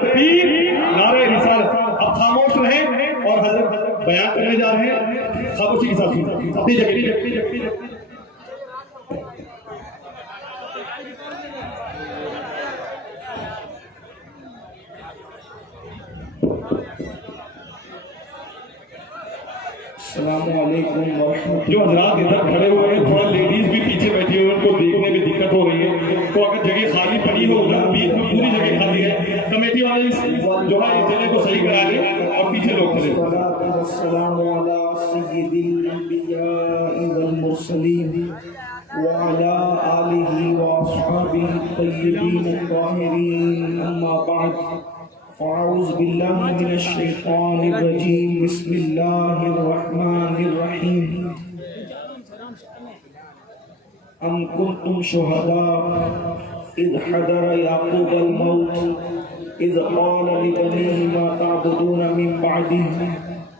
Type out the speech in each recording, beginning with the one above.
پیر نعرہ رسالت. اب خاموش رہیں اور حضرت بیان کرنے جا رہے ہیں. خاموشی کے ساتھ سنیں اپنی جگہ. السلام علیکم ورحمۃ. جو حضرات ادھر کھڑے ہوئے ہیں تھوڑا لیڈیز بھی پیچھے بیٹھی ہوئے ان کو دیکھنے میں دقت ہو رہی ہے. تو اگر جگہ خالی پڑی ہو ادھر بیچ میں پوری جگہ خالی ہے, کمیٹی والے جو ہے اس جگہ کو صحیح کرا لیں اور پیچھے لوگ کھڑے. السلام علی سید الانبیاء والمرسلین وعلی آلہ واصحابہ الطیبین الطاہرین. اما بعد فاعوذ باللہ من الشیطان الرجیم. بسم اللہ الرحمن الرحیم. ام کنتم شہداء اذ حضر یعقوب الموت اذ قال لبنیہ ما تعبدون من بعدہ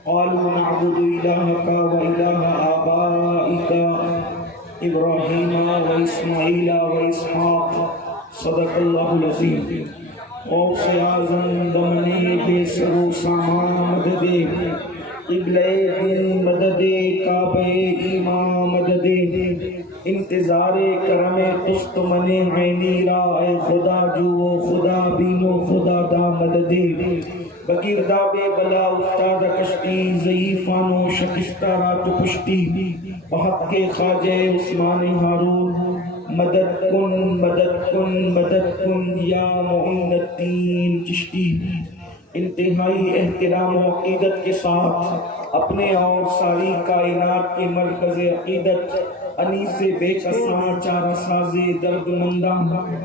قالوا نعبد الہک والہ آبائک ابراہیم واسماعیل واسحاق. صدق اللہ العظیم. اور سے آزم دمنے بے سرو سامان مدد قبلہ دین مدد کعبہ ایمان مدد انتظار کرم قسط من عینی را اے خدا جو خدا بینو خدا دا مدد بگیردہ بے بلا افتاد کشتی ضعیفانو شکستہ رات پشتی بحق کے خواجہ عثمان ہارون مدد کن مدد کن مدد کن یا معین الدین چشتی. انتہائی احترام و عقیدت کے ساتھ اپنے اور ساری کائنات کے مرکز عقیدت انیس بے کساں چارہ ساز درد مندہ,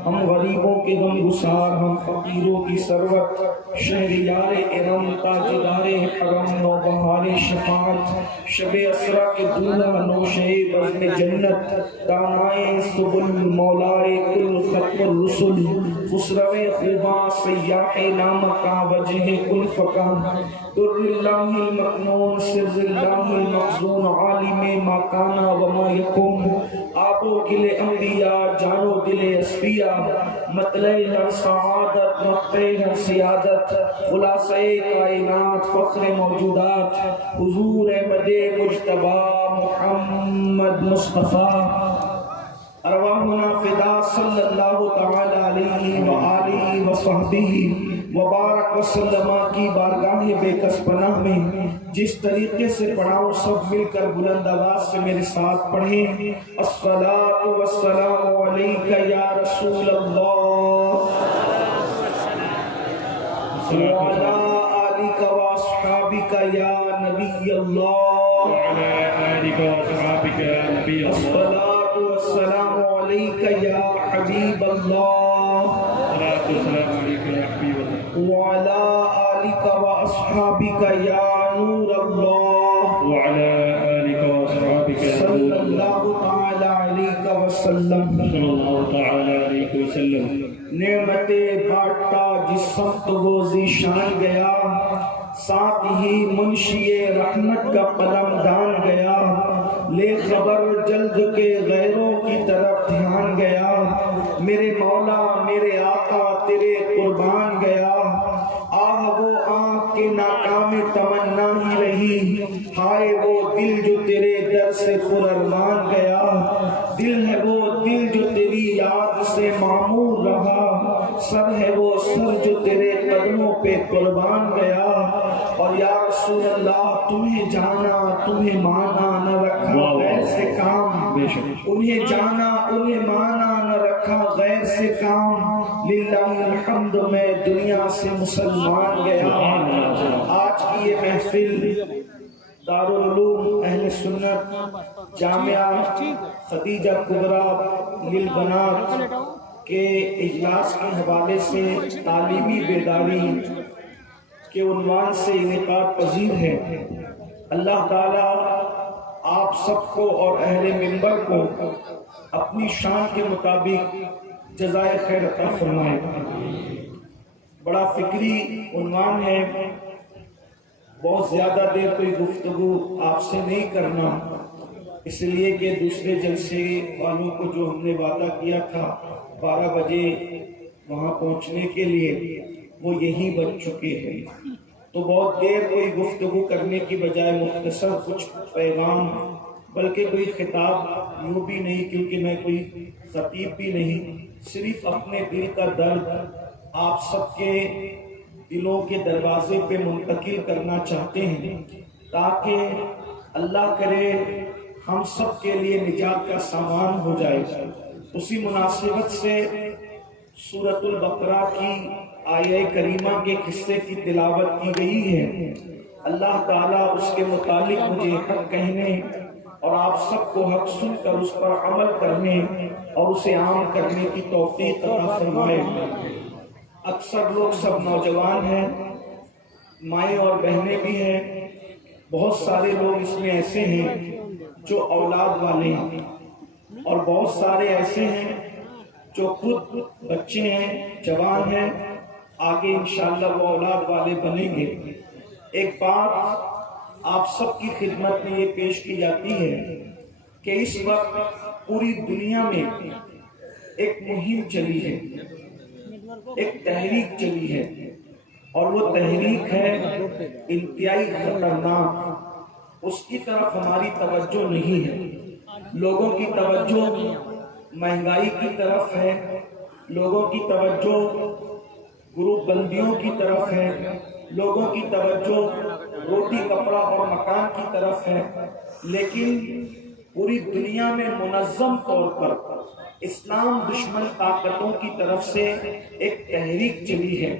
ہم غریبوں کے غم گسار, ہم فقیروں کی ثروت, شہریار ارم تاجدار حرم, نوبہار شفاعت, شب اسرا کے دولہ نوشے بزم جنت, دانائے سبل مولائے کل ختم الرسل, خسرو خوباں سیاح نام کا وجہ کل فکا, در اللہ المکنون سر اللہ المخزون, عالم ما کانا وما یکون, آبو گل انبیاء جانو دل اسفیاء, مطلع ہر سعادت مقطع ہر سیادت, خلاصہ کائنات فخر موجودات, حضور احمد مجتبی محمد مصطفیٰ. ارواحنا فدا صلی اللہ تعالی علیہ وآلہ وصحبہ وبارک وسلم کی بارگاہ بے کس پناہ میں جس طریقے سے پڑھاؤ سب مل کر بلند آواز سے میرے ساتھ پڑھیں. الصلاۃ والسلام علیک یا رسول اللہ وعلی آلک واصحابک یا نبی اللہ. الصلاۃ والسلام علیک یا حبیب اللہ وعلی آلک واصحابک یا نور اللہ صلی اللہ تعالی علیہ وسلم. نعمت بانٹتا جس سمت وہ ذیشان گیا, ساتھ ہی منشی رحمت کا قلم دان گیا, لے خبر جلد کے غیروں کی طرف دھیان گیا, میرے مولا میرے آقا تیرے قربان گیا. آہ وہ آنکھ کے ناکام تمنا ہی رہی, ہائے وہ دل جو تیرے در سے قربان گیا. دل ہے وہ دل جو تیری یاد سے معمور رہا, سر ہے وہ سر جو تیرے قدموں پہ قربان گیا. اور یا رسول اللہ تمہیں جانا تمہیں مانا نہ رکھا غیر سے کام, انہیں جانا انہیں مانا نہ رکھا غیر سے کام. للہ الحمد میں دنیا سے مسلمان گیا. آج کی یہ محفل دارالعلوم اہل سنت جامعہ خدیجہ کبریٰ للبنات کے اجلاس کے حوالے سے تعلیمی بیداری کے عنوان سے انعقاد پذیر ہے. اللہ تعالیٰ آپ سب کو اور اہل منبر کو اپنی شان کے مطابق جزائے خیر عطا فرمائے. بڑا فکری عنوان ہے, بہت زیادہ دیر کوئی گفتگو آپ سے نہیں کرنا, اس لیے کہ دوسرے جلسے والوں کو جو ہم نے وعدہ کیا تھا 12 بجے وہاں پہنچنے کے لیے, وہ یہی بن چکے ہیں۔ تو بہت دیر کوئی گفتگو کرنے کی بجائے مختصر کچھ پیغام، بلکہ کوئی خطاب یوں بھی نہیں، کیونکہ میں کوئی خطیب بھی نہیں، صرف اپنے دل کا درد آپ سب کے دلوں کے دروازے پہ منتقل کرنا چاہتے ہیں، تاکہ اللہ کرے ہم سب کے لیے نجات کا سامان ہو جائے۔ اسی مناسبت سے سورۃ البقرہ کی آیہ کریمہ کے قصے کی تلاوت کی گئی ہے۔ اللہ تعالیٰ اس کے متعلق مجھے حق کہنے اور آپ سب کو حق سن کر اس پر عمل کرنے اور اسے عام کرنے کی توفیق عطا فرمائے۔ اکثر لوگ سب نوجوان ہیں، مائیں اور بہنیں بھی ہیں، بہت سارے لوگ اس میں ایسے ہیں جو اولاد والے ہیں، اور بہت سارے ایسے ہیں جو خود بچے ہیں، جوان ہیں، آگے انشاءاللہ وہ اولاد والے بنیں گے۔ ایک بات آپ سب کی خدمت میں یہ پیش کی جاتی ہے کہ اس وقت پوری دنیا میں ایک مہم چلی ہے، ایک تحریک چلی ہے، اور وہ تحریک ہے انتہائی خطرناک۔ اس کی طرف ہماری توجہ نہیں ہے، لوگوں کی توجہ مہنگائی کی طرف ہے، لوگوں کی توجہ گروپ بندیوں کی طرف ہے، لوگوں کی توجہ روٹی کپڑا اور مکان کی طرف ہے، لیکن پوری دنیا میں منظم طور پر اسلام دشمن طاقتوں کی طرف سے ایک تحریک چلی ہے،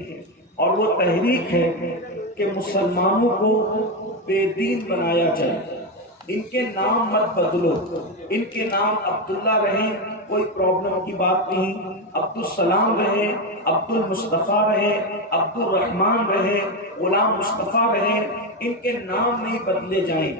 اور وہ تحریک ہے کہ مسلمانوں کو بے دین بنایا جائے۔ ان کے نام مت بدلو، ان کے نام عبداللہ رہیں، کوئی پرابلم کی بات نہیں، عبدالسلام رہے، عبد المصطفیٰ رہے، عبد الرحمن رہے، غلام مصطفیٰ رہے، ان کے نام نہیں بدلے جائیں،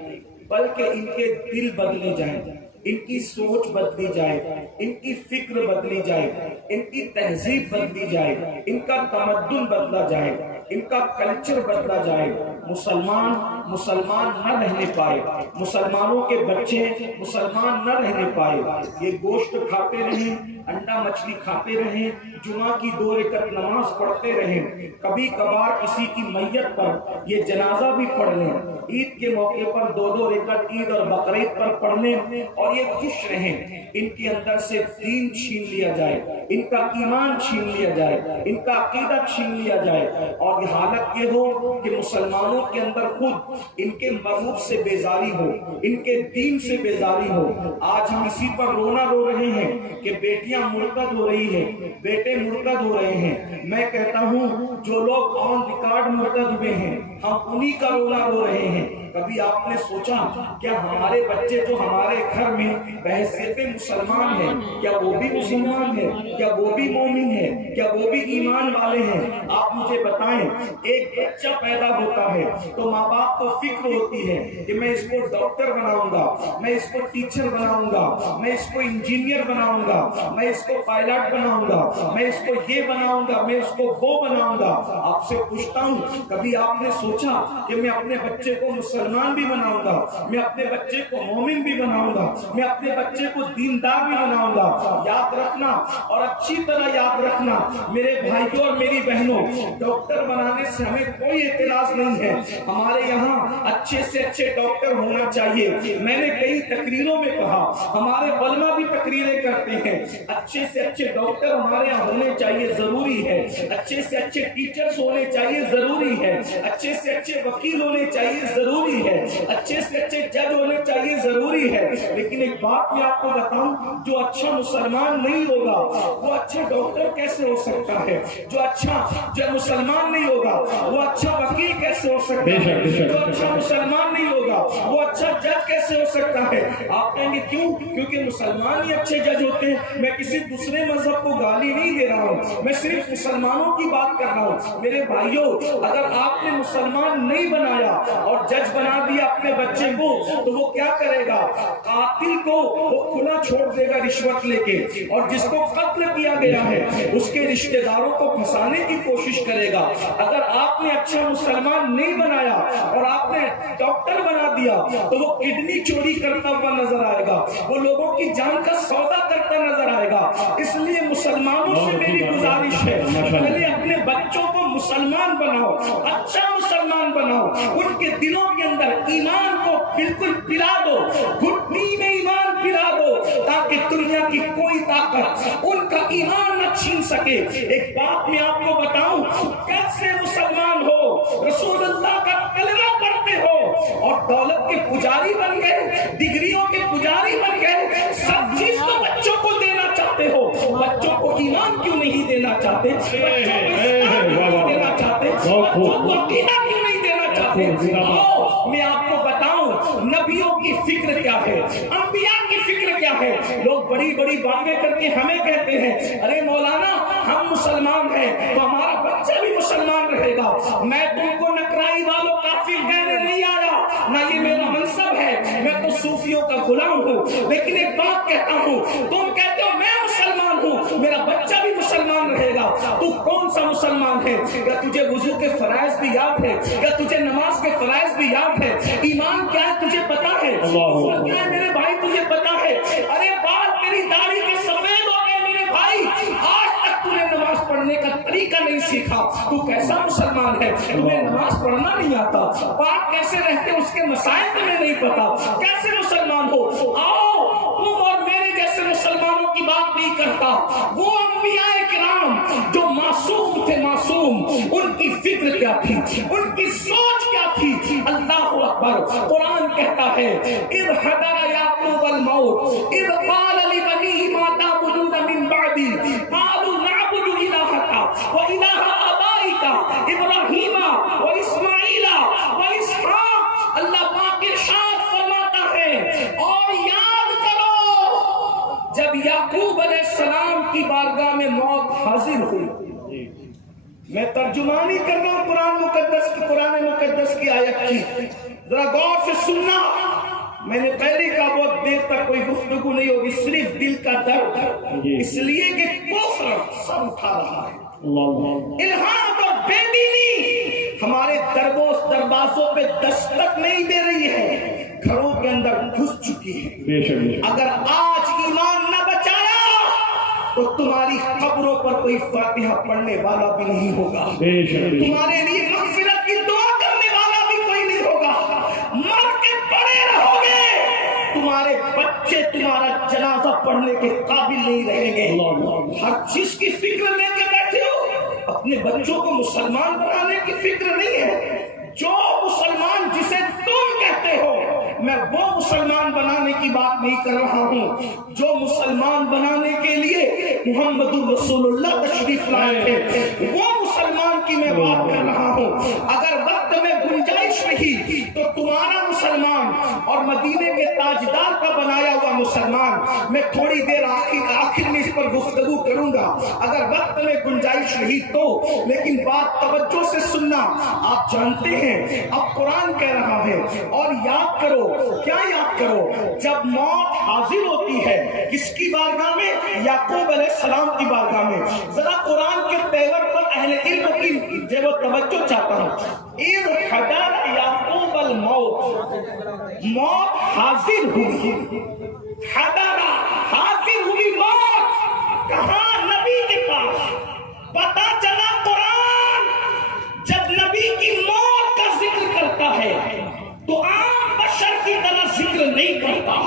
بلکہ ان کے دل بدلے جائیں، ان کی سوچ بدلی جائے، ان کی فکر بدلی جائے، ان کی تہذیب بدلی جائے، ان کا تمدن بدلا جائے، ان کا کلچر بدلا جائے۔ مسلمان نہ رہنے پائے، مسلمانوں کے بچے مسلمان نہ رہنے پائے، یہ گوشت کھاتے رہیں، انڈا مچھلی کھاتے رہیں، جمعہ کی 2 رکعت نماز پڑھتے رہیں، کبھی کبھار کسی کی میت پر یہ جنازہ بھی پڑھ لیں، عید کے موقع پر 2 رکعت عید اور بقرعید پر پڑھ لیں، اور یہ خوش رہیں۔ ان کے اندر سے دین چھین لیا جائے، ان کا ایمان چھین لیا جائے، ان کا عقیدہ چھین لیا جائے، اور یہ حالت یہ ہو کہ مسلمانوں کے اندر خود ان کے مذہب سے بیزاری ہو، ان کے دین سے بیزاری ہو۔ آج ہم اسی پر رونا رو رہے ہیں کہ بیٹیاں مرتد ہو رہی ہیں، بیٹے مرتد ہو رہے ہیں۔ میں کہتا ہوں جو لوگ آن ریکارڈ مرتد ہوئے ہیں، ہم انہی کا رونا رو رہے ہیں۔ کبھی آپ نے سوچا کیا ہمارے بچے جو ہمارے گھر میں بحیثیت مسلمان ہیں، کیا وہ بھی مسلمان ہیں؟ کیا وہ بھی مومن ہیں؟ کیا وہ بھی ایمان والے ہیں؟ آپ مجھے بتائیں، ایک بچہ پیدا ہوتا ہے تو ماں باپ کو فکر ہوتی ہے کہ میں اس کو ڈاکٹر بناؤں گا، میں اس کو ٹیچر بناؤں گا، میں اس کو انجینئر بناؤں گا، میں اس کو پائلٹ بناؤں گا، میں اس کو یہ بناؤں گا، میں اس کو وہ بناؤں گا۔ آپ سے پوچھتا ہوں، کبھی آپ نے سوچا کہ میں اپنے بچے کو مسلمان بھی بناؤں گا، میں اپنے بچے کو مومن بھی بناؤں گا، میں اپنے بچے کو دیندار بھی بناؤں گا؟ یاد رکھنا، اور اچھی طرح یاد رکھنا میرے بھائیوں اور میری بہنوں، ڈاکٹر بنانے سے ہمیں کوئی اعتراض نہیں ہے، ہمارے یہاں اچھے سے اچھے ڈاکٹر ہونا چاہیے۔ میں نے کئی تقریروں میں کہا، ہمارے علماء بھی تقریریں کرتے ہیں، اچھے سے اچھے ڈاکٹر ہمارے یہاں ہونے چاہیے، ضروری ہے، اچھے سے اچھے ٹیچرز ہونے چاہیے، ضروری ہے، اچھے سے اچھے وکیل ہونے چاہیے، ضروری ہے، اچھے سے اچھے جج ہونے چاہیے، ضروری ہے۔ لیکن ایک بات میں آپ کو بتاؤں، جو اچھا مسلمان نہیں ہوگا وہ اچھا ڈاکٹر کیسے ہو سکتا ہے؟ جو مسلمان نہیں ہوگا وہ اچھا وکیل کیسے ہو سکتا ہے؟ جو اچھا مسلمان نہیں ہوگا وہ اچھا جج کیسے ہو سکتا ہے؟ آپ کہیں گے کیوں؟ کیونکہ مسلمان ہی اچھے جج ہوتے ہیں۔ میں کسی دوسرے مذہب کو گالی نہیں دے رہا ہوں، میں صرف مسلمانوں کی بات کر رہا ہوں۔ میرے بھائیوں، اگر آپ نے مسلمان نہیں بنایا اور جج بنا دیا اپنے بچے کو، تو وہ کیا کرے گا؟ قاتل کو وہ کھلا چھوڑ دے گا رشوت لے کے، اور جس کو قتل کیا گیا ہے اس کے رشتہ داروں کو پھنسانے کی کوشش کرے گا۔ اگر آپ نے اچھا مسلمان نہیں بنایا اور آپ نے ڈاکٹر بنا دیا تو وہ کڈنی چوری کرتا ہوا نظر آئے گا، وہ لوگوں کی جان کا سودا کرتا نظر آئے گا۔ اس لیے مسلمانوں سے میری گزارش ہے، پہلے اپنے بچوں کو مسلمان بناؤ، اچھا مسلمان بناؤ، ان کے دلوں کے اندر ایمان کو بالکل پلا دو، گھٹنی میں ایمان پلا دو، تاکہ دنیا کی کوئی طاقت ان کا ایمان نہ چھین سکے۔ ایک بات میں آپ کو بتاؤں، کیسے مسلمان ہو، رسول اللہ کا کلمہ پڑھتے ہو اور دولت کے پجاری بن گئے، ڈگریوں کے پجاری بن گئے، سب چیز تو بچوں کو دینا چاہتے ہو، بچوں کو ایمان کیوں نہیں دینا چاہتے، بچوں کو اسلام کیوں نہیں دینا چاہتے، بچوں کو عقیدہ کیوں نہیں دینا چاہتے؟ آؤ میں آپ کو بتاؤں نبیوں کی فکر کیا ہے، انبیاء کی فکر کیا ہے۔ لوگ بڑی بڑی باتیں کر کے ہمیں کہتے ہیں ارے مولانا ہم مسلمان ہیں تو ہمارا بچہ بھی مسلمان رہے گا۔ میں تم کو نقرائی والوں کافر کہنے نہیں آیا، نہ یہ میرا منصب ہے، میں تو صوفیوں کا غلام ہوں، لیکن ایک بات کہتا ہوں، تم کہتے ہو میں مسلمان ہوں، میرا بچہ بھی مسلمان رہے گا، تو کون سا مسلمان ہے؟ کیا تجھے وضو کے فرائض بھی یاد ہے؟ کیا تجھے نماز کے فرائض بھی یاد ہے؟ ایمان کیا ہے تجھے پتا ہے؟ کیا ہے میرے بھائی تجھے پتا ہے؟ ارے بال تیری داڑھی کے سفید ہو گئے میرے بھائی، آج تک تو نے نماز پڑھنے کا طریقہ نہیں سیکھا، تو کیسا مسلمان ہے؟ تمہیں نماز پڑھنا نہیں آتا، پاک کیسے رہتے اس کے مسائل تمہیں نہیں پتا، کیسے مسلمان ہو؟ آؤ تم اور میرے جیسے مسلمانوں کی بات نہیں کرتا، وہ انبیاء کرام جو معصوم تھے، معصوم، ان کی فکر کیا تھی، ان کی سوچ کیا تھی؟ اللہ اکبر، قرآن کہتا ہے اذ حضر یعقوب الموت اذ قال لبنیہ ما تعبدون من بعدی قالوا نعبد الہک والہ آبائک ابراہیم واسماعیل واسحاق۔ اللہ پاک ارشاد فرماتا ہے اور یاد کرو جب یعقوب علیہ السلام کی بارگاہ میں موت حاضر ہوئی۔ میں ترجمانی کر رہا ہوں قرآن مقدس کی آیت کی، ذرا غور سے سننا۔ میں نے پہلے کہا بہت دیر تک کوئی گفتگو نہیں ہوگی، صرف دل کا درد، اس لیے کہ کفر سب اٹھا رہا ہے، الہاد اور بے دینی ہمارے دروازوں پہ دستک نہیں دے رہی ہے، گھروں کے اندر گھس چکی ہے۔ اگر آج ایمان نہ بچایا تو تمہاری قبروں پر کوئی فاتحہ پڑھنے والا بھی نہیں ہوگا، تمہارے لیے مغفرت کی دعا کرنے والا بھی کوئی نہیں ہوگا، مر کے پڑے رہو گے، تمہارے بچے تمہارا جنازہ پڑھنے کے قابل نہیں رہیں گے۔ ہر چیز کی فکر لے کے بیٹھے ہو، اپنے بچوں کو مسلمان بنانے کی فکر نہیں ہے۔ جو مسلمان جسے تم کہتے ہو، میں وہ مسلمان بنانے کی بات نہیں کر رہا ہوں جو مسلمان بنانے کے لیے محمد رسول اللہ تشریف لائے تھے، وہ مسلمان کی میں بات کر رہا ہوں۔ اگر وقت میں گنجائش رہی تو تمہارا مسلمان اور مدینے کے تاجدار کا بنایا ہوا مسلمان، میں تھوڑی دیر آخر میں اس پر گفتگو کروں گا اگر وقت میں گنجائش رہی تو، لیکن بات توجہ سے سننا۔ آپ جانتے ہیں اب قرآن کہہ رہا ہے اور یاد کرو، کیا یاد کرو؟ جب موت حاضر ہوتی ہے کس کی بارگاہ میں؟ یعقوب علیہ السلام کی بارگاہ میں۔ ذرا قرآن کے تیور پر اہل علم کی جو توجہ چاہتا ہوں۔ اذ حضر یعقوب الموت، موت حاضر ہوئی، حضر حاضر ہوئی موت، کہاں؟ نبی کے پاس۔ پتا چلا قرآن جب نبی کی موت کا ذکر کرتا ہے تو عام بشر کی طرح ذکر نہیں کرتا۔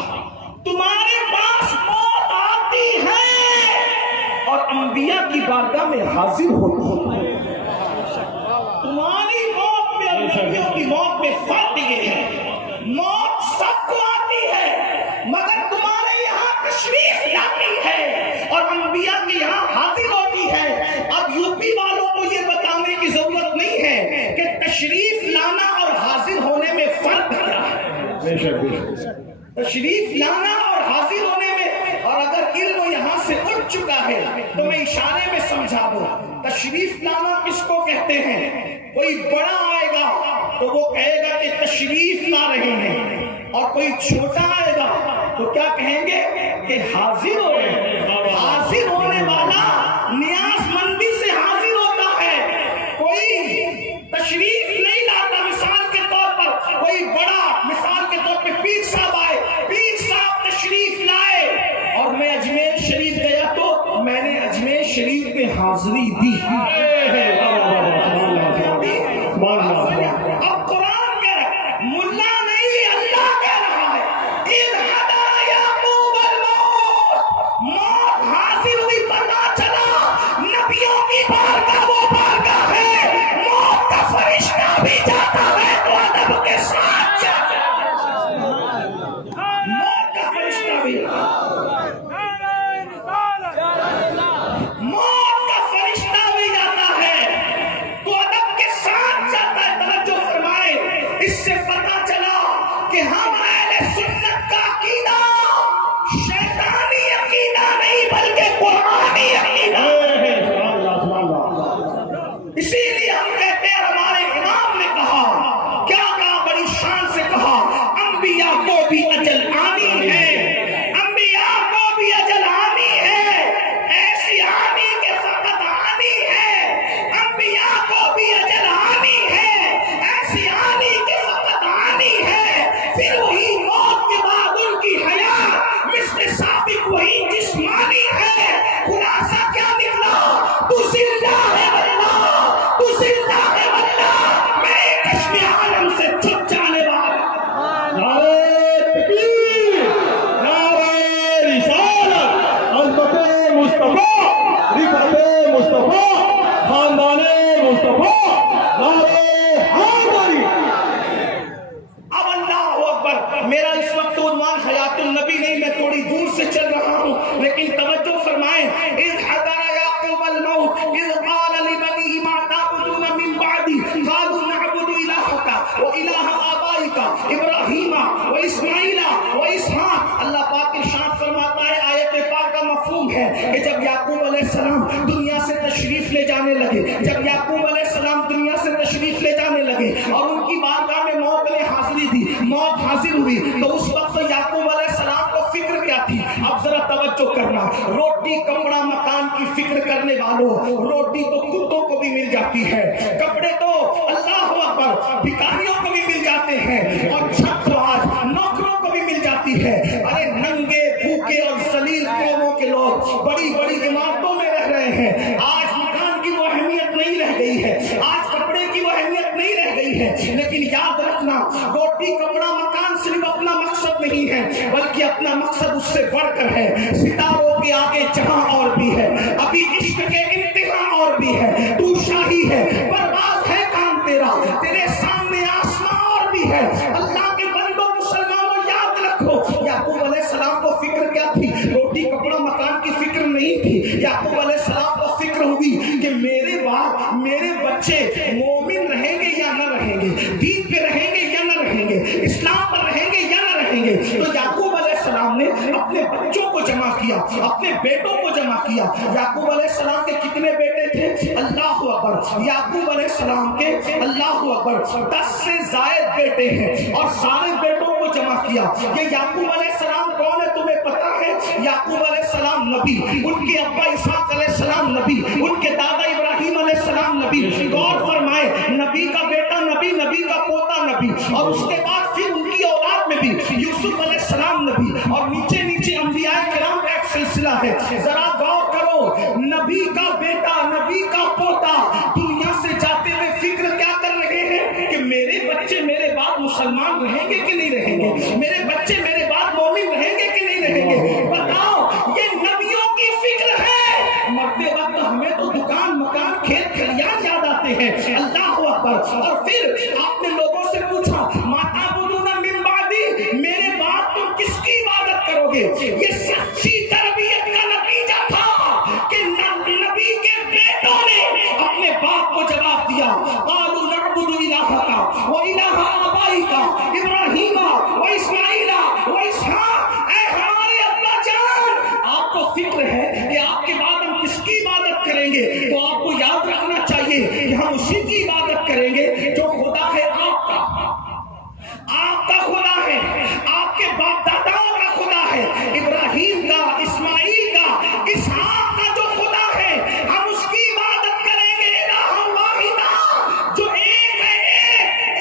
تمہارے پاس موت آتی ہے اور انبیاء کی بارگاہ میں حاضر ہوتی ہے۔ تمہاری موت میں اور نبیوں کی موت میں فرق یہ ہے، موت سب کو آتی ہے مگر تمہارے یہاں تشریف لاتی ہے اور انبیاء کے یہاں حاضر ہوتی ہے۔ اب یو پی والوں کو یہ بتانے کی ضرورت نہیں ہے کہ تشریف لانا اور حاضر ہونے میں فرق کیا ہے۔ تشریف لانا اور حاضر ہونے میں، اور اگر علم یہاں سے اٹھ چکا ہے تو میں اشارے میں سمجھا دوں۔ تشریف لانا کس کو کہتے ہیں؟ کوئی بڑا آئے گا تو وہ کہے گا کہ تشریف لا رہے ہیں، اور کوئی چھوٹا آئے گا تو کیا کہیں گے کہ حاضر ہو رہے ہیں۔ حاضر ہونے والا نیاز مندی سے حاضر ہوتا ہے، کوئی تشریف نہیں لاتا۔ مثال کے طور پر کوئی بڑا، مثال کے طور پہ پیر صاحب آئے، پیر صاحب تشریف لائے اور میں اجمیر شریف گیا تو میں نے اجمیر شریف میں حاضری دی۔ اب قرآن کہہ رہا ہے، ملا نہیں، اللہ کہہ رہا ہے اذ حضر یعقوب الموت، موت حاضر ہوئی، پتہ چلا نبیوں کی بارگاہ وہ بارگاہ ہے، موت کا فرشتہ بھی جاتا ہے تو ادب کے ساتھ جاتا ہے، موت کا فرشتہ بھی، موت کا فرشتہ بھی جاتا ہے تو ادب کے ساتھ جاتا ہے۔ توجہ فرمائے، اس سے پتہ چلا کہ ہم اہل سنت کا عقیدہ شیطانی عقیدہ نہیں بلکہ قرآنی عقیدہ ہے۔ اسی لیے ہم کہتے ہیں، ہمارے امام نے کہا، کیا کہا، بڑی شان سے کہا، انبیاء کو بھی اجل آنی ہے، انبیاء کو بھی اجل آنی ہے، ایسی آنی کہ فقط آنی ہے، انبیاء کو بھی اجل آنی ہے، ایسی آنی کہ فقط آنی ہے، پھر وہی موت کے بعد ان کی حیات مثل سابق وہی جسمانی ہے۔ خلاصہ کیا نکلا؟ تو زندہ ہے واللہ، تو زندہ ہے واللہ، میں کشف عالم سے چھپ جانے والا۔ نعرہ تکبیر، نعرہ رسالت، عظمت مصطفیٰ، رفعت مصطفیٰ، خاندان مصطفیٰ، نعرہ حیدری۔ اب اللہ اکبر، میرا اس وقت عنوان حیات النبی نہیں، میں تھوڑی دور سے چل رہا ہوں، لیکن توجہ فرمائیں، اذ حضر یعقوب الموت اذ قال لبنیہ ما تعبدون من بعدی قالوا نعبد الہک والہ آبائک ابراہیم واسماعیل واسحاق۔ اللہ پاک ارشاد فرماتا ہے، آیت پاک کا مفہوم ہے کہ جب یعقوب علیہ السلام دنیا سے تشریف لے جانے لگے، جب یعقوب علیہ السلام دنیا سے تشریف لے جانے لگے اور ان کی بارگاہ میں موت نے حاضری دی، موت حاضر ہوئی، تو اس وقت یعقوب علیہ السلام کو فکر کیا تھی؟ اب ذرا توجہ کرنا، روٹی کپڑا مکان کی فکر کرنے والوں، روٹی تو کتوں کو بھی مل جاتی ہے، کپڑے تو اللہ اکبر بھکاریوں کو بھی مل جاتے ہیں، اور چھت تو آج نوکروں کو بھی مل جاتی ہے۔ ارے ننگے بھوکے اور ذلیل قوموں کے لوگ بڑی بڑی عمارتوں میں رہ رہے ہیں، آج مکان کی وہ اہمیت نہیں رہ گئی ہے، آج کپڑے کی وہ اہمیت نہیں رہ گئی ہے، لیکن یاد رکھنا، روٹی کپڑا مکان صرف اپنا مقصد نہیں ہے، بلکہ اپنا مقصد اس سے بڑھ کر ہے۔ ستاروں کے آگے جہاں اور بھی ہے، ابھی عشق کے انتہا اور بھی ہے، تو شاہی ہے، پرواز ہے کام تیرا، تیرے سامنے آسمان اور بھی ہے۔ اللہ کے بندوں مسلمانوں یاد رکھو، یعقوب علیہ السلام کو فکر کیا تھی؟ روٹی کپڑا مکان کی فکر نہیں تھی، یعقوب علیہ السلام کو فکر ہوئی کہ میرے بعد میرے بچے مومن رہیں گے یا نہ رہیں گے، دین پہ رہیں گے یا نہ رہیں گے، اسلام پر رہیں گے یا نہ رہیں گے۔ تو یعقوب علیہ السلام نے اپنے بچوں کو جمع کیا، اپنے بیٹوں کو جمع کیا۔ یعقوب علیہ السلام کے کتنے بیٹے تھے؟ اللہ اکبر، یعقوب علیہ السلام کے اللہ اکبر 10 سے زائد بیٹے ہیں، اور سارے بیٹوں کو جمع کیا۔ یہ یعقوب علیہ السلام کون ہے تمہیں پتا ہے؟ یعقوب علیہ السلام نبی، ان کے ابا اسحاق علیہ السلام نبی، ان کے دادا ابراہیم علیہ السلام نبی۔ غور فرمائے، نبی کا بیٹا نبی، نبی کا پوتا نبی، اور اس کے بعد پھر ان کی اولاد میں بھی یوسف علیہ السلام نبی، اور نیچے نیچے انبیاء کرام کا ایک سلسلہ ہے۔ ذرا غور کرو، نبی کا بیٹا، نبی کا پوتا دنیا سے جاتے ہوئے فکر کیا کر رہے ہیں کہ میرے بچے میرے بعد مسلمان رہیں گے کہ نہیں رہیں گے، میرے بچے میرے بعد مومن رہیں گے کہ نہیں رہیں گے۔ بتاؤ، یہ نبیوں کی فکر ہے۔ مرتے وقت ہمیں تو دکان مکان کھیت کھلیان یاد آتے ہیں، اللہ اکبر۔ اور پھر آپ نے لوگوں سے پوچھا، ما تعبدون من بعدی، میرے بعد تم کس کی عبادت کرو گے؟ یہ سچی تربیت کا نتیجہ تھا کہ نبی کے بیٹوں نے اپنے باپ کو جواب دیا، قالوا نعبد الہک والہ آبائک ابراہیم واسماعیل واسحاق۔ اے ہمارے ابا جان، آپ کو فکر ہے کہ آپ کے بعد ہم کس کی عبادت کریں گے، تو آپ کو یاد رکھنا چاہیے کہ ہم اسی کی عبادت کریں گے جو خدا ہے آپ کا، آپ کا خدا ہے، آپ کے باپ داداؤں کا خدا ہے، ابراہیم کا، اسماعیل کا، اسحاق کا جو خدا ہے، ہم اس کی عبادت کریں گے۔ الہ واحدہ، جو ایک ہے،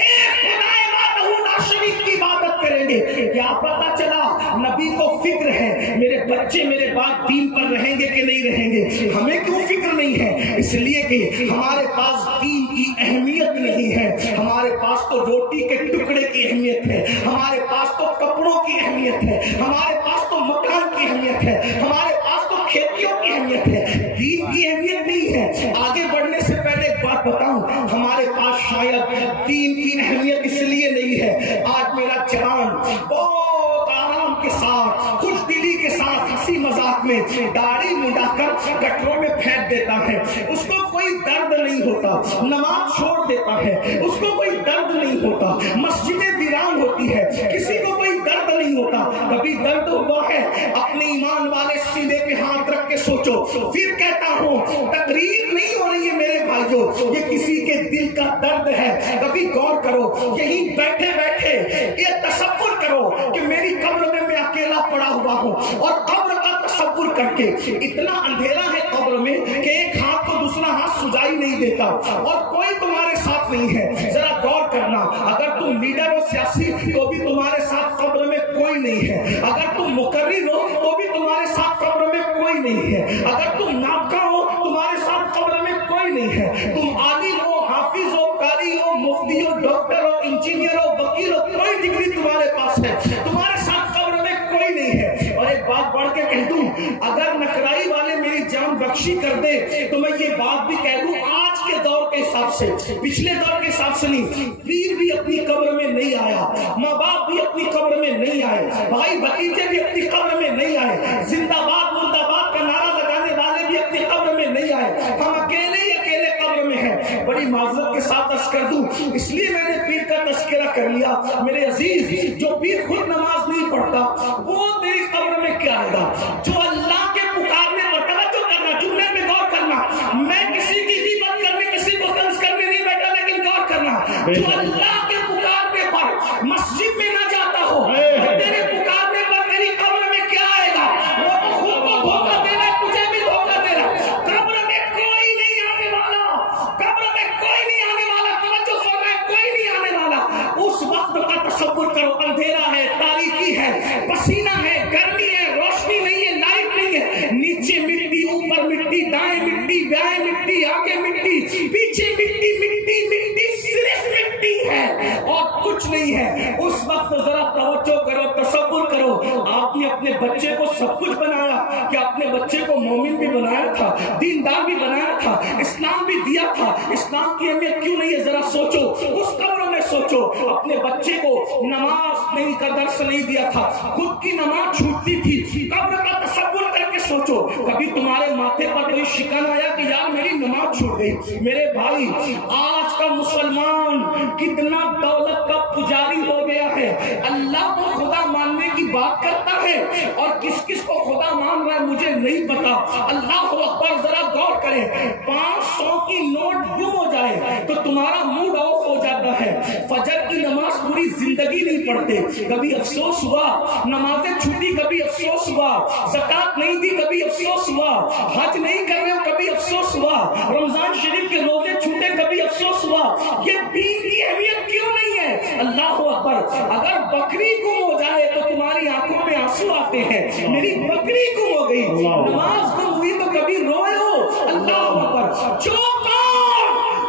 ایک خدا وحدہ لا شریک کی عبادت کریں گے۔ کیا پتا چلا؟ نبی کو فکر ہے میرے بچے میرے بعد دین پر رہیں گے کہ نہیں رہیں گے۔ ہمیں کیوں فکر نہیں ہے؟ اس لیے کہ ہمارے پاس دین کی اہمیت نہیں نہیں ہے. ہمارے پاس تو روٹی کے ٹکڑے کی اہمیت ہے, ہمارے پاس تو کپڑوں کی اہمیت ہے, ہمارے پاس تو مکان کی اہمیت ہے, ہمارے پاس تو کھیتیوں کی اہمیت ہے, دین کی اہمیت نہیں ہے. آگے بڑھنے سے پہلے ایک بات بتاؤں, ہمارے پاس شاید دین کی اہمیت اس لیے نہیں ہے. آج میرا جوان بہت آرام کے ساتھ, خوش دلی کے ساتھ, ہنسی مذاق میں داڑھی منڈا کر گٹروں میں پھینک دیتا ہے. اس کو کوئی درد نہیں ہوتا, نماز چھوڑ دیتا ہے, اس کو کوئی درد نہیں ہوتا, مسجدیں ویران ہوتی ہے, کسی کو کوئی درد نہیں ہوتا. کبھی درد ہوا ہے؟ اپنے ایمان والے سینے پہ ہاتھ رکھ کے سوچو. پھر کہتا ہوں, تقریر نہیں ہو رہی ہے میرے بھائیوں, یہ کسی کے دل کا درد ہے. کبھی غور کرو, یہیں بیٹھے بیٹھے یہ تصور کرو کہ میری قبر میں اکیلا پڑا ہوا ہوں, اور قبر کا تصور کر کے اتنا اندھیرا ہے قبر میں کہ ایک ہاتھ کو دوسرا ہاتھ سجائی نہیں دیتا, اور کوئی تمہارے ساتھ نہیں ہے. ذرا غور کرنا, اگر تم لیڈر ہو سیاسی تو بھی تمہارے ساتھ قبر میں کوئی نہیں ہے, اگر تم مقرر ہو تو بھی تمہارے ساتھ قبر میں کوئی نہیں ہے, اگر تم نابغہ ہو تمہارے ساتھ قبر میں کوئی نہیں ہے, تم عالم ہو, حافظ ہو, قاری ہو, مفتی ہو, ڈاکٹر ہو, انجینئر ہو, وکیل ہو, کوئی ڈگری تمہارے پاس ہے, تمہارے ساتھ قبر میں کوئی نہیں ہے. اور ایک بات بڑھ کے کہہ دوں, اگر نقرائی والے میری جان بخشی کر دے تو میں یہ بات بھی کہہ دوں, آج کے دور کے حساب سے, پچھلے دور کے حساب سے نہیں, پیر بھی اپنی قبر میں نہیں آیا, ماں باپ بھی اپنی قبر میں نہیں آئے, بھائی بھتیجے بھی اپنی قبر میں نہیں آئے, زندہ باد مرد آباد کا نعرہ لگانے والے بھی اپنی قبر میں نہیں آئے, ہم اکیلے ہی اکیلے قبر میں ہیں. بڑی معذرت کے ساتھ عرض کر دوں, اس لیے میں نے پیر کا تذکرہ کر لیا. میرے عزیز, جو پیر خود نماز نہیں پڑھتا وہ میری قبر میں کیا آئے گا؟ جو اللہ کے پکارنے پر توجہ کرنا, جملے پہ غور کرنا, میں کسی کی غیبت کرنے, کسی کو طنز کرنے نہیں بیٹھا, لیکن غور کرنا, جو اللہ کے پکارنے پر مسجد میں نہ جاتا ہو, تیرے پکارنے پر تیری قبر میں کیا آئے گا؟ وہ تو خود کو دھوکہ دے رہا ہے, تجھے بھی دھوکہ دے رہا ہے. قبر میں کوئی نہیں آنے والا, قبر میں کوئی نہیں آنے والا, توجہ فرمائے, کوئی نہیں آنے والا. اس وقت کا تصور کرو, اندھیرا ہے, تاریکی ہے, پسینہ ہے, گرمی ہے, روشنی نہیں ہے, لائٹ نہیں ہے, نیچے مٹی, اوپر مٹی, دائیں مٹی, بائیں مٹی, آگے مٹی, پیچھے مٹی, مٹی مٹی, صرف مٹی ہے اور کچھ نہیں ہے. اس وقت ذرا توجہ کرو, تصور کرو, آپ نے اپنے بچے کو سب کچھ بنایا, کہ اپنے بچے کو مومن بھی بنایا تھا, دیندار بھی بنایا تھا, اسلام بھی دیا تھا. اسلام کی اہمیت کیوں نہیں ہے ذرا سوچو, اس قبر میں سوچو. اپنے بچے کو نماز نہیں کا درس نہیں دیا تھا, خود کی نماز چھوٹتی تھی, قبر کا تصور کر کے سوچو. کبھی تمہارے ماتھے پر کوئی شکن آیا کہ یار میری نماز چھوٹ گئی؟ میرے بھائی, آج کا مسلمان کتنا دولت کا پجاری ہو گیا ہے, اللہ کو خدا ماننے کی بات کرتا ہے, اور کس کس کو خدا مان رہا ہے مجھے نہیں پتا. اللہ اکبر, ذرا غور کریں, 500 کی نوٹ گم ہو جائے تو تمہارا موڈ آف ہو جاتا ہے. فجر کی نماز پوری زندگی نہیں پڑھتے, کبھی افسوس ہوا, نمازیں چھوٹی کبھی افسوس ہوا, زکات نہیں دی کبھی افسوس ہوا, حج نہیں کر رہے ہو کبھی افسوس ہوا, رمضان شریف کے روزے چھوٹے کبھی افسوس ہوا. یہ دین کی اہمیت کیوں نہیں ہے؟ اللہ اکبر, اگر بکری گم ہو جائے تو تمہاری آنکھوں میں آنسو آتے ہیں, میری بکری گم ہو گئی, نماز گم ہوئی تو کبھی روئے ہو؟ اللہ اکبر. جو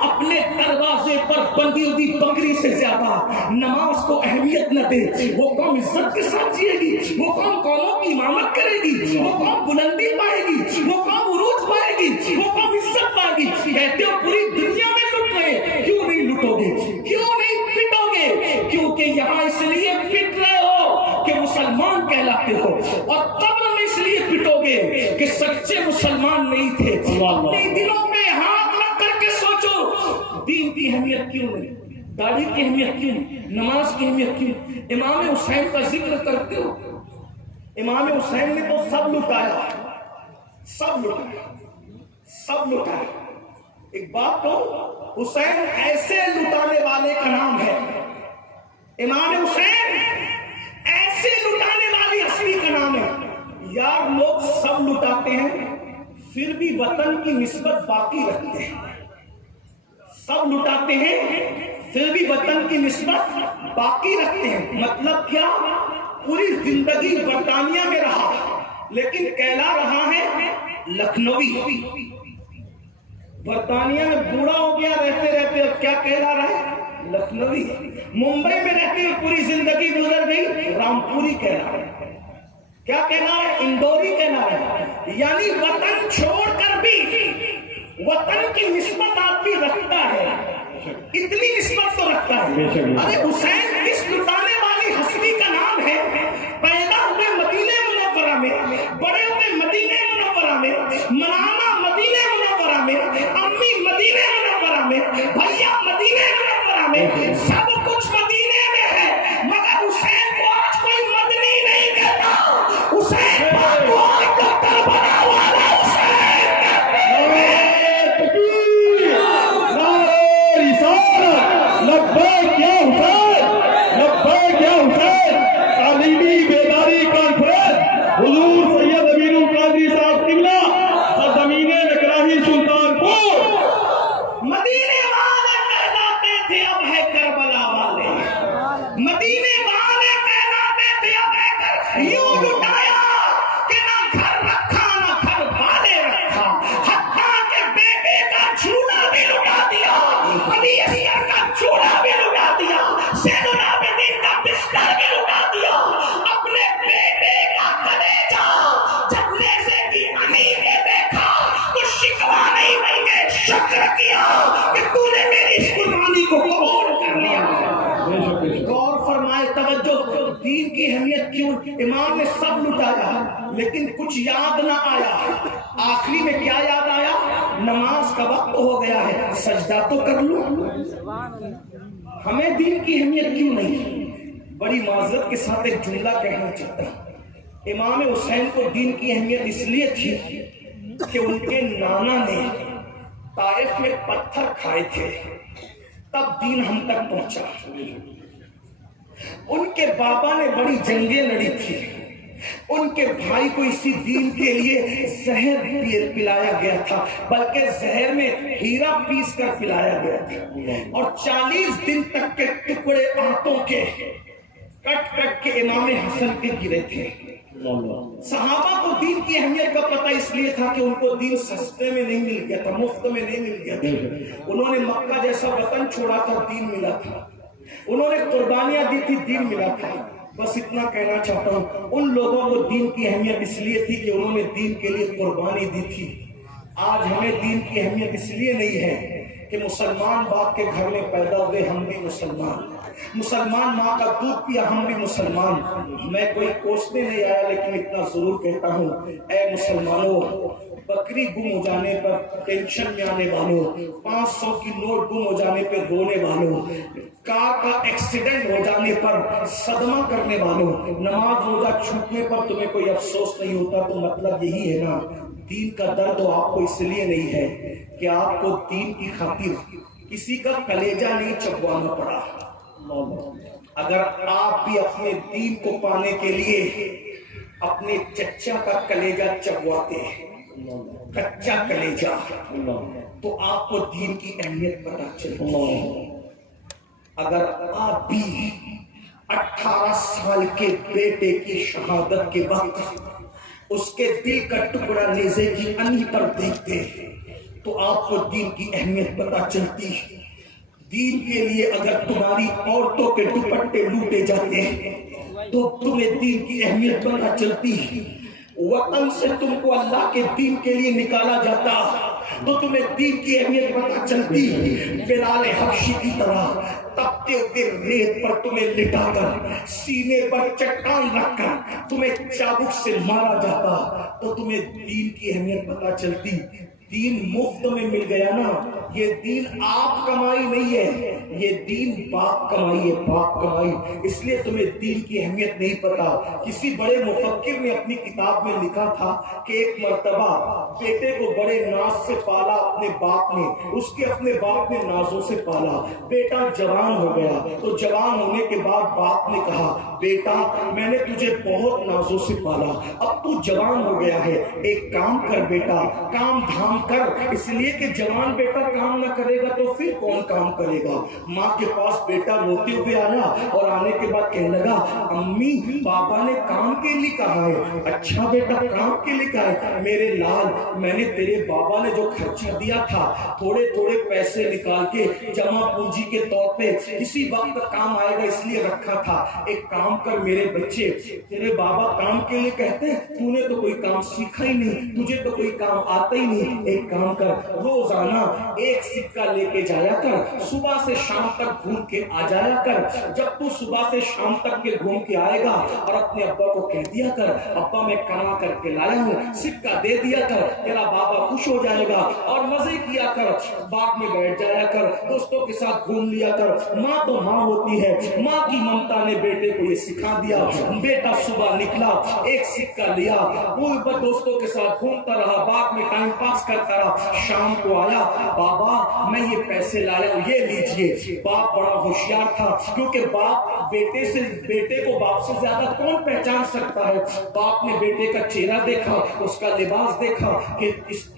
اپنے دروازے پر بندی ہوئی بکری سے زیادہ نماز کو اہمیت نہ دے, وہ قوم عزت کے ساتھ جیے گی, وہ قوم قوموں کی امامت کرے گی, وہ قوم بلندی پائے گی, وہ قوم عروج پائے گی, وہ قوم عزت پائے گی. کہتے ہو پوری دنیا میں لٹ رہے, کیوں نہیں لٹو گے, کیوں نہیں پٹو گے؟ کیونکہ یہاں اس لیے پٹ رہے ہو کہ مسلمان کہلاتے ہو, اور قبر میں اس لیے پٹو گے کہ سچے مسلمان نہیں تھے. اپنے دلوں میں ہاتھ رکھ کر کے سوچو, دین کی اہمیت کیوں نہیں, داڑھی کی اہمیت کیوں, نماز کی اہمیت کیوں؟ امام حسین کا ذکر کرتے ہو, امام حسین نے تو سب لٹایا, سب لٹایا, سب لٹایا. ایک بات تو, حسین ایسے لٹانے والے کا نام ہے, امام حسین ایسے لٹانے والی ہستی کا نام ہے. یار لوگ سب لٹاتے ہیں پھر بھی وطن کی نسبت باقی رکھتے ہیں, سب لٹاتے ہیں پھر بھی وطن کی نسبت باقی رکھتے ہیں. مطلب کیا؟ پوری زندگی برطانیہ میں رہا لیکن کہلا رہا ہے لکھنوی. برطانیہ میں بوڑھا ہو گیا رہتے رہتے، اب کیا کہلا رہا ہے؟ لکھنوی۔ ممبئی میں رہتے ہوئے پوری زندگی گزر گئی، رامپوری کہلا رہا ہے۔ کیا کہنا ہے؟ اندوری کہنا ہے۔ یعنی وطن چھوڑ کر بھی وطن کی نسبت آدمی رکھتا ہے، اتنی نسبت تو رکھتا ہے۔ ارے حسین کس لٹانے والی ہستی کا نام ہے، پیدا ہوئے مدینے منورہ میں، بڑے ہوئے مدینے منورہ میں، مولانا مدینے منورہ میں، امی مدینے منورہ میں، بھیا مدینے منورہ میں، سب کچھ مدینے میں ہے، مگر حسین کو آج کوئی مدنی نہیں کہتا۔ حسین کو آج کربلا والا حسین لبیک یا حسین، لبیک یا حسین۔ تعلیمی بیداری کانفرنس حضور سید امین القادری صاحب قبلہ، سرزمین نکراہی سلطانپور۔ مدینے والے کہلاتے تھے اب ہے کربلا والے، مدینے والے کہلاتے تھے اب ہے یوں لٹایا کہ نہ گھر رکھا نہ گھر والے رکھا، حتیٰ کہ بیٹے کا چولہا بھی لٹا دیا، علی اصغر کا چولہا بھی لٹا دیا، زین العابدین کا بستر بھی لٹا دیا، اپنے بیٹے کا کلیجہ جب نیزے کی امیر نے دیکھا تو شکوہ نہیں بلکہ شکر کیا کہ تو نے میری اس قربانی کو قبول کر لیا۔ غور فرمائے، توجہ، دین کی اہمیت کیوں؟ امام نے سب لٹایا لیکن کچھ یاد نہ آیا، آخری میں کیا یاد آیا؟ نماز کا وقت ہو گیا ہے، سجدہ تو کر لوں۔ ہمیں دین کی اہمیت کیوں نہیں؟ بڑی معذرت کے ساتھ ایک جملہ کہنا چاہتا ہوں، امام حسین کو دین کی اہمیت اس لیے تھی کہ ان کے نانا نے طائف میں پتھر کھائے تھے، تب دین ہم تک پہنچا۔ ان کے بابا نے بڑی جنگیں لڑی تھی، ان کے بھائی کو اسی دین کے لیے زہر پلایا گیا تھا، بلکہ زہر میں ہیرا پیس کر پلایا گیا تھا، اور 40 دن تک کے ٹکڑے آنتوں کے کٹ کٹ کے امام حسن کے گرے تھے۔ صحابہ کو دین کی اہمیت کا پتہ اس لیے تھا کہ ان کو دین سستے میں نہیں مل گیا تھا، مفت میں نہیں مل گیا تھا۔ انہوں نے مکہ جیسا وطن چھوڑا تھا، دین ملا تھا، انہوں نے قربانیاں دی تھی، دین ملا تھا۔ بس اتنا کہنا چاہتا ہوں، ان لوگوں کو دین کی اہمیت اس لیے تھی کہ انہوں نے دین کے لیے قربانی دی تھی۔ آج ہمیں دین کی اہمیت اس لیے نہیں ہے کہ مسلمان باپ کے گھر میں پیدا ہوئے، ہم بھی مسلمان، مسلمان ماں کا دودھ پیا، ہم بھی مسلمان۔ میں کوئی کوسنے نہیں آیا لیکن اتنا ضرور کہتا ہوں، اے مسلمانوں، بکری گم ہو جانے پر ٹینشن میں آنے والوں، 500 کی نوٹ گم ہو جانے پر رونے والوں، کار کا ایکسیڈنٹ ہو جانے پر صدمہ کرنے والوں، نماز روزہ چھوٹنے پر تمہیں کوئی افسوس نہیں ہوتا، تو مطلب یہی ہے نا، دین کا درد آپ کو اس لیے نہیں ہے کہ آپ کو دین کی خاطر کسی کا کلیجہ نہیں چبوانا پڑا۔ اگر آپ بھی اپنے دین کو پانے کے لیے اپنے چچا کا کلیجہ چبواتے ہیں، کچا کلیجہ، تو آپ کو دین کی اہمیت پتہ چلتی۔ اگر آپ بھی 18 سال کے بیٹے کی شہادت کے وقت اس کے دل کا ٹکڑا نیزے کی انہی پر دیکھتے تو آپ کو دین کی اہمیت پتہ چلتی۔ دین کے لیے اگر تمہاری عورتوں کے دوپٹے لوٹے جاتے تو تمہیں دین کی اہمیت پتہ چلتی۔ وطن سے تم کو اللہ کے دین کے لیے نکالا جاتا تو تمہیں دین کی اہمیت پتہ چلتی۔ بلال حبشی کی طرح تپتے ہوئے ریت پر تمہیں لٹا کر، سینے پر چٹان رکھ کر تمہیں چابک سے مارا جاتا تو تمہیں دین کی اہمیت پتہ چلتی۔ دین مفت میں مل گیا نا، یہ دین آپ کمائی نہیں ہے، یہ دین باپ کمائی ہے، باپ کمائی۔ اس لیے تمہیں دین کی اہمیت نہیں پتا۔ کسی بڑے مفکر نے اپنی کتاب میں لکھا تھا کہ ایک مرتبہ بیٹے کو بڑے ناز سے پالا اپنے باپ نے، اس کے اپنے باپ نے نازوں سے پالا، بیٹا جوان ہو گیا تو جوان ہونے کے بعد باپ نے کہا، بیٹا میں نے تجھے بہت نازوں سے پالا، اب تو جوان ہو گیا ہے، ایک کام کر بیٹا، کام دھام کر، اس لیے کہ جوان بیٹا کام نہ کرے گا تو پھر کون کام کرے گا۔ ماں کے پاس بیٹا روتے ہوئے آیا اور آنے کے بعد کہنے لگا امی بابا نے کام کے لیے کہا ہے۔ اچھا بیٹا کام کے لیے کہا ہے؟ میرے لال میں نے تیرے بابا نے جو خرچہ دیا تھا تھوڑے تھوڑے پیسے نکال کے جمع پونجی کے طور پہ کسی وقت کام آئے گا اس لیے رکھا تھا۔ ایک کام کر میرے بچے، تیرے بابا کام کے لیے کہتے ہیں، تو نے تو کوئی کام سیکھا ہی نہیں، تجھے تو کوئی کام آتا ہی نہیں۔ ایک کام کر، روزانہ ایک سکہ لے کے جایا کر، صبح سے شام تک گھوم کے آ جایا کر۔ جب تو صبح سے شام تک کے گھوم کے آئے گا اور اپنے ابا کو کہہ دیا کر ابا میں کما کر کے لایا ہوں، سکہ دے دیا کر، تیرا بابا خوش ہو جائے گا اور مزے کیا کر، باغ میں بیٹھ جایا کر، دوستوں کے ساتھ گھوم لیا کر۔ ماں تو ماں ہوتی ہے، ماں کی ممتا نے بیٹے کو یہ سکھا دیا۔ بیٹا صبح نکلا، ایک سکہ لیا، وہ دوستوں کے ساتھ گھومتا رہا، باغ میں ٹائم پاس کرتا رہا۔ شام کو آیا، بابا میں یہ پیسے لایا ہوں، یہ لیجئے۔ باپ بڑا ہوشیار تھا، کیونکہ باپ بیٹے کو باپ سے زیادہ کون پہچان سکتا ہے۔ باپ نے بیٹے کا چہرہ دیکھا، اس کا لباس دیکھا کہ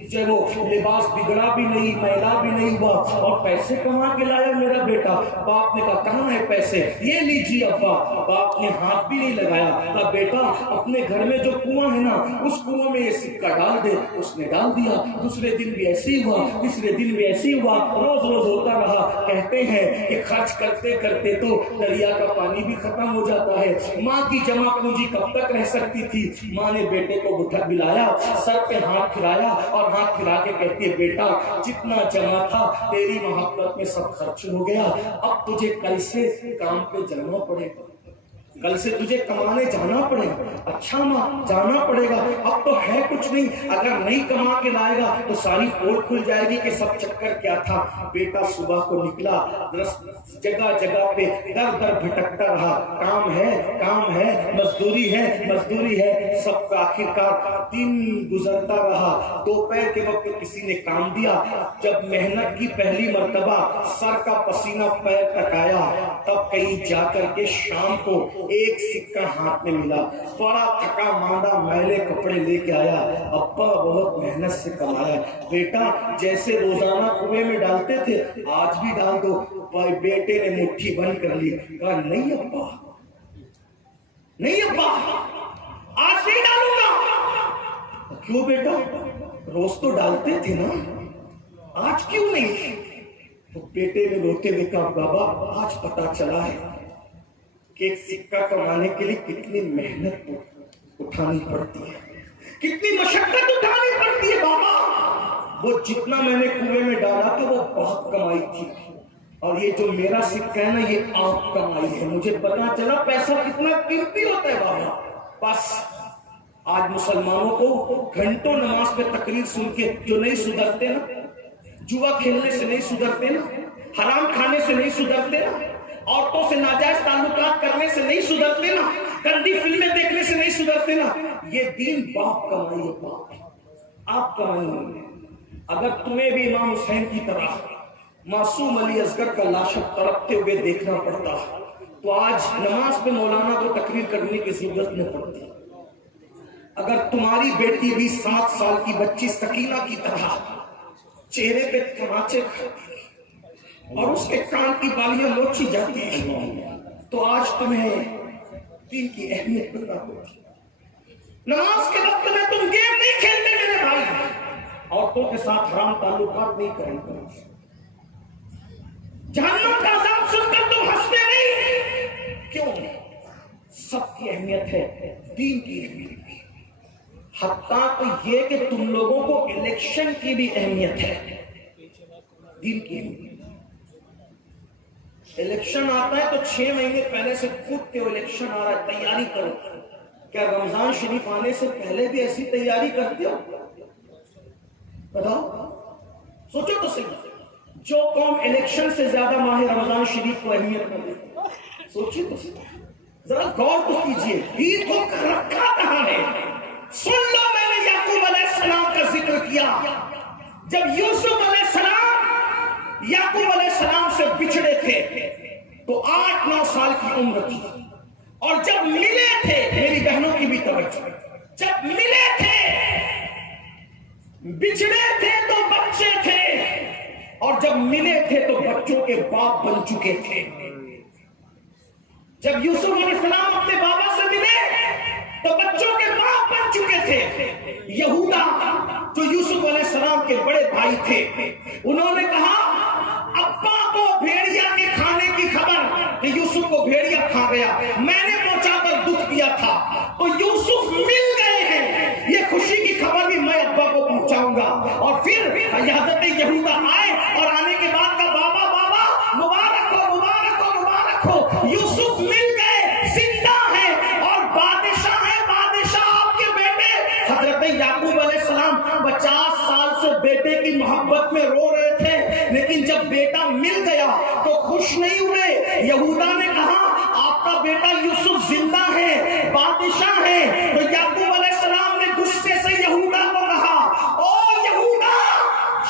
جو وہ لباس بگڑا بھی نہیں، میلا بھی نہیں ہوا، اور پیسے کما کے لایا میرا بیٹا۔ باپ نے کہا کہاں ہے پیسے؟ یہ لیجیے ابا۔ باپ نے ہاتھ بھی نہیں لگایا، کہا بیٹا اپنے گھر میں جو کنواں ہے نا اس کنویں میں یہ سکہ ڈال دے۔ اس نے ڈال دیا۔ دوسرے دن بھی ایسے ہی ہوا، تیسرے دن بھی ایسے ہی ہوا، روز روز ہوتا رہا۔ کہتے ہیں کہ خرچ کرتے کرتے تو دریا کا پانی بھی ختم ہو جاتا ہے۔ ماں کی جمع پونجی کب تک رہ سکتی تھی؟ ماں نے بیٹے کو اٹھا بلایا، سر پہ ہاتھ پھرایا اور ہاتھ پھرا کے کہتی ہے بیٹا جتنا جمع تھا تیری محبت میں سب خرچ ہو گیا، اب تجھے کل سے کام پہ جانا پڑے گا، کل سے تجھے کمانے جانا پڑے گا۔ اچھا ماں جانا پڑے گا، اب تو ہے کچھ نہیں، اگر نہیں کما کے لائے گا تو ساری پول کھل جائے گی کہ سب چکر کیا تھا۔ بیٹا صبح کو نکلا، جگہ جگہ پہ در در بھٹکتا رہا، کام ہے، مزدوری ہے، سب کا آخرکار دن گزرتا رہا۔ دوپہر کے وقت کسی نے کام دیا، جب محنت کی پہلی مرتبہ سر کا پسینہ پیر تک آیا، تب کہیں جا کر کے شام کو ایک سکہ ہاتھ میں ملا، بڑا تھکا ماندہ میلے کپڑے لے کے آیا۔ ابا بہت محنت سے کمایا، بیٹا جیسے روزانہ کنویں میں ڈالتے تھے آج بھی ڈال دو۔ بیٹے نے مٹھی بند کر لی، کہا نہیں ابا آج نہیں ڈالوں گا۔ کیوں بیٹا؟ روز تو ڈالتے تھے نا، آج کیوں نہیں؟ تو بیٹے نے روتے ہوئے کہا بابا آج پتا چلا ہے کہ ایک سکہ کمانے کے لیے کتنی محنت اٹھانی پڑتی ہے، کتنی مشقت اٹھانی پڑتی ہے بابا۔ وہ جتنا میں نے کنویں میں ڈالا تھا وہ بہت کمائی تھی، اور یہ جو میرا سکہ ہے نا یہ آپ کمائی ہے۔ مجھے پتا چلا پیسہ کتنا قیمتی ہوتا ہے بابا۔ بس آج مسلمانوں کو گھنٹوں نماز پہ تقریر سن کے جو نہیں سدھرتے نا، جوا کھیلنے سے نہیں سدھرتے نا، حرام کھانے سے نہیں سدھرتے نا، عورتوں سے ناجائز تعلقات کرنے سے نہیں سدھرتے نا، گندی فلمیں دیکھنے سے نہیں سدھرتے نا، یہ دین باپ کمائی ہے، باپ آپ کمائی ہے۔ اگر تمہیں بھی امام حسین کی طرح معصوم علی اصغر کا لاشا تڑپتے ہوئے دیکھنا پڑتا تو آج نماز پہ مولانا کو تقریر کرنے کی ضرورت نہ پڑتی۔ اگر تمہاری بیٹی بھی 7 سال کی بچی سکینہ کی طرح چہرے پہ تماچے کھاتی اور اس کے کان کی بالیاں لوچی جاتی ہیں تو آج تمہیں دین کی اہمیت پتا ہوتی۔ نماز کے وقت میں تم گیم نہیں کھیلتے میرے بھائی، عورتوں کے ساتھ حرام تعلقات نہیں کریں، جہنم کا عذاب سن کر تم ہنستے نہیں، کیوں؟ سب کی اہمیت ہے، دین کی اہمیت بھی، حتیٰ کہ یہ کہ تم لوگوں کو الیکشن کی بھی اہمیت ہے، دین کی اہمیت۔ الیکشن آتا ہے تو 6 مہینے پہلے سے کودتے ہو، الیکشن آ رہا ہے تیاری کرو۔ کیا رمضان شریف آنے سے پہلے بھی ایسی تیاری کرتے ہو؟ بتاؤ، سوچو تو صحیح۔ جو قوم الیکشن سے زیادہ ماہ رمضان شریف کو اہمیت نہ دے، سوچیے تو صحیح، ذرا غور تو کیجیے، عید کو رکھا کہاں ہے؟ سن لو، میں نے یعقوب علیہ السلام کا ذکر کیا، جب یوسف علیہ السلام یعقوب علیہ السلام سے بچھڑے تھے تو 8-9 سال کی عمر تھی، اور جب ملے تھے، میری بہنوں کی بھی توجہ، جب ملے تھے بچھڑے تھے تو بچے تھے اور جب ملے تھے تو بچوں کے باپ بن چکے تھے. جب یوسف علیہ السلام اپنے بابا سے ملے تو بچوں کے باپ بن چکے تھے. یہودا جو یوسف علیہ السلام کے بڑے بھائی تھے انہوں نے کہا ابا کو بھیڑیا کے کھانے کی خبر کہ یوسف کو بھیڑیا کھا گیا میں نے پہنچا کر دکھ دیا تھا تو یوسف مل گئے ہیں یہ خوشی کی خبر بھی میں ابا کو پہنچاؤں گا. اور پھر حضرت یہودا آئے اور آنے کے بعد کا بابا بابا مبارک ہو مبارک ہو مبارک ہو یوسف مل گئے زندہ ہے اور بادشاہ ہے بادشاہ آپ کے بیٹے. حضرت یعقوب علیہ السلام 50 سال سے بیٹے کی محبت میں رو رہے تھے لیکن جب بیٹا مل گیا تو خوش نہیں ہوئے. یہودا نے کہا آپ کا بیٹا یوسف زندہ ہے بادشاہ ہے. تو یعقوب علیہ السلام نے غصے سے یہودا کو کہا او یہودا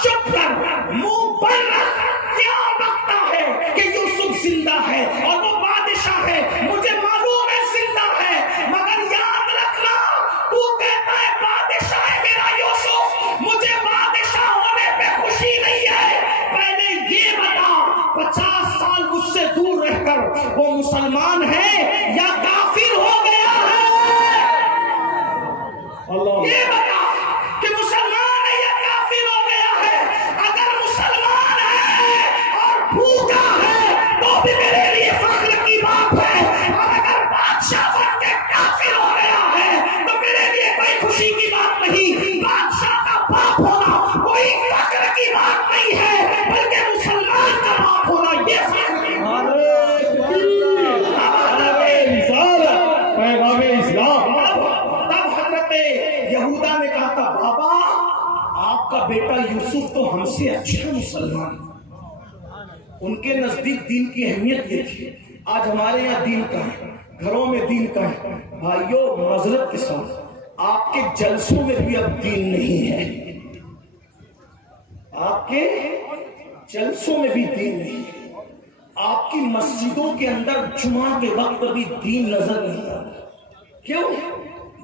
چپ کر منہ بند رکھ کیا بکتا ہے کہ یوسف زندہ ہے اور وہ بادشاہ ہے مجھے معلوم ہے زندہ ہے مگر یاد رکھنا تو کہتا ہے بادشاہ ہے میرا یوسف مجھے بادشاہ ہونے پہ خوشی نہیں ہے. پہلے یہ بتا 50 سال مجھ سے دور رہ کر وہ مسلمان ہے یا کافر ہو گیا ہے. اللہ یہ بتا کہ مسلمان ہے یا کافر ہو گیا ہے. اگر مسلمان ہے اور بھوکا ہے تو بھی میرے لیے فخر کی بات ہے اور اگر بادشاہ بن کے کافر ہو گیا ہے تو میرے لیے کوئی خوشی کی بات نہیں. بادشاہ کا باپ ہونا کوئی فخر کی بات نہیں ہے بلکہ مسلمان کا باپ ہونا یہ فخر کی بات ہے. پیغام اسلام. تب حضرت یہودا نے کہا تھا بابا آپ کا بیٹا یوسف تو ہم سے اچھا مسلمان. ان کے نزدیک دین کی اہمیت یہ تھی. آج ہمارے یہاں دین کا ہے گھروں میں دین کا ہے. بھائیوں معذرت کے ساتھ آپ کے جلسوں میں بھی اب دین نہیں ہے. آپ کے جلسوں میں بھی دین نہیں ہے. آپ کی مسجدوں کے اندر جمعہ کے وقت بھی دین نظر نہیں آتا. کیوں؟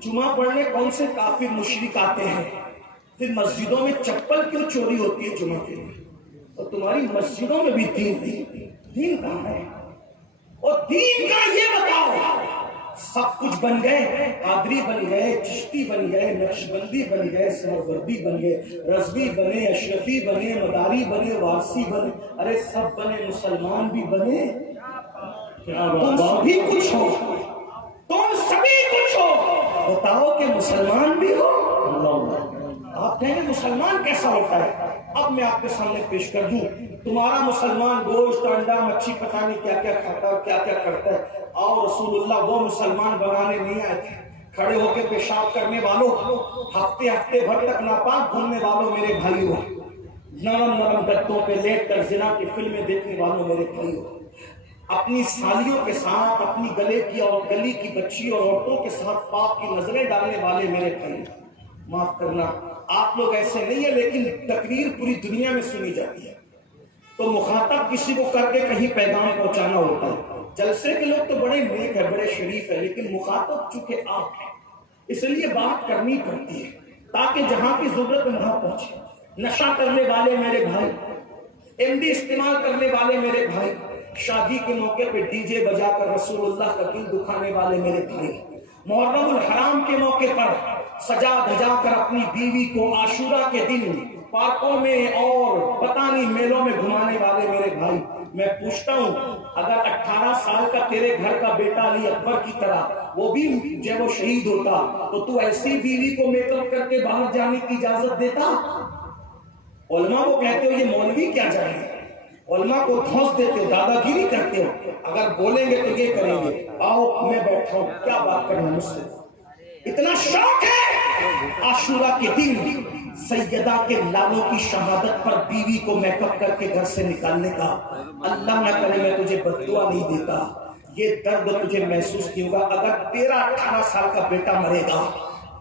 جمعہ پڑھنے کون سے کافر مشرک آتے ہیں پھر مسجدوں میں چپل کیوں چوری ہوتی ہے جمعہ کے لیے. اور تمہاری مسجدوں میں بھی دین نہیں. دین کہاں ہے؟ اور دین کا یہ بتاؤ سب کچھ بن گئے قادری بن گئے چشتی بن گئے نقشبندی بن گئے سہروردی بن گئے رضوی بنے اشرفی بنے مداری بنے وارسی بنے ارے سب بنے مسلمان بھی بنے. تم سبھی کچھ ہو تم سبھی کچھ ہو بتاؤ کہ مسلمان بھی ہو. آپ کہیں گے مسلمان کیسا ہوتا ہے. اب میں آپ کے سامنے پیش کر دوں تمہارا مسلمان گوشت انڈا مچھی پتہ نہیں کیا کیا کھاتا ہے کیا کیا کرتا ہے. اور رسول اللہ وہ مسلمان بنانے نہیں آئے تھے. کھڑے ہو کے پیشاب کرنے والوں ہفتے ہفتے بھر تک ناپاک گھومنے والوں میرے بھائیوں نرم نرم گدوں پہ لیٹ کر زنا کی فلمیں دیکھنے والوں میرے بھائیوں اپنی سالیوں کے ساتھ اپنی گلے کی اور گلی کی بچی اور عورتوں کے ساتھ پاپ کی نظریں ڈالنے والے میرے بھائی معاف کرنا آپ لوگ ایسے نہیں ہیں لیکن تقریر پوری دنیا میں سنی جاتی ہے تو مخاطب کسی کو کر کے کہیں پیغام پہنچانا ہوتا ہے. جلسے کے لوگ تو بڑے نیک ہیں بڑے شریف ہیں لیکن مخاطب چونکہ آپ ہیں اس لیے بات کرنی پڑتی ہے تاکہ جہاں کی ضرورت وہاں پہنچے. نشہ کرنے والے میرے بھائی ایم ڈی استعمال کرنے والے میرے بھائی شادی کے موقع پہ ڈی جے بجا کر رسول اللہ کا دل دکھانے والے میرے بھائی محرم الحرام کے موقع پر سجا دھجا کر اپنی بیوی کو عاشورہ کے دن پارکوں میں اور پتہ نہیں میلوں میں گھمانے والے میرے بھائی میں پوچھتا ہوں اگر 18 سال کا تیرے گھر کا بیٹا علی اکبر کی طرح وہ بھی جب وہ شہید ہوتا تو ایسی بیوی کو میک اپ کر کے باہر جانے کی اجازت دیتا؟ علماء کو کہتے ہو یہ مولوی کیا جانے علماء کو دھوس دیتے ہو دادا گیری کرتے ہو اگر بولیں گے تو یہ کریں گے. آؤ میں بیٹھا ہوں کیا بات کرنا مجھ سے اتنا شوق ہے عاشورہ کے دن سیدہ کے لالوں کی شہادت پر بیوی کو میک اپ کر کے گھر سے نکالنے کا. اللہ نہ کرے میں تجھے بددعا نہیں دیتا یہ درد تجھے محسوس نہیں ہوگا. اگر تیرا 18 سال کا بیٹا مرے گا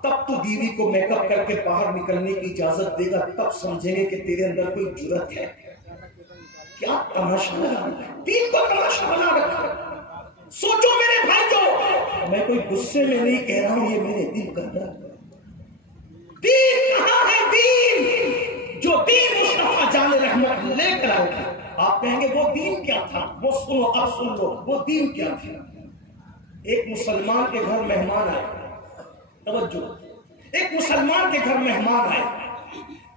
تب تو بیوی کو میک اپ کر کے باہر نکلنے کی اجازت دے گا تب سمجھیں گے کہ تیرے اندر کوئی جرت ہے. کیا تماشا لگا دین کو تماشا بنا رکھا. سوچو میرے بھائی جو میں کوئی غصے میں نہیں کہہ رہا ہوں یہ میرے دل کا درد. دین کہاں ہے دین جو دین مصطفیٰ جان رحمت لے کر آئے تھے، آپ کہیں گے وہ دین کیا تھا؟ وہ سنو، اب سن لو وہ دین کیا تھا۔ ایک مسلمان کے گھر مہمان آئے، توجہ، ایک مسلمان کے گھر مہمان آئے،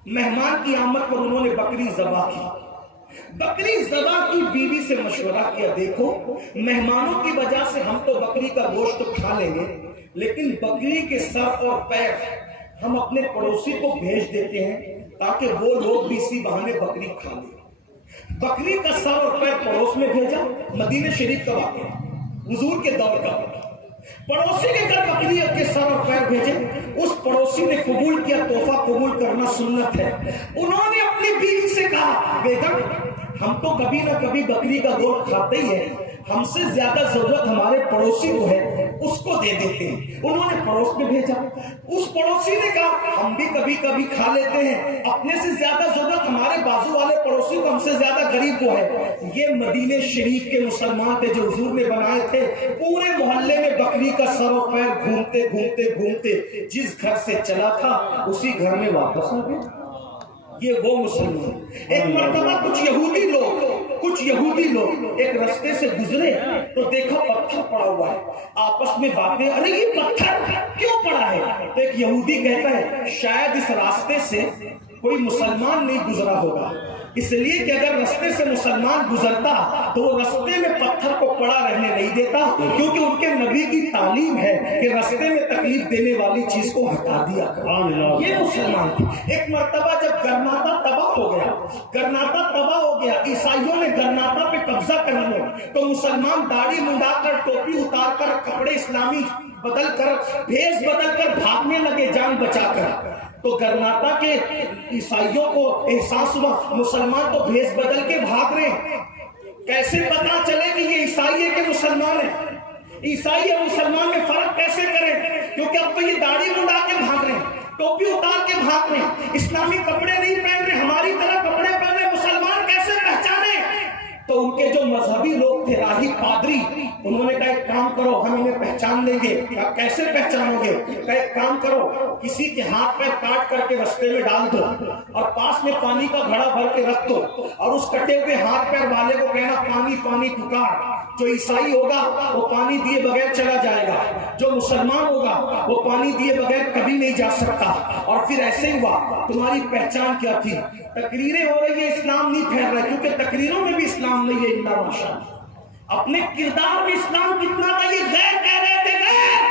مہمان کی آمد پر انہوں نے بکری ذبح کی، بکری ذبح کی، بیوی سے مشورہ کیا، دیکھو مہمانوں کی وجہ سے ہم تو بکری کا گوشت تو کھا لیں گے، لیکن بکری کے سر اور پیر ہم اپنے پڑوسی کو بھیج دیتے ہیں تاکہ وہ لوگ بھی اسی بہانے بکری کھا لیں۔ بکری کا سر اور پیر پڑوس میں بھیجا، مدینہ شریف کا واقعہ، حضور کے دور کا واقعہ۔ پڑوسی کے گھر بکری کے سر اور پیر بھیجے، اس پڑوسی نے قبول کیا، تحفہ قبول کرنا سنت ہے۔ انہوں نے اپنی بیوی سے کہا، بیگم ہم تو کبھی نہ کبھی بکری کا گوشت کھاتے ہی ہیں، ہم سے زیادہ ضرورت ہمارے پڑوسی کو ہے، اس کو دے دیتے ہیں۔ انہوں نے پڑوس میں بھیجا، اس پڑوسی نے کہا ہم بھی کبھی کبھی کھا لیتے ہیں، اپنے سے زیادہ ضرورت ہمارے بازو والے پڑوسی کو، ہم سے زیادہ غریب کو ہے۔ یہ مدینہ شریف کے مسلمان تھے جو حضور نے بنائے تھے، پورے محلے میں بکری کا سر و پیر گھومتے گھومتے گھومتے جس گھر سے چلا تھا اسی گھر میں واپس آ گئے۔ یہ وہ مسلمان۔ ایک مرتبہ کچھ یہودی لوگ ایک رستے سے گزرے تو دیکھا پتھر پڑا ہوا ہے، آپس میں باتیں، ارے یہ پتھر کیوں پڑا ہے؟ تو ایک یہودی کہتا ہے شاید اس راستے سے کوئی مسلمان نہیں گزرا ہوگا، اس لیے کہ اگر رستے سے مسلمان گزرتا تو وہ رستے میں پتھر کو پڑا رہنے نہیں دیتا، کیونکہ ان کے نبی کی تعلیم ہے کہ رستے میں تکلیف دینے والی چیز کو ہٹا دیا کرو۔ یہ مسلمان تھے۔ ایک مرتبہ جب گرناطہ تباہ ہو گیا، عیسائیوں نے گرناطہ پہ قبضہ کر لیا، تو مسلمان داڑھی منڈا کر، ٹوپی اتار کر، کپڑے اسلامی بدل کر، بھیس بدل کر بھاگنے لگے جان بچا کر۔ تو گرناطہ کے عیسائیوں کو احساس ہوا مسلمان تو بھیس بدل کے بھاگ رہے ہیں، کیسے پتا چلے کہ یہ عیسائی ہے کہ مسلمان ہے؟ عیسائی اور مسلمان میں فرق کیسے کریں؟ کیونکہ اب تو یہ داڑھی منڈا کے بھاگ رہے ہیں، ٹوپی اتار کے بھاگ رہے ہیں، اسلامی کپڑے نہیں پہن رہے، ہماری طرح کپڑے پہن رہے، مسلمان کیسے پہچانے؟ تو ان کے جو مذہبی لوگ تھے، راہی پادری، انہوں نے کہا ایک کام کرو، ہم انہیں پہچان لیں گے۔ کیسے پہچانو گے؟ کہا ایک کام کرو، کسی کے ہاتھ پہ کاٹ کر کے رستے میں ڈال دو اور پاس میں پانی کا گھڑا بھر کے رکھ دو، اور اس کٹے ہوئے ہاتھ پیر والے کو کہنا پانی پانی پکار۔ جو عیسائی ہوگا وہ پانی دیے بغیر چلا جائے گا، جو مسلمان ہوگا وہ پانی دیے بغیر کبھی نہیں جا سکتا۔ اور پھر ایسے ہوا۔ تمہاری پہچان کیا تھی؟ تقریریں ہو رہی ہے، اسلام نہیں پھیل رہا، کیونکہ تقریروں میں بھی اسلام نہیں ہے، اللہ ماشاء اللہ۔ اپنے کردار میں اسلام کتنا تھا یہ غیر کہہ رہے تھے، غیر۔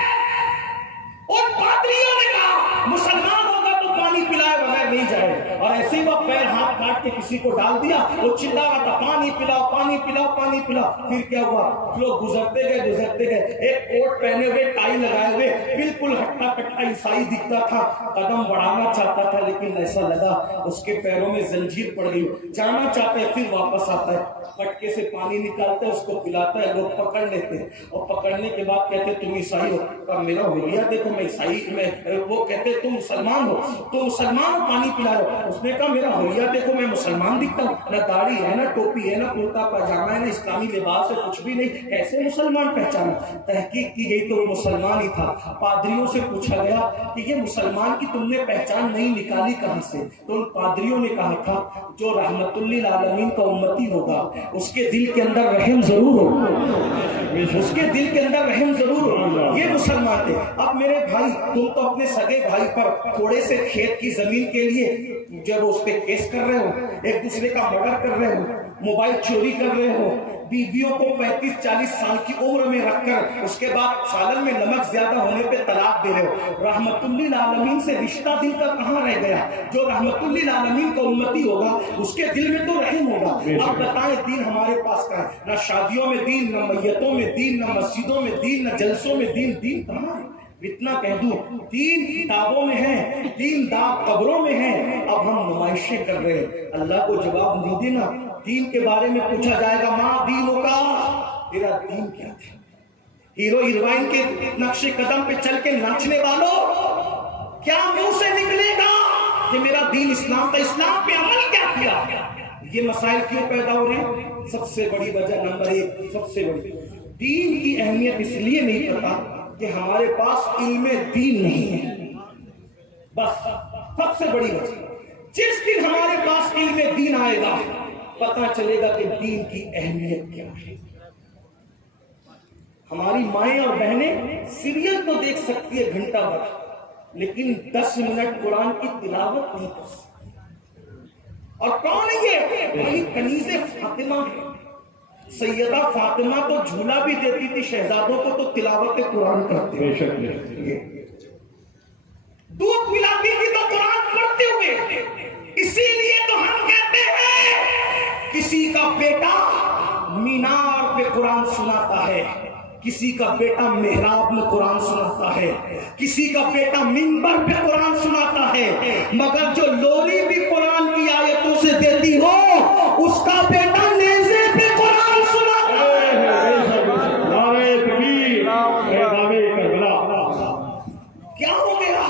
اور پادریوں نے کہا مسلمان ہوگا تو پانی پلائے بغیر نہیں جائے، اور ایسے ہی وہ پیر ہاتھ کاٹ کے کسی کو ڈال دیا، وہ چلا رہا تھا پانی پلاؤ پانی پلاؤ پانی پلاؤ۔ پھر کیا ہوا؟ لوگ گزرتے گئے، ایک کوٹ پہنے ہوئے، ٹائی لگائے ہوئے، بالکل ہٹا کٹا عیسائی دکھتا تھا، قدم بڑھانا چاہتا تھا لیکن ایسا لگا اس کے پیروں میں زنجیر پڑ گئی، جانا چاہتا ہے پھر واپس آتا ہے، پٹکے سے پانی نکالتا ہے، اس کو پلاتا ہے، لوگ پکڑ لیتے ہیں، اور پکڑنے کے بعد کہتے تم عیسائی ہو، میرا حلیہ دیکھو میں عیسائی میں، وہ کہتے تم مسلمان ہو، تو مسلمان ہو پانی پلا لو۔ اس نے کہا میرا حلیہ دیکھو میں مسلمان دکھتا ہوں، نہ داڑھی ہے نہ ٹوپی ہے نہ کرتا پاجامہ ہے نہ اسلامی لباس ہے، کچھ بھی نہیں، کیسے مسلمان پہچانا؟ تحقیق کی گئی تو وہ مسلمان ہی تھا۔ پادریوں سے پوچھا گیا کہ یہ مسلمان کی تم نے پہچان نہیں نکالی کہاں سے؟ تو ان پادریوں نے کہا تھا جو رحمت للعالمین کا امتی ہوگا اس کے دل کے اندر رحم ضرور ہو، اس کے دل کے اندر رحم ضرور ہو۔ یہ مسلمان تھے۔ اب میرے بھائی تم تو اپنے سگے بھائی پر تھوڑے سے کھیت کی زمین کے لیے جب اس پہ کیس کر رہے ہو، ایک دوسرے کا مرڈر کر رہے ہو، موبائل چوری کر رہے ہو، بیویوں کو 35-40 سال کی عمر میں رکھ کر اس کے بعد سالن میں نمک زیادہ ہونے پہ طلاق دے رہے ہو، رحمت للعالمین سے رشتہ دل کا کہاں رہ گیا؟ جو رحمت للعالمین کا امتی ہوگا اس کے دل میں تو رحم ہوگا۔ اب بتائیں دین ہمارے پاس کہاں ہے؟ نہ شادیوں میں دین، نہ میتوں میں دین، نہ مسجدوں میں دین، نہ جلسوں میں دین۔ دین کہاں ہے؟ اتنا کہہ دوں دین کتابوں میں ہے، دین داغ قبروں میں ہے، اب ہم نمائشیں کر رہے ہیں۔ اللہ کو جواب نہیں دینا، دین کے بارے میں پوچھا جائے گا ماں دینوں کا، تیرا دین کیا تھا؟ ہیرو ہیروئن کے نقش قدم پہ چل کے ناچنے والوں کیا منہ سے نکلے گا کہ میرا دین اسلام تھا؟ اسلام پہ عمل کیا کیا؟ یہ مسائل کیوں پیدا ہو رہے ہیں؟ سب سے بڑی وجہ نمبر 1، سب سے بڑی دین کی اہمیت اس لیے نہیں پتا کہ ہمارے پاس علم دین نہیں ہے۔ بس سب سے بڑی وجہ جس دن ہمارے پاس علم دین آئے گا پتہ چلے گا کہ دین کی اہمیت کیا ہے. ہماری مائیں اور بہنیں سیریل تو دیکھ سکتی ہے گھنٹہ بھر لیکن 10 منٹ قرآن کی تلاوت نہیں کر سکتی. اور کون ہے یہ؟ وہی کنیز فاطمہ ہے. سیدہ فاطمہ تو جھولا بھی دیتی تھی شہزادوں کو تو تلاوت قرآن کرتے ہوئے. دودھ پلاتی تھی تو قرآن پڑھتے ہوئے. اسی لیے تو ہم کہتے ہیں کسی کا بیٹا مینار پہ قرآن سناتا ہے, کسی کا بیٹا محراب میں قرآن سناتا ہے, کسی کا بیٹا منبر پہ قرآن سناتا ہے, مگر جو لوری بھی قرآن کی آیتوں سے دیتی ہو اس کا بیٹا نیزے پہ قرآن سناتا ہے. کیا ہو گیا؟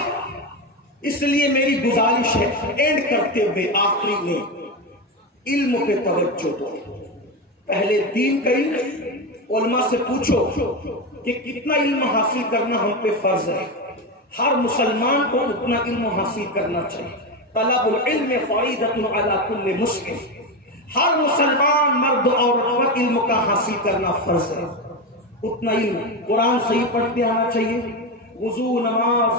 اس لیے میری گزارش ہے اینڈ کرتے ہوئے آخری میں علم پہ توجہ دو. پہلے دین کا علم, علماء سے پوچھو کہ کتنا علم حاصل کرنا ہم پہ فرض ہے. ہر مسلمان کو اتنا علم حاصل کرنا چاہیے. طلب العلم فریضۃ علی کل مسلم. ہر مسلمان مرد اور عورت علم کا حاصل کرنا فرض ہے. اتنا علم قرآن صحیح پڑھتے آنا چاہیے. وضو, نماز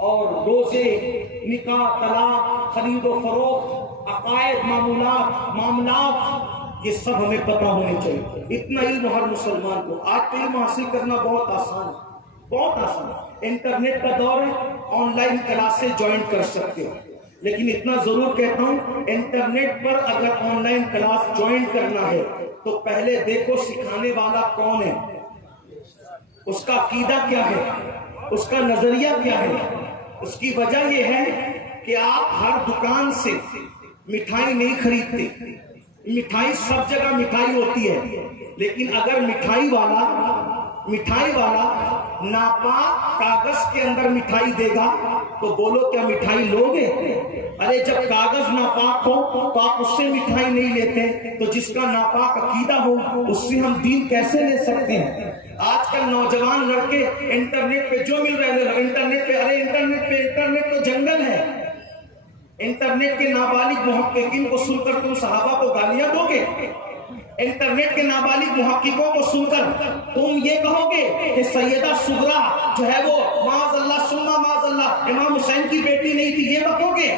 اور روزے, نکاح, طلاق, خرید و فروخت, عقائد, معاملات یہ سب ہمیں پتہ ہونے چاہیے. اتنا علم ہر مسلمان کو. آج علم حاصل کرنا بہت آسان ہے, بہت آسان ہے. انٹرنیٹ کا دور ہے, آن لائن کلاسیں جوائن کر سکتے ہو. لیکن اتنا ضرور کہتا ہوں انٹرنیٹ پر اگر آن لائن کلاس جوائن کرنا ہے تو پہلے دیکھو سکھانے والا کون ہے, اس کا عقیدہ کیا ہے, اس کا نظریہ کیا ہے. اس کی وجہ یہ ہے کہ آپ ہر دکان سے مٹھائی نہیں خریدتے. مٹھائی سب جگہ مٹھائی ہوتی ہے, لیکن اگر مٹھائی والا ناپاک کاغذ کے اندر مٹھائی دے گا تو بولو کیا مٹھائی لوگے؟ ارے جب کاغذ ناپاک ہو تو آپ اس سے مٹھائی نہیں لیتے, تو جس کا ناپاک عقیدہ ہو اس سے ہم دین کیسے لے سکتے ہیں؟ آج کل نوجوان لڑکے انٹرنیٹ پہ جو مل رہے ہیں انٹرنیٹ پہ, ارے انٹرنیٹ تو جنگل ہے. انٹرنیٹ کے نابالغ محققین کو سن کر تم صحابہ کو گالیاں دو گے؟ انٹرنیٹ کے نابالغ محققوں کو سن کر تم یہ کہو گے کہ سیدہ سغرا جو ہے وہ معاذ اللہ ثم معاذ اللہ امام حسین کی بیٹی نہیں تھی, یہ بتو گے؟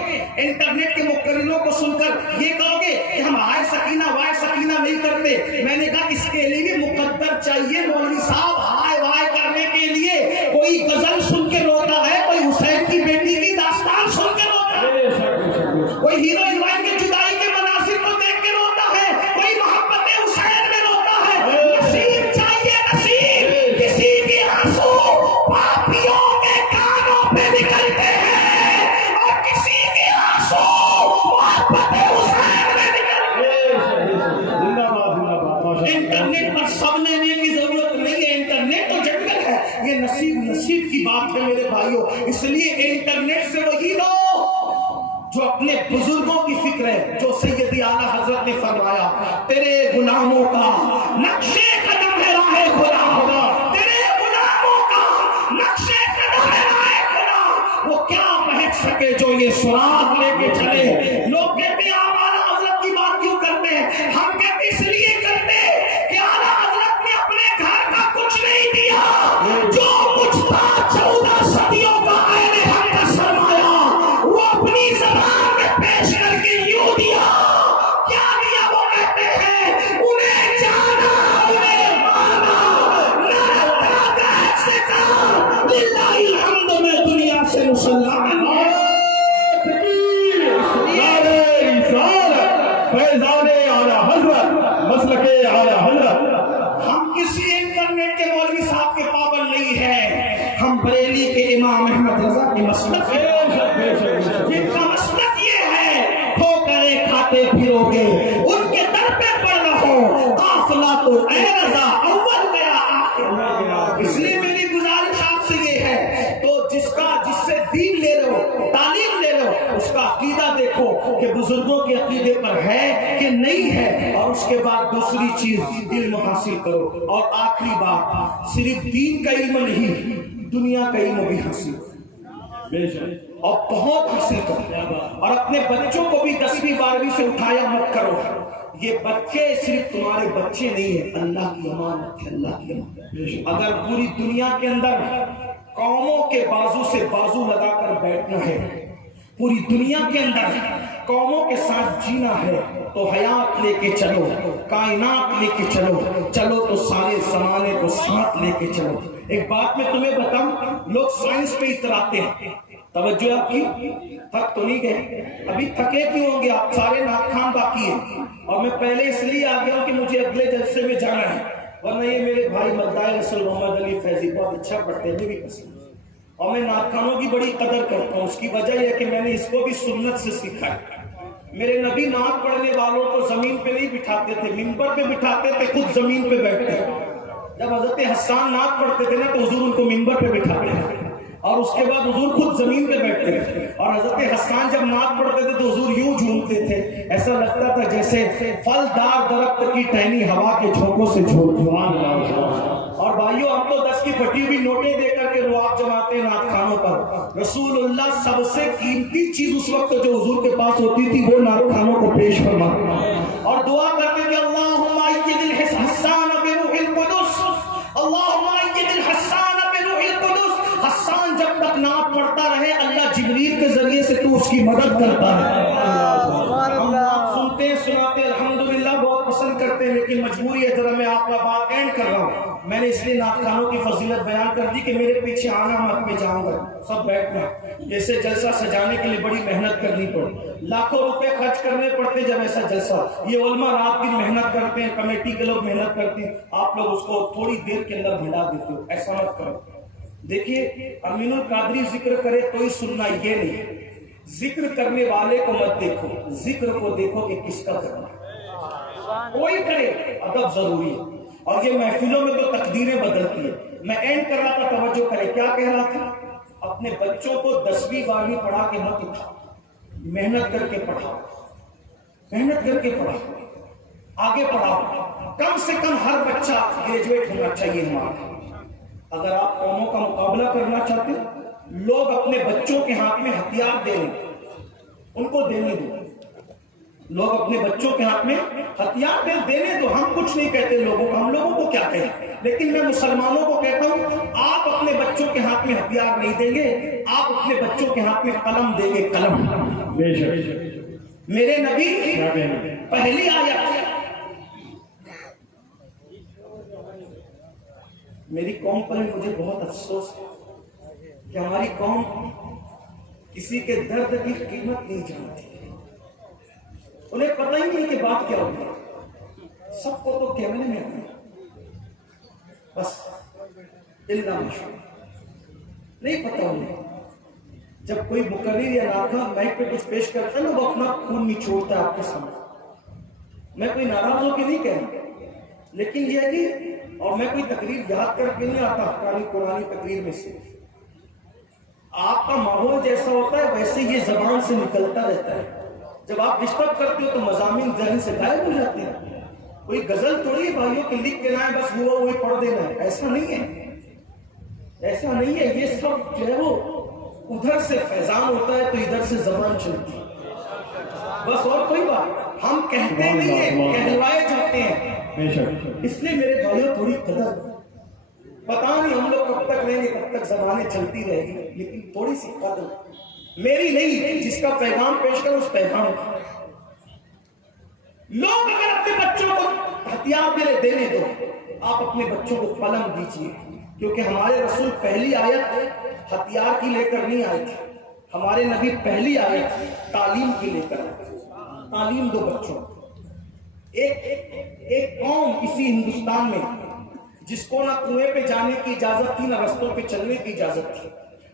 انٹرنیٹ کے مقرروں کو سن کر یہ کہو گے کہ ہم ہائے سکینہ نہیں کرتے؟ میں نے کہا اس کے لیے مقدر چاہیے. مولوی صاحب ہائے کرنے کے لیے کوئی غزل سن کے روتا ہے, کوئی حسین کی بیٹی کی داستان سن کے روتا ہے, کوئی ہیرو ہیروئن کی جدائی کے مناظر کو دیکھ کے روتا ہے, کوئی محبت حسین میں روتا ہے. نصیب چاہیے نصیب. کسی کے آنسو پاپیوں کے کانوں پہ نکلتے ہیں اور کسی کے آنسو محبت حسین میں نکلتے ہیں. انٹرنیٹ پر سب لینے کی ضرورت نہیں ہے, انٹرنیٹ تو جنگل ہے. یہ نصیب کی بات ہے میرے بھائیوں. اس لیے انٹرنیٹ سے وہی لو جو اپنے بزرگوں کی فکر ہے, جو سیدی اعلیٰ حضرت نے فرمایا تیرے غلاموں کا نقشے قدم ہے راہ خدا, تیرے غلاموں کا نقشے قدم ہے راہ خدا. وہ کیا پہنچ سکے جو یہ سراغ لے کے چلے. لوگ کہتے ہیں آپ اعلیٰ حضرت کی بات کیوں کرتے ہیں؟ ہم کہتے اس لیے کرتے کہ اعلیٰ حضرت نے اپنے گھر کا کچھ نہیں دیا, جو کچھ تھا 14 صدیوں کا اہل حق کا سرمایہ وہ اپنی زبان میں پیش کر کے یوں دیا. کیا دیا؟ وہ کہتے ہیں انہیں جانا انہیں مانا, نہ رکھا گائے سے کہا للہ الحمد میں دنیا سے مسلمان. فیضان اعلیٰ حضرت, مسلک اعلیٰ حضرت. ہم کسی انٹرنیٹ کے مولوی صاحب کے پابند نہیں ہیں, ہم بریلی کے امام احمد رضا کے مسلک جن کا مسلک یہ ہے ٹھوکریں کھاتے پھرو گے ان کے در پہ پڑ رہو, قافلہ تو اے رضا اول گیا آخر. اس لیے میری گزارش آپ سے یہ ہے تو جس سے دین لے رہے ہو, تعلیم لے رہے ہو, اس کا عقیدہ دیکھو کہ بزرگوں کے عقیدے پر ہے کہ نہیں ہے, اور اس کے بعد دوسری چیز علم حاصل کرو. اور آخری بات, صرف دین کا علم نہیں دنیا کا علم بھی حاصل کرو. بے شک اور بہت حاصل کرو، اور اپنے بچوں کو بھی 10ویں 12ویں سے اٹھایا مت کرو. یہ بچے صرف تمہارے بچے نہیں ہیں، اللہ کی امانت ہے، اللہ کی امانت. اگر پوری دنیا کے اندر قوموں کے بازو سے بازو لگا کر بیٹھنا ہے، پوری دنیا کے اندر قوموں کے ساتھ جینا ہے، تو حیات لے کے چلو، کائنات لے کے چلو تو سارے زمانے کو ساتھ لے کے چلو. ایک بات میں تمہیں بتاؤں، لوگ سائنس پہ اتراتے ہیں، توجہ آپ کی، تھک تو نہیں گئے؟ ابھی تھکے کیوں ہوں گے آپ؟ سارے ناکام باقی ہیں، اور میں پہلے اس لیے آ گیا ہوں کہ مجھے اگلے جلسے میں جانا ہے، ورنہ یہ میرے بھائی مداح رسول محمد علی فیضی بہت اچھا پڑھتے ہیں، مجھے بھی پسند ہے، اور میں ناکاموں کی بڑی قدر کرتا ہوں. اس کی وجہ یہ ہے کہ میں نے اس کو بھی سنت سے سیکھا ہے. میرے نبی نعت پڑھنے والوں کو زمین پہ نہیں بٹھاتے تھے، منبر پہ بٹھاتے تھے، خود زمین پہ بیٹھتے. جب حضرت حسان نعت پڑھتے تھے نا تو حضور ان کو منبر پہ بٹھاتے تھے، اور اس کے بعد حضور خود زمین پہ بیٹھتے تھے. اور حضرت حسان جب نعت پڑھتے تھے تو حضور یوں جھومتے تھے، ایسا لگتا تھا جیسے پھلدار درخت کی ٹہنی ہوا کے جھونکوں سے جھول. اور بھائیوں، ہم تو 10 کی پھٹی ہوئی نوٹیں دے کر کے رعاف جماتے ہیں نعت خانوں پر. رسول اللہ سب سے قیمتی چیز اس وقت جو حضور کے پاس ہوتی تھی وہ نعت خانوں کو پیش فرماتے اور دعا کرتے کہ اللہم ایّد الحسان بروح القدس، اللہم ایّد الحسان بروح القدس. حسان جب تک نعت پڑھتا رہے، اللہ جبریل کے ذریعے سے تو اس کی مدد کرتا ہے. ہم سنتے ہیں، سناتے الحمدللہ بہت پسند کرتے ہیں، لیکن مجبوری ہے، ذرا میں آپ کا بات اینڈ کر رہا ہوں. میں نے اس لیے نعت خانوں کی فضیلت بیان کر دی کہ میرے پیچھے آنا مت، میں جاؤں گا سب بیٹھنا. جیسے جلسہ سجانے کے لیے بڑی محنت کرنی پڑی، لاکھوں روپے خرچ کرنے پڑتے جب ایسا جلسہ. یہ علماء رات دن محنت کرتے ہیں، کمیٹی کے لوگ محنت کرتے ہیں، آپ لوگ اس کو تھوڑی دیر کے اندر بھلا دیتے ہو. ایسا مت کرو. دیکھیے، امین القادری ذکر کرے تو ہی سننا، یہ نہیں. ذکر کرنے والے کو مت دیکھو، ذکر کو دیکھو کہ کس کا کرنا ہے. کوئی کرے، ادب ضروری ہے. اور یہ محفلوں میں تو تقدیریں بدلتی ہیں. میں اینڈ کر رہا تھا، توجہ کرے، کیا کہہ رہا تھا؟ اپنے بچوں کو 10ویں 12ویں پڑھا کے مت اٹھاؤ، محنت کر کے پڑھاؤ، محنت کر کے پڑھاؤ، آگے پڑھاؤ. کم سے کم ہر بچہ گریجویٹ ہونا چاہیے ہمارا. اگر آپ قوموں کا مقابلہ کرنا چاہتے ہیں، لوگ اپنے بچوں کے ہاتھ میں ہتھیار دے رہے ہیں، ان کو دینے دو. لوگ اپنے بچوں کے ہاتھ میں ہتھیار دینے دو. ہم کچھ نہیں کہتے لوگوں کو، ہم لوگوں کو کیا کہیں، لیکن میں مسلمانوں کو کہتا ہوں، آپ اپنے بچوں کے ہاتھ میں ہتھیار نہیں دیں گے، آپ اپنے بچوں کے ہاتھ میں قلم دیں گے. قلم. بے شک. میرے نبی پہلی آیت، میری قوم پر مجھے بہت افسوس ہے کہ ہماری قوم کسی کے درد کی قیمت نہیں جانتی. انہیں پتہ ہی نہیں کہ بات کیا ہوتی ہے. سب کو تو کیمرے میں آنا بس، اللہ مشہور نہیں پتہ انہیں. جب کوئی مقرر یا ناکام مائک پہ کچھ پیش کرتا ہے نا، وہ اپنا خون نچوڑتا ہے آپ کے سامنے. میں کوئی ناراض ہو کے نہیں کہہ رہا، لیکن یہ ہے کہ، اور میں کوئی تقریر یاد کر کے نہیں آتا قرآنی تقریر میں سے. آپ کا ماحول جیسا ہوتا ہے ویسے یہ زبان سے نکلتا رہتا ہے. جب آپ ڈسٹرب کرتے ہو تو مضامین ذہن سے غائب ہو جاتے ہیں. کوئی غزل تھوڑی ہے بھائیوں کہ لکھ کے لائیں بس ہوا وہی پڑھ دینا ہے، ایسا نہیں ہے، ایسا نہیں ہے. یہ سب جو ہے وہ ادھر سے فیضان ہوتا ہے تو ادھر سے زبان چلتی ہے بس، اور کوئی بات. ہم کہتے نہیں ہیں، کہلوائے جاتے ہیں. اس لیے میرے بھائیوں تھوڑی قدر، پتا نہیں ہم لوگ کب تک رہیں گے، کب تک زبانیں چلتی رہے گی، لیکن تھوڑی سی قدر میری نہیں، جس کا پیغام پیش کرو اس پیغام کا. لوگ اگر اپنے بچوں کو ہتھیار دینے دو، آپ اپنے بچوں کو قلم دیجیے، کیونکہ ہمارے رسول پہلی آیت ہتھیار کی لے کر نہیں آئے تھے. ہمارے نبی پہلی آیت تعلیم کی لے کر آئے تھے. تعلیم دو بچوں. ایک قوم اسی ہندوستان میں جس کو نہ کنویں پہ جانے کی اجازت تھی، نہ رستوں پہ چلنے کی اجازت تھی.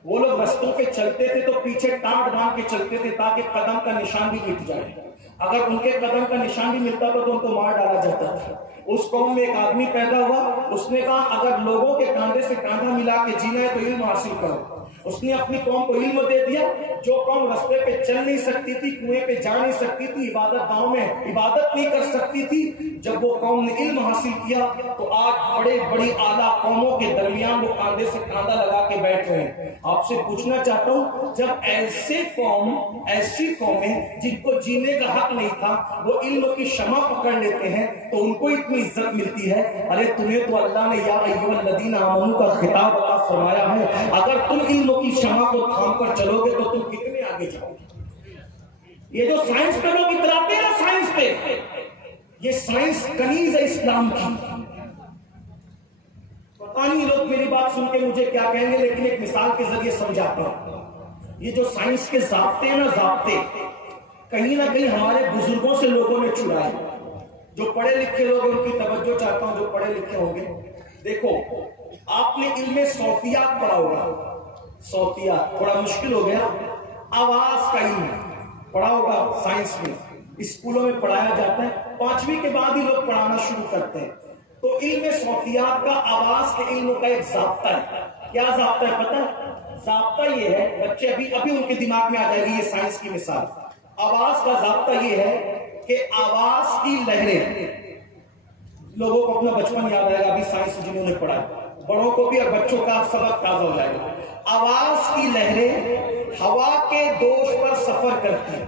وہ لوگ رستوں پہ چلتے تھے تو پیچھے ٹانٹ باندھ کے چلتے تھے تاکہ قدم کا نشان بھی مٹ جائے. اگر ان کے قدم کا نشان بھی ملتا تھا تو ان کو مار ڈالا جاتا تھا. اس قوم میں ایک آدمی پیدا ہوا، اس نے کہا اگر لوگوں کے کاندھے سے کاندھا ملا کے جینا ہے تو علم حاصل کرو. اس نے اپنی قوم کو علم دے دیا. جو قوم رستے پہ چل نہیں سکتی تھی، کنویں پہ جا نہیں سکتی تھی، عبادت گاہوں میں عبادت نہیں کر سکتی تھی، جب وہ قوم نے علم حاصل کیا تو آج بڑے بڑی اعلیٰ قوموں کے درمیان وہ کاندھے سے کاندھا لگا کے بیٹھ رہے ہیں. آپ سے پوچھنا چاہتا ہوں، جب ایسی قومیں جن کو جینے کا حق نہیں تھا وہ علم کی شمع پکڑ لیتے ہیں تو ان کو اتنی عزت ملتی ہے. ارے تمہیں تو اللہ نے یا ایھا الذین آمنوا کا خطاب عطا فرمایا ہے. اگر تم علم کی شمع کو تھام کر چلو گے تو تم کتنے آگے جاؤ گے. یہ جو سائنس پہ لوگ اتراتے ہیں نا، سائنس پہ، یہ سائنس کنیز ہے اسلام کی. پتہ نہیں لوگ میری بات سن کے مجھے کیا کہیں گے، لیکن ایک مثال کے ذریعے سمجھاتا ہوں. یہ جو سائنس کے ضابطے ہیں نا، ضابطے کہیں نہ کہیں ہمارے بزرگوں سے لوگوں نے چرائے. جو پڑھے لکھے لوگ ہیں ان کی توجہ چاہتا ہوں، جو پڑھے لکھے ہوں گے. دیکھو، آپ نے علم صوتیات پڑھا ہوگا. صوتیات تھوڑا مشکل ہو گیا. آواز کا علم پڑھا ہوگا سائنس میں، اسکولوں میں پڑھایا جاتا ہے. 5ویں کے بعد ہی لوگ پڑھانا شروع کرتے ہیں. تو علم صوتیات کا، آواز کے علم کا ایک ضابطہ ہے. کیا ضابطہ ہے پتہ ہے؟ ضابطہ یہ ہے، بچے ابھی ان کے دماغ میں آ جائے گی یہ سائنس کی مثال. آواز کا ضابطہ یہ ہے کہ آواز کی لہریں، لوگوں کو اپنا بچپن یاد آئے گا ابھی سائنس جنہوں نے پڑھا ہے، بڑوں کو بھی اور بچوں کا سبق تازہ ہو جائے گا. آواز کی لہریں ہوا کے دوش پر سفر کرتی ہیں.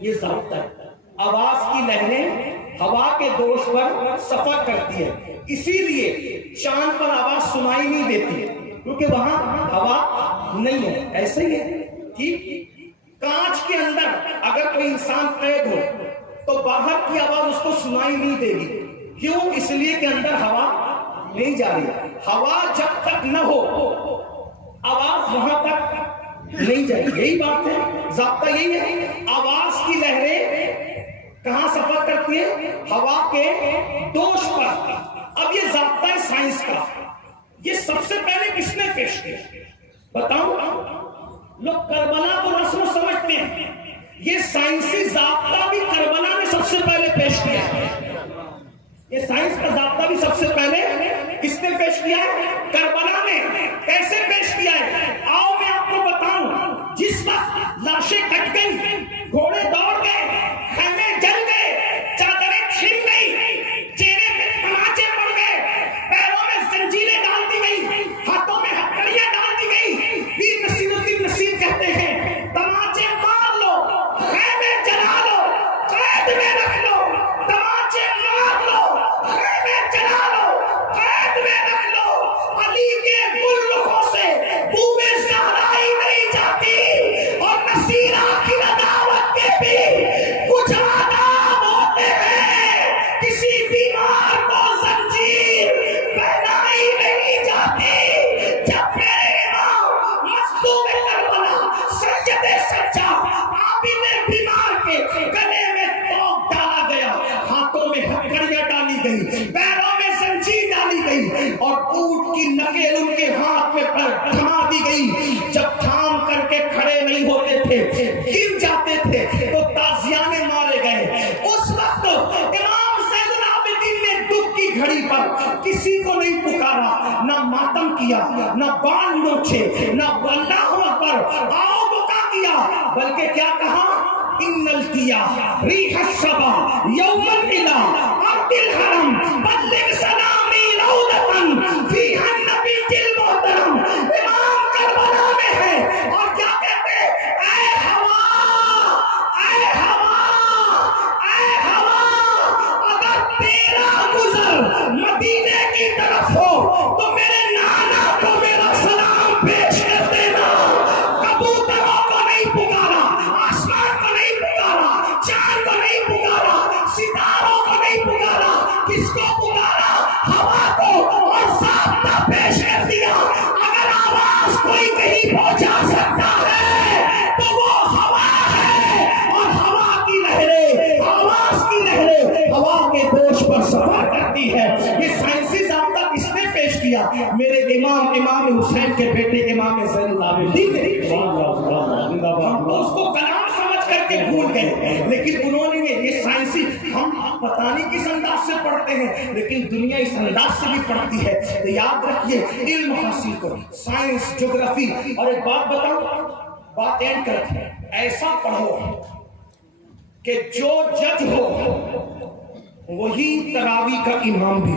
یہ ضابطہ ہے. آواز کی لہریں ہوا کے دوش پر سفر کرتی ہے. اسی لیے چاند پر آواز سنائی نہیں دیتی کیونکہ وہاں ہوا نہیں ہے. ایسے ہی ہے. ٹھیک، کانچ کے اندر اگر کوئی انسان قید ہو تو باہر کی آواز اس کو سنائی نہیں دے گی. کیوں؟ اس لیے کہ اندر ہوا نہیں جا رہی. ہوا جب تک نہ ہو آواز وہاں تک نہیں جائے. یہی بات ہے، ضابطہ یہی ہے. آواز کی لہریں کہاں سفر کرتی ہے؟ ہوا کے دوش پر. اب یہ ضابطہ ہے سائنس کا. یہ سب سے پہلے کس نے پیش کیا بتاؤ؟ لوگ کربلا کو رسم سمجھتے ہیں. یہ سائنسی ضابطہ بھی کربلا نے سب سے پہلے پیش کیا ہے. یہ سائنس کا ضابطہ بھی سب سے پہلے کس نے پیش کیا ہے؟ کربلا نے. کیسے پیش کیا ہے؟ آؤ میں آپ کو بتاؤں. جس وقت لاشیں کٹ گئی، گھوڑے دوڑ گئے، خیمے جل گئے، چادریں چھن گئی، چہرے پہ تماچے پڑ گئے، پیروں میں زنجیریں ڈال دی گئی، ہاتھوں میں ہتھکڑیاں ڈال دی گئی، پیر نصیر الدین نصیر کہتے ہیں تماچے مار لو، خیمے جلا لو، قید میں رکھ لو. تماچے مار لو، خیمے جلا لو، قید میں رکھ لو. علی کے گل رخوں سے بوئے زہرائی نہیں جاتی. اور نصیرہ کی عداوت کے بھی کچھ آداب ہوتے ہیں. کسی بیمار کو زنجیر پہنائی نہیں جاتی. جب میرے امام مظلوم کربلا سجدے سجا عابد بیمار کے گلے میں توق ڈالا گیا، ہاتھوں میں ہتھکڑیاں ڈالی گئی، پیروں میں زنجیر ڈالی گئی اور اونٹ کی نکیل ان کے ہاتھ میں پر تھما دی گئی. جب تھام کر کے کھڑے نہیں ہوتے تھے، گر جاتے تھے تو تازیانے مارے گئے. اس وقت امام زین العابدین نے دکھ کی گھڑی پر کسی کو نہیں پکارا، نہ ماتم کیا، نہ بال نوچے، نہ اللہ اکبر آؤ بکا کیا، بلکہ کیا کہا؟ ان التیا ریح الصبا یوما الى عبد الحرم بلغ سلامی روضۃ فیہا النبی المحترم. امام کربلا میں ہے اور کیا کہتے ہیں؟ اے ہوا، اے ہوا، اے ہوا، اگر تیرا گزر مدینے کی طرف ہو تو میرے نانا کو میرا سلام پیش کر دینا. کبوتروں کو نہیں پکارا، آسمان کو نہیں پکارا، چاند کو نہیں پکارا، ستاروں کو نہیں پکارا. کس کو پکارا؟ ہوا کو. اور ضابطہ پیش کر دیا، اگر آواز کوئی کہیں پہنچا سکتا ہے تو وہ ہوا ہے. اور ہوا کی لہریں، آواز کی لہریں ہوا کے دوش پر سفر کرتی ہے. یہ سائنسی ضابطہ کس نے پیش کیا؟ میرے امام حسین کے بیٹے امام زین العابدین نے. ہم اس کو کلام سمجھ کر کے بھول گئے، لیکن انہوں نے یہ سائنسی، ہم پتہ نہیں کس انداز سے پڑھتے ہیں لیکن دنیا اس انداز سے بھی پڑھتی ہے. تو یاد رکھیے، علم حاصل کرو، سائنس، جغرافی. اور ایک بات بتاؤ، بات اینڈ کرتے، ایسا پڑھو کہ جو جج ہو وہی تراویح کا امام بھی.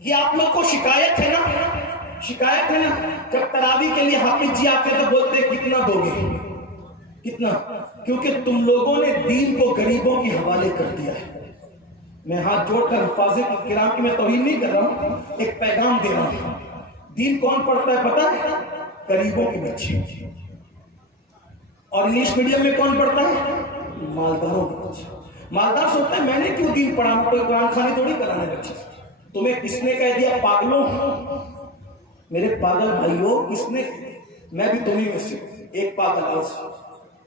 یہ آپ لوگ کو شکایت ہے نا, شکایت ہے نا, جب تراویح کے لیے حافظ جی آتے تو بولتے کتنا دو گے, کتنا, کیونکہ تم لوگوں نے دین کو غریبوں کے حوالے کر دیا ہے. میں ہاتھ جوڑ کر حفاظ کرام کی میں توہین نہیں کر رہا ہوں, ایک پیغام دے رہا ہوں. دین کون پڑھتا ہے پتہ ہے؟ غریبوں کے بچے. اور انگلش میڈیم میں کون پڑھتا ہے؟ مالداروں کے بچے. مالدار سوچتا ہے میں نے کیوں دین پڑھانا, کوئی قرآن خوانی تھوڑی کرانے بچے. تمہیں کس نے کہہ دیا پاگلوں, میرے پاگل بھائیوں, کس نے, میں بھی تمہیں میں سے ایک پاگل آؤس,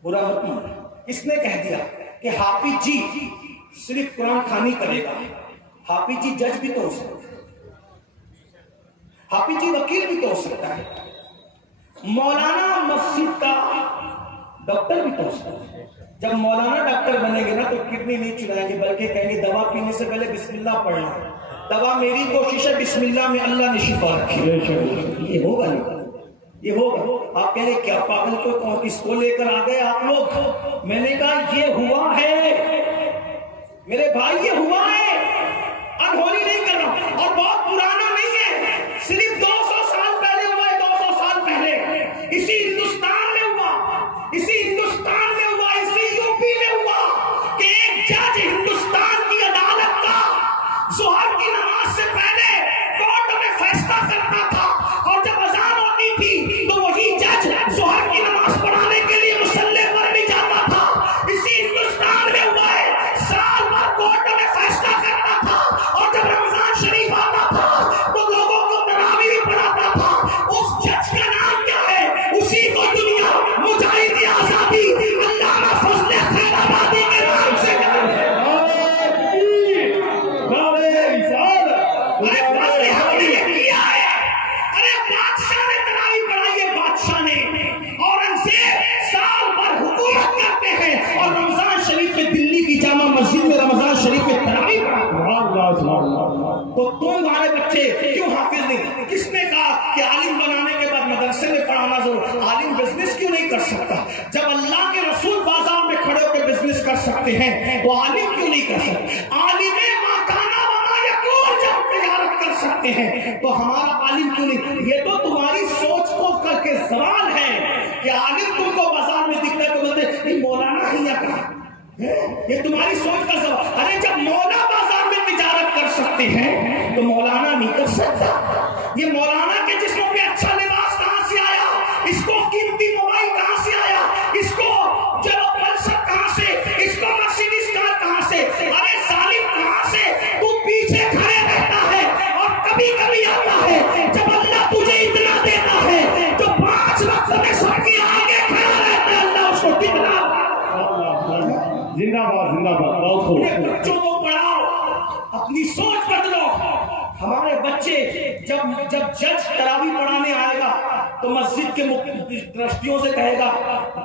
برا مت مان, کس نے کہہ دیا کہ حافظ جی صرف قرآن خوانی کرے گا؟ حافظ جی جج بھی تو ہو سکتا ہے, حافظ جی وکیل بھی تو ہو سکتا ہے, مولانا مسجد کا ڈاکٹر بھی تو ہو سکتا ہے. جب مولانا ڈاکٹر بنیں گے نا تو کڈنی نہیں چڑھائیں گے, بلکہ کہیں گے دوا پینے سے پہلے بسم اللہ پڑھنا. دوا میری کوشش ہے بسم اللہ میں اللہ نے شفا رکھی. یہ ہوگا نہیں, یہ ہوگا. آپ کہیں گے کیا پاگل کو اس کو لے کر آ گئے آپ لوگ. میں نے کہا یہ ہوا ہے میرے بھائی, یہ ہوا ہے, انہونی نہیں کر رہا, اور بہت پرانا نہیں ہے, صرف 200 سال پہلے ہوا ہے. 200 سال پہلے اسی ہندوستان میں ہوا, اسی ہندوستان میں ہوا, اسی یوپی میں ہوا کہ ایک جج ہندوستان کی عدالت کا ظہر کی نماز سے پہلے کورٹ میں فیصلہ کرتا تھا, اور جب اذان ہوتی تھی تو وہی جج ظہر کی نماز پڑھانے کے لیے مصلی پر بھی جاتا تھا. اسی ہندوستان میں ہوا ہے, سال بھر کورٹ میں فیصلہ کرتا تھا, اور جب رمضان شریف آتا تھا تو لوگوں کو تراویح بھی پڑھاتا تھا. اس جج کا نام کیا ہے؟ اسی کو دنیا مجاہد آزادی علامہ فضل خیر آبادی کے نام سے جانتے ہیں. تو تم ہمارے بچے کیوں حافظ نہیں؟ کس نے کہا کہ عالم بنانے کے بعد مدرسے میں پڑھانا ضرور؟ عالم بزنس کیوں نہیں کر سکتا؟ جب اللہ کے رسول بازار میں کھڑے ہو کے بزنس کر سکتے ہیں تو عالم کیوں نہیں کر سکتے؟ عالم ماکانا وما یکون جب تجارت کر سکتے ہیں تو ہمارا عالم کیوں نہیں؟ یہ تو تمہاری سوچ کو کر کے سوال ہے کہ عالم تم کو بازار میں دکھتا ہے تو بولتے یہ مولانا ہی یا کہا, یہ تمہاری سوچ کا سوال. ارے جب مولا بازار میں تجارت کر سکتے ہیں تو مولانا نہیں کر سکتا. یہ مولانا کے جسم پہ اچھا لباس کہاں سے آیا؟ اس کو قیمتی موبائل کہاں سے آیا؟ اس کو جو پلسر کہاں سے؟ اس کو مرسیڈیز کار کہاں سے؟ ارے ظالم کہاں سے؟ تو پیچھے کھڑے رہتا ہے, اور کبھی کبھی آتا ہے جب اللہ تجھے اتنا دیتا ہے جو 5 وقت میں سب کے آگے کھڑا رہتا ہے, اللہ اس کو کتنا. زندہ باد, زندہ باد, بہت خوب. بچوں کو پڑھاؤ, اپنی سوچ بدلو. ہمارے بچے جب جج تراویح پڑھانے آئے گا تو مسجد کے ٹرسٹیوں سے کہے گا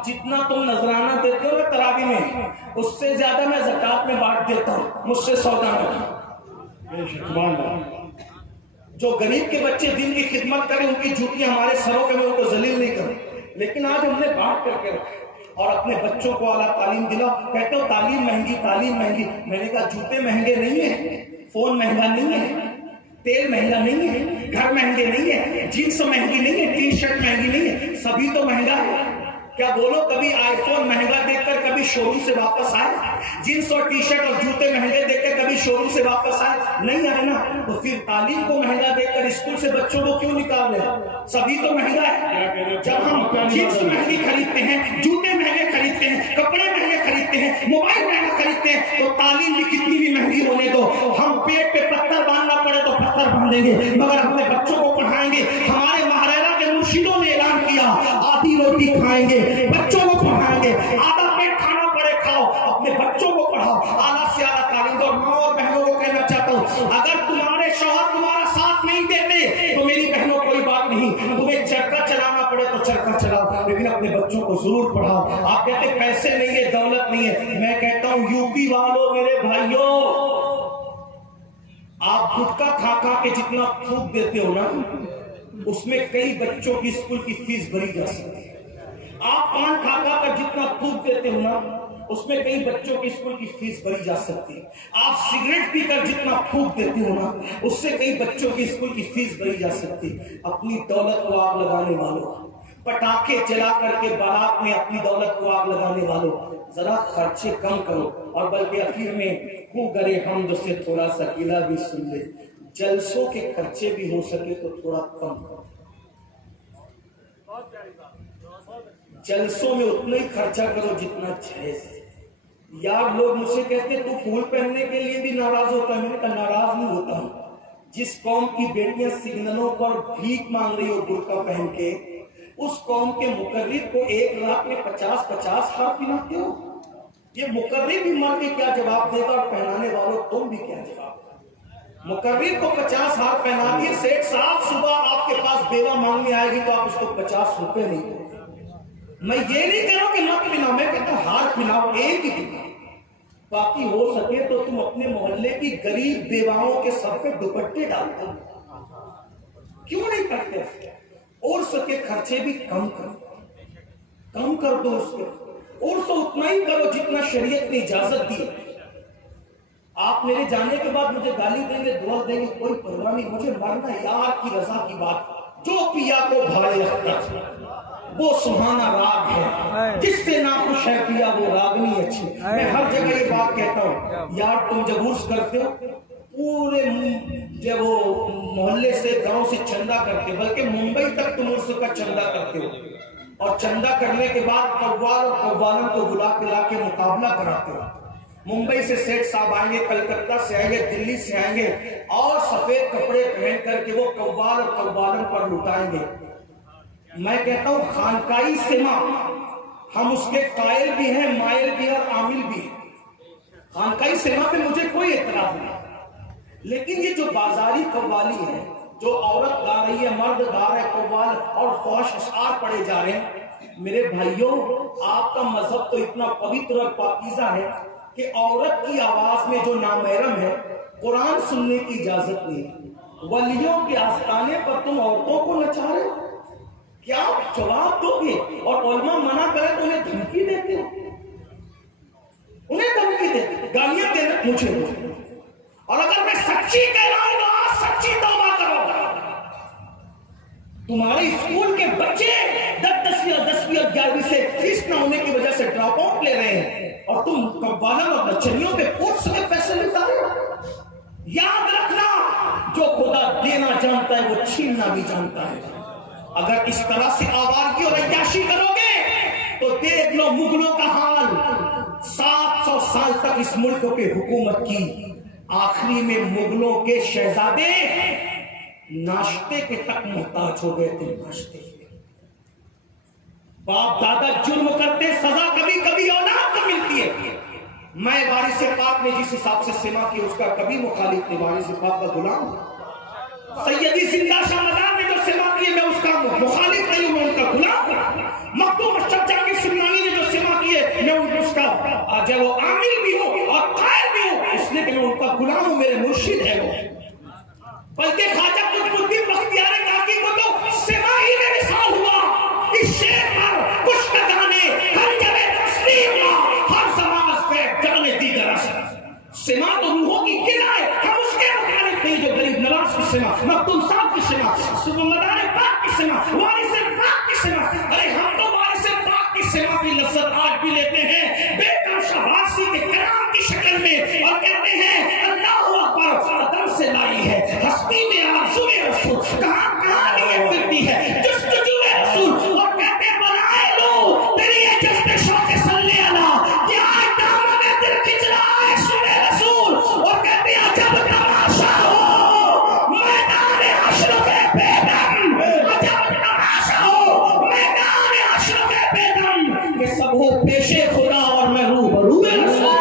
جتنا تم نذرانہ دیتے ہو نا تراویح میں, اس سے زیادہ میں زکات میں بانٹ دیتا ہوں, مجھ سے سودا نہ. جو غریب کے بچے دین کی خدمت کریں ان کی جوتیاں ہمارے سروں کے, میں ان کو ذلیل نہیں کروں, لیکن آج ہم نے بانٹ کر کے رکھا اور اپنے بچوں کو اعلیٰ تعلیم دلاؤ. کہتے ہو تعلیم مہنگی, تعلیم مہنگی. میں نے کہا جوتے مہنگے نہیں ہیں, فون مہنگا نہیں ہے, تیل مہنگا نہیں ہے, گھر مہنگے نہیں ہے, جینس مہنگی نہیں ہے, ٹی شرٹ مہنگی نہیں ہے, سبھی تو مہنگا ہے. کیا بولو کبھی آئی فون مہنگا دیکھ کر کبھی شو روم سے واپس آئے؟ جینس اور ٹی شرٹ اور جوتے مہنگے دیکھ کر کبھی شو روم سے واپس آئے؟ نہیں آئے نا. تو پھر تعلیم کو مہنگا دیکھ کر اسکول سے بچوں کو کیوں نکال رہے؟ سبھی تو مہنگا ہے. جب ہم جینس مہنگی خریدتے ہیں, جوتے مہنگے خریدتے ہیں, کپڑے مہنگے خریدتے ہیں, موبائل مہنگا خریدتے ہیں, تو تعلیم بھی کتنی بھی مہنگی ہونے دو, ہم پیٹ پہ پتھر باندھنا پڑے تو پتھر باندھیں گے مگر اپنے بچوں کو پڑھائیں گے. ہمارے مہاراجا کے مرشدوں نے اعلان کیا آدھی روٹی کھائیں گے, بچوں کو پڑھائیں گے, آدھا پیٹ کھانا پڑے کھاؤ, اپنے بچوں کو پڑھاؤ, اعلیٰ سے اعلیٰ تعلیم دو. ماں اور بہنوں کو کہنا چاہتا ہوں اگر تمہارے شوہر تمہارا ساتھ نہیں دیتے تو میری بہنوں کوئی بات نہیں, تمہیں چرخہ چلانا پڑے تو چرخہ چلاؤ, لیکن اپنے بچوں کو ضرور پڑھاؤ. آپ کہتے ہیں پیسے نہیں ہے, دولت نہیں ہے, میں کہتا ہوں یوپی والوں, میرے بھائیوں, آپ گٹکا کھا کھا کے جتنا تھوک دیتے ہو نا اس میں کئی بچوں کی اسکول کی فیس بھری جا سکتی ہے. آپ پان کھا کھا کر جتنا تھوک دیتے ہو نا اس میں کئی بچوں کی اسکول کی فیس بھری جا سکتی ہے. آپ سگریٹ پی کر جتنا پھونک دیتے ہو نا اس سے کئی بچوں کی اسکول کی فیس بھری جا سکتی ہے. اپنی دولت کو آگ لگانے والوں، پٹاخے جلا کر کے بارات میں اپنی دولت کو آگ لگانے والوں، ذرا خرچے کم کرو. اور بلکہ اخیر میں کو گرے حمد سے تھوڑا سا قلعہ بھی سن لے، جلسوں کے خرچے بھی ہو سکے تو تھوڑا کم کرو. جلسوں میں اتنا ہی خرچہ کرو جتنا جائز ہے. یار لوگ مجھ سے کہتے ہیں تو پھول پہننے کے لیے بھی ناراض ہوتا ہے. میں نے کہا ناراض نہیں ہوتا ہوں. جس قوم کی بیٹیاں سگنلوں پر بھیک مانگ رہی ہو برقع پہن کے، اس قوم کے مقرر کو 1 لاکھ میں 50-50 ہار پہناتے ہو. یہ مقرر بھی مر کے کیا جواب دے گا اور پہنانے والوں تم بھی کیا جواب دے گا. مقرر کو 50 ہار پہنا دیے، سیٹ صاحب صبح آپ کے پاس بیوہ مانگنے آئے گی تو آپ اس کو 50 روپے نہیں دو. میں یہ نہیں کہہ رہا ہوں کہ مت پہناؤ، میں کہتا ہوں ہار پہناؤ، ایک ہی پہناؤ. باقی ہو سکے تو تم اپنے محلے کی غریب بیواؤں کے سر پہ دوپٹے ڈالتے ہو، کیوں نہیں کرتے؟ اور سکے خرچے بھی کم کر دو اس کے، اور سو اتنا ہی کرو جتنا شریعت نے اجازت دی. آپ میرے جانے کے بعد مجھے گالی دیں گے، دعا دیں گے، کوئی پرواہ نہیں. مجھے مرنا یار کی رضا کی بات. جو پیا کو بھائے اختر وہ سہانا راگ ہے، جس سے ناخوش ہے پیا وہ راگنی اچھی. میں ہر جگہ یہ بات کہتا ہوں. یار تم جب عرس کرتے ہو پورے جب وہ محلے سے گاؤں سے چندہ کرتے، بلکہ ممبئی تک تم عرس کا چندہ کرتے ہو، اور چندہ کرنے کے بعد قوال اور قوالن کو بلا کے لا کے مقابلہ کراتے ہو. ممبئی سے سیٹ صاحب آئیں گے، کلکتہ سے آئیں گے، دلی سے آئیں گے، اور سفید کپڑے پہن کر کے وہ قوال اور قوالن پر لٹائیں گے. میں کہتا ہوں خانقاہی سما ہم اس کے قائل بھی ہیں، مائل بھی ہیں اور عامل بھی ہیں. خانقاہی سما پہ مجھے کوئی اعتراض نہیں، لیکن یہ جو بازاری قوالی ہے، جو عورت گا رہی ہے، مرد گا رہا ہے قوال اور فوش اشعار پڑے جا رہے ہیں، میرے بھائیوں آپ کا مذہب تو اتنا پوتر اور پاکیزہ ہے کہ عورت کی آواز میں جو نامحرم ہے قرآن سننے کی اجازت نہیں ہے. ولیوں کے آستانے پر تم عورتوں کو نچا رہے ہو، کیا جواب دو گے؟ اور علماء منع کرے تو انہیں دھمکی دیتے ہو، انہیں دھمکی دیتے، گالیاں دینا مجھے. اور اگر میں سچی کہہ رہا ہوں تو آج سچی توبہ کرو. تمہارے اسکول کے بچے 10ویں اور 11ویں سے فیس نہ ہونے کی وجہ سے ڈراپ آؤٹ لے رہے ہیں، اور تم قوالن اور نچنیوں پہ پوچھ سکے پیسے ملتا ہے. یاد رکھنا جو خدا دینا جانتا ہے وہ چھیننا بھی جانتا ہے. اگر اس طرح سے آوارگی اور عیاشی کرو گے تو دیکھ لو مغلوں کا حال. 700 سال تک اس ملک پہ حکومت کی، آخری میں مغلوں کے شہزادے ناشتے کے تک محتاج ہو گئے تھے. ناشتے باپ دادا جرم کرتے، سزا کبھی کبھی اولاد کو ملتی ہے. میں وارث پاک نے جس حساب سے سما کی اس کا کبھی مخالف نہیں. وارث پاک کا غلام سیدی زندہ شاہ مدار نے جو سما کی ہے میں اس کا مخالف نہیں ہوں، میں ان کا غلام ہوں. مخدوم اشرف جہانگیر سلطانی نے جو سما کی ہے میں اس کا جو وہ عامل بھی ہوں اور قائل بھی ہوں، اس لیے کہ میں ان کا غلام ہوں، میرے مرشد ہے وہ. بلکہ خواجہ قطب الدین بختیار کاکی کو تو سما ہی میں مثال ہوا. اس شعر پر کچھ گانے ہر جگہ تسلیم ہر سماج پہ جانے دیگر اثر. سما تو روحوں کی قلعہ ہے، ہم اس کے مخالف نہیں. جو غریب نواز کی سما، مخدوم صاحب کی سما، مدار پاک کی سما، وارث پاک کی سما، ارے ہم تو وارث پاک کی سما کی لذت آج بھی لیتے ہیں بیٹا شہبازی کے کرام کی شکل میں، اور کہتے ہیں اللہ اکبر ادب سے لائی ہے ہستی میں آرزو رسول. کہاں کہاں لیے پھرتی ہے جستجو رسول، اور کہتے ہیں بنائے لو تیری یہ جست شوق صلی اللہ کہ آج دامن میں دل کھچ رہا ہے سنے رسول. اور کہتے ہیں جب تماشا ہو میدان حشر میں بیدم، جب تماشا ہو میدان حشر میں بیدم، کہ سب ہو پیشے خدا اور میں روبرو رسول.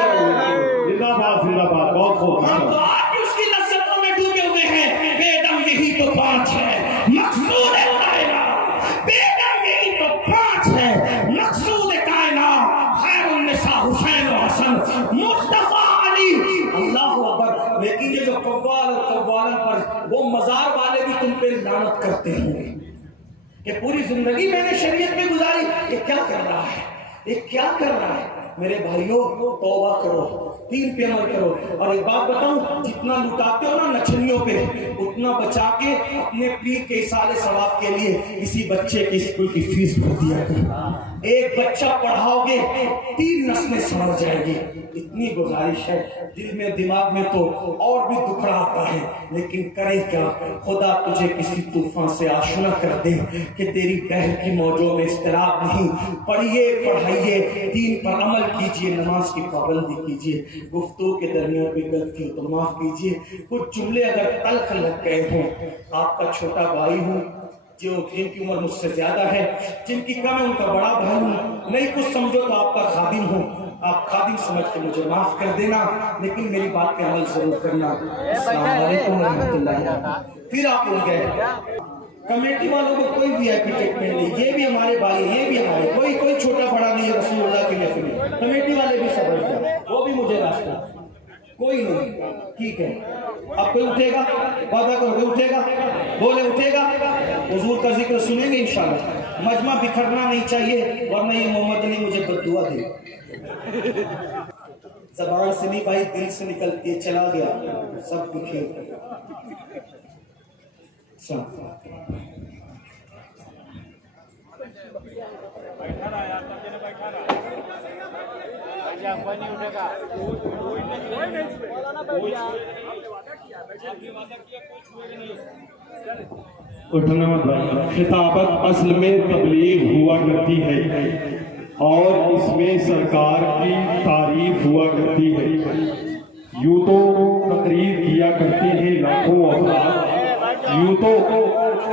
زندہ باد بہت خوب. ہم تو آج اس کی لذتوں میں ڈوبے ہوئے ہیں. بیدم یہی تو 5 ہے مقصود کائنات، بیدم یہی تو 5 ہے مقصود کائنات. خیر النساء حسین و حسن مصطفیٰ علی. اللہ اکبر. لیکن یہ جو قوال اور قوالن پر وہ مزار والے بھی تم پہ لعنت کرتے ہوں گے کہ پوری زندگی میں نے شریعت میں گزاری، یہ کیا کر رہا ہے، یہ کیا کر رہا ہے. میرے بھائیوں توبہ کرو، دین پہ عمل کرو. اور ایک بات بتاؤں، جتنا لٹاتے ہو نا نچنیوں پہ، اتنا بچا کے اپنے پیر کے ایصال ثواب کے لیے کسی بچے کی اسکول کی فیس بھر دیا کرو. ایک بچہ پڑھاؤ گے 3 نسلیں سمجھ جائے گی. اتنی گزارش ہے. دل میں دماغ میں تو اور بھی دکھڑا آتا ہے، لیکن کرے کیا، خدا تجھے کسی طوفان سے آشنا کر دے کہ تیری بہن کی موجوں میں اضطراب نہیں. پڑھیے، پڑھائیے، دین پر عمل کیجیے، نماز کی پابندی کیجیے. گفتگو کے درمیان بھی غلطی ہو تو معاف کیجیے. کچھ جملے اگر تلخ لگ گئے ہوں، آپ کا چھوٹا بھائی ہوں، جن کی عمر مجھ سے زیادہ ہے، جن کی کم ہے ان کا بڑا بھائی ہوں، نہیں کچھ سمجھو تو آپ کا خادم ہوں، آپ خادم سمجھ کے مجھے معاف کر دینا، لیکن میری بات پہ عمل ضرور کرنا. السلام علیکم ورحمۃ اللہ. پھر آپ لوگ گئے کمیٹی والوں کو کوئی بھی ٹکٹ نہیں، یہ بھی ہمارے بھائی، یہ بھی ہمارے، کوئی چھوٹا بڑا نہیں ہے رسول اللہ کے لیے. کمیٹی والے بھی صبر کریں، وہ بھی مجھے راستہ کوئی نہیں. ٹھیک ہے، اب کوئی اٹھے گا، وعدہ کرو کوئی اٹھے گا، بولے اٹھے گا، حضور کا ذکر سنیں گے انشاءاللہ. مجمع بکھرنا نہیں چاہیے، ورنہ یہ محمد علی مجھے بددعا دے. زبان سے نہیں بھائی، دل سے نکل کے چلا گیا، سب بکھیر. خطابت اصل میں تبلیغ ہوا کرتی ہے اور اس میں سرکار کی تعریف ہوا کرتی ہے. یوں تو تقریر کیا کرتے ہیں لاکھوں افراد، یوں تو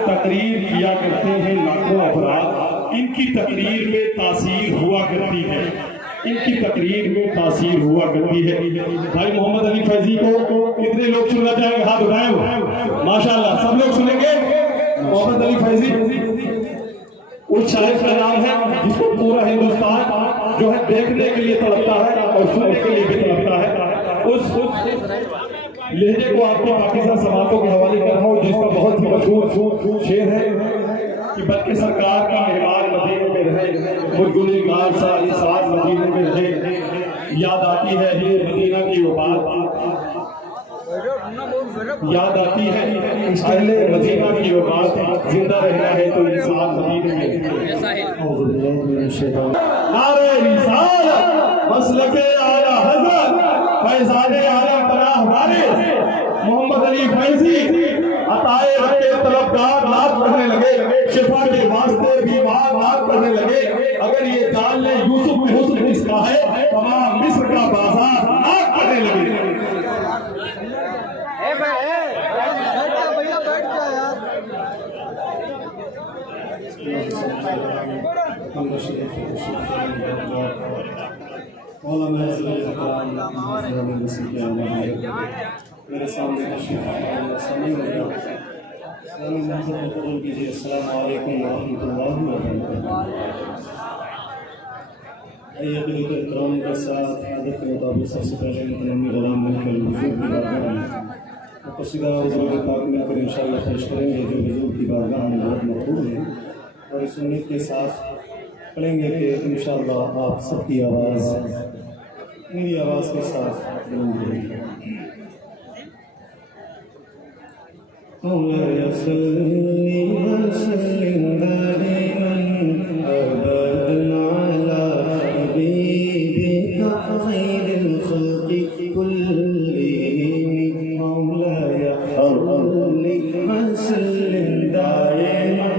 تقریر کیا کرتے ہیں لاکھوں افراد. ان کی تقریر میں تاثیر ہوا کرتی ہے، ان کی تقریر میں تاثیر ہوا کرتی ہے. بھائی محمد علی فیضی کو کتنے لوگ سننا چاہیں گے؟ ہاتھ اٹھائیں. ماشاءاللہ سب لوگ سنیں گے. محمد علی فیضی اس شاعر کا نام ہے جس کو پورا ہندوستان جو ہے دیکھنے کے لیے تڑپتا ہے اور سننے کے لیے بھی تڑپتا ہے. اس لہجے کو آپ کو پاکستان سماعتوں کے حوالے کر رہا ہوں، جس کا بہت ہی مشہور شعر ہے کہ بلکہ سرکار کا مہمان مدینے میں رہے، مرگلگار ساری ساز مدینے میں رہے. یاد آتی ہے یہ مدینہ کی وہ بات، یاد آتی ہے اہل مدینہ کی وہ بات، زندہ رہنا ہے تو انسان مدینے میں رہے. نعرہ رسالت، مسلک اعلیٰ حضرت، فیضان اعلیٰ پناہ ہمارے محمد علی فیضی عطائے حق کے طلبگار نعت پڑھنے لگے، شفا کے واسطے بیمار نعت پڑھنے لگے. اگر یہ جان لے یوسف میں حسن کس کا ہے، تمام مصر کا بازار نعت پڑھنے لگے. میرے سامنے قبول کیجیے. السلام علیکم ورحمۃ اللہ وبرکاتہ. احترام کے ساتھ عادت کے مطابق سب سے پہلے متنمی غلام مل کر حضور کی بارگاہ میں قصیدہ حضور پاک میں کر انشاءاللہ پیش کریں گے، جو حضور کی بارگاہ میں بہت مقبول ہے. اور اس امید کے ساتھ پڑھیں گے کہ انشاءاللہ آپ سب کی آواز میری آواز کے ساتھ بلند رہے گی. مولاي صل وسلم دائما ابدا على حبيبك خير الخلق كلهم. مولاي صل وسلم دائما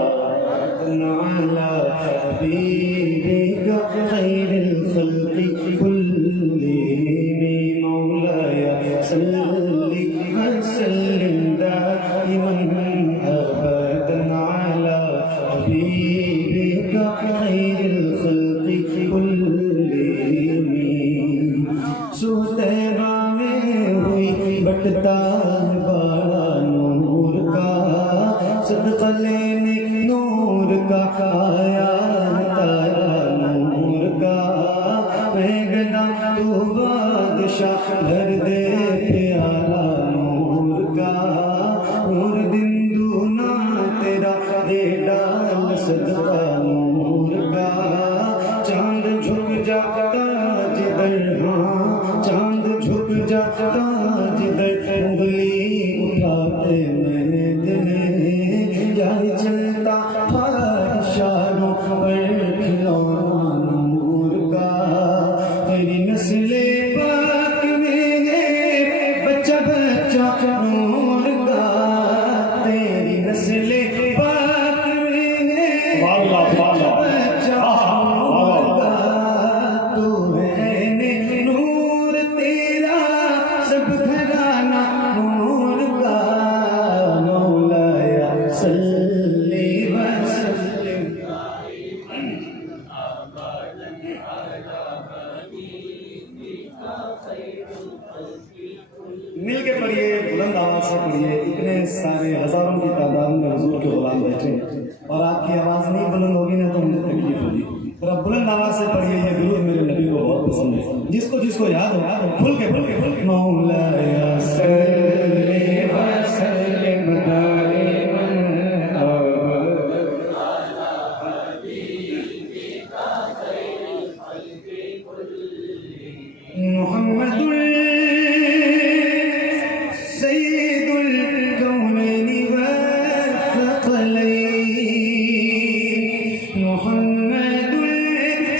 ابدا على حبيبك خير الخلق كلهم. مولاي صل وسلم دائما ابدا على حبيبك خير الخلق كلهم. سوتیبہ میں ہوئی بٹتا بڑا نور کا، صدقہ لینے نور کا آیا تارا نور کا. میں گنا تو بادشاہ بھر دے پیارا نور کا. نور دن دونا تیرا دے ڈال صدقہ نور کا. چاند جھک جا تاج در انگلی اٹھاتے مہد میں جائے چلتا تھا اشاروں پر کھلونا نور کا تیری نسل پاک میں ہے بچہ بچہ نور کا تیری نسل پاک میں ہے بچہ بچہ نور کا تو ہے نور تیرا سب گھرانہ نور کا مولایا صلی وسلم مل کے پڑھیے بلند آواز سے پڑھیے اتنے سارے ہزاروں کی تعداد میں حضور کے غلام بیٹھے ہیں اور آپ کی آواز نہیں بلند ہوگی نا تو مجھے تکلیف ہوگی اور آپ بلند آواز سے پڑھیے یہ درود میرے نبی کو بہت پسند ہے جس کو یاد ہو کھل کے مولایا صلی وسلم دائما محمد سید الکونین والثقلین محمد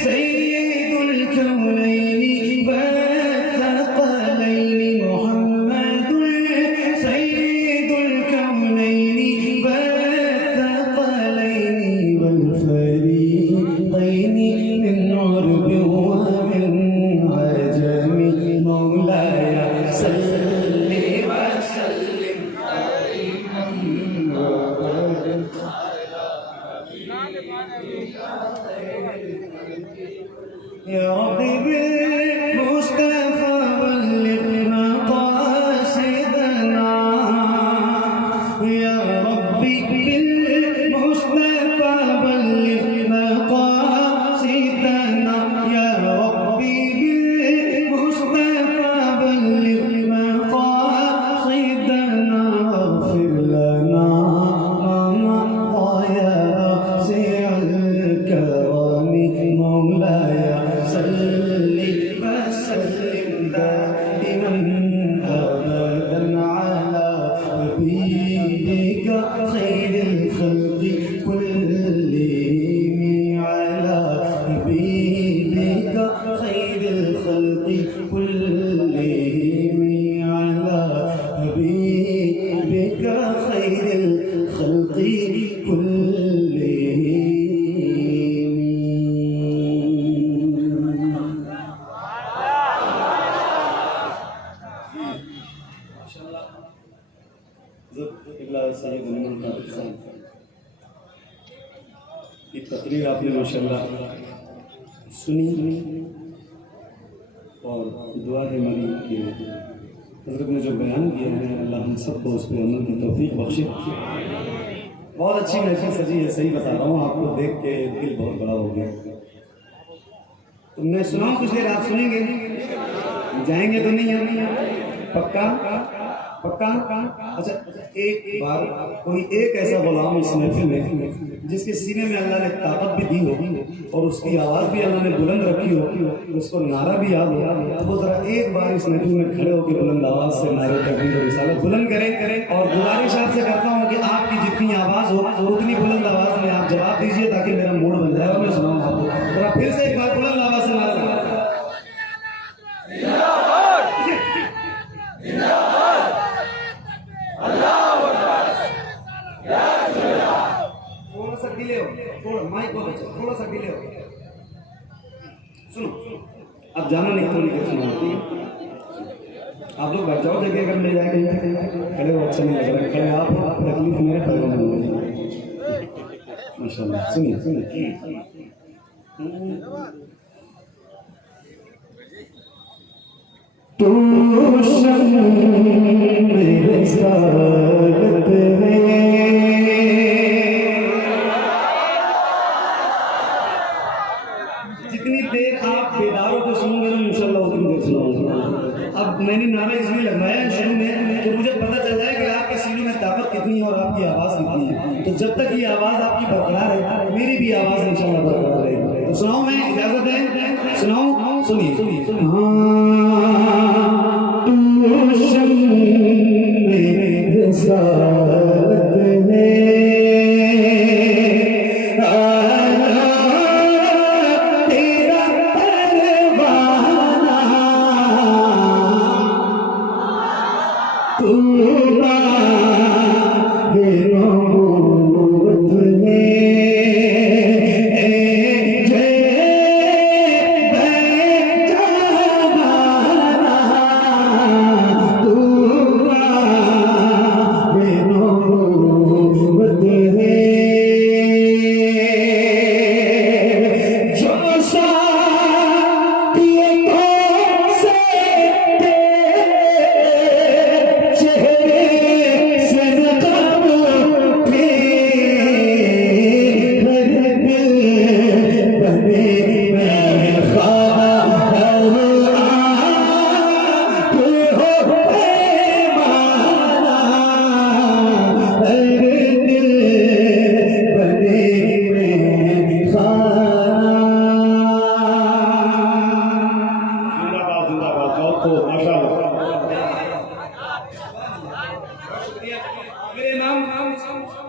سید الکونین والثقلین محمد سید الکونین والثقلین والفریقین من عرب ومن عجم مولایا صلی وسلم یا ربی بالمصطفى بلغ مقاصدنا یا ربی بالمصطفى بلغ مقاصدنا یا ربی بالمصطفى بلغ مقاصدنا اغفر لنا ما مضى يا واسع الكرم مولاي صل وسلم دائما ابدا على حبيبك خير الخلق كلهم على حبيبك خير الخلق كلهم على حبيبك خير الخلق كلهم یہ تقریر آپ نے ماشاءاللہ سنی اور دعا ہے ہماری کہ حضرت نے جو بیان کیا ہے اللہ ہم سب کو اس پہ عمل کی توفیق بخشے. بہت اچھی محفل سجی ہے, صحیح بتا رہا ہوں آپ کو دیکھ کے دل بہت بڑا ہو گیا. تو میں سناؤں کچھ دیر, آپ سنیں گے, جائیں گے تو نہیں ہم پکا پکا. اچھا ایک بار کوئی ایک ایسا غلام اس محفل میں جس کے سینے میں اللہ نے طاقت بھی دی ہوگی اور اس کی آواز بھی اللہ نے بلند رکھی ہوگی, اس کو نعرہ بھی یاد ہوگا, وہ ذرا ایک بار اس محفل میں کھڑے ہو کے بلند آواز سے نعرے تکبیر و رسالت بلند کریں. اور گزارش آپ سے کرتا ہوں کہ آپ کی جتنی آواز ہو اتنی بلند آواز میں آپ جواب دیجیے تاکہ میرا موڈ بن جائے اور میں سناؤں آپ کو. ذرا پھر سے ایک بار بلند آواز سے نعرہ لگائیں. تھوڑا سا ڈیلے ہو, تھوڑا مائک کو بچو, تھوڑا سا ڈیلے ہو. سنو اب جانا نہیں تو نہیں سنو, آپ لوگ بیٹھ جاؤ, جگہ اگر مل جائے کہیں کھڑے ہو اچھا نہیں لگ رہا, کھڑے آپ تکلیف میرے پیغام میں ہو جائے. ماشاء اللہ سنیے سنیے. تو میرے ساتھ جتنی دیر آپ بیدار ہو کے سنو گے نا انشاءاللہ اتنی دیر سناؤں گا. اب میں نے نعرہ اس لیے لگوایا ہے شروع میں کہ مجھے پتہ چل جائے کہ آپ کے سینوں میں طاقت کتنی ہے اور آپ کی آواز کتنی ہے. تو جب تک یہ آواز آپ کی برقرار ہے میری بھی آواز انشاءاللہ برقرار رہے گی. تو سناؤں, میں اجازت ہے سناؤں, سنیے.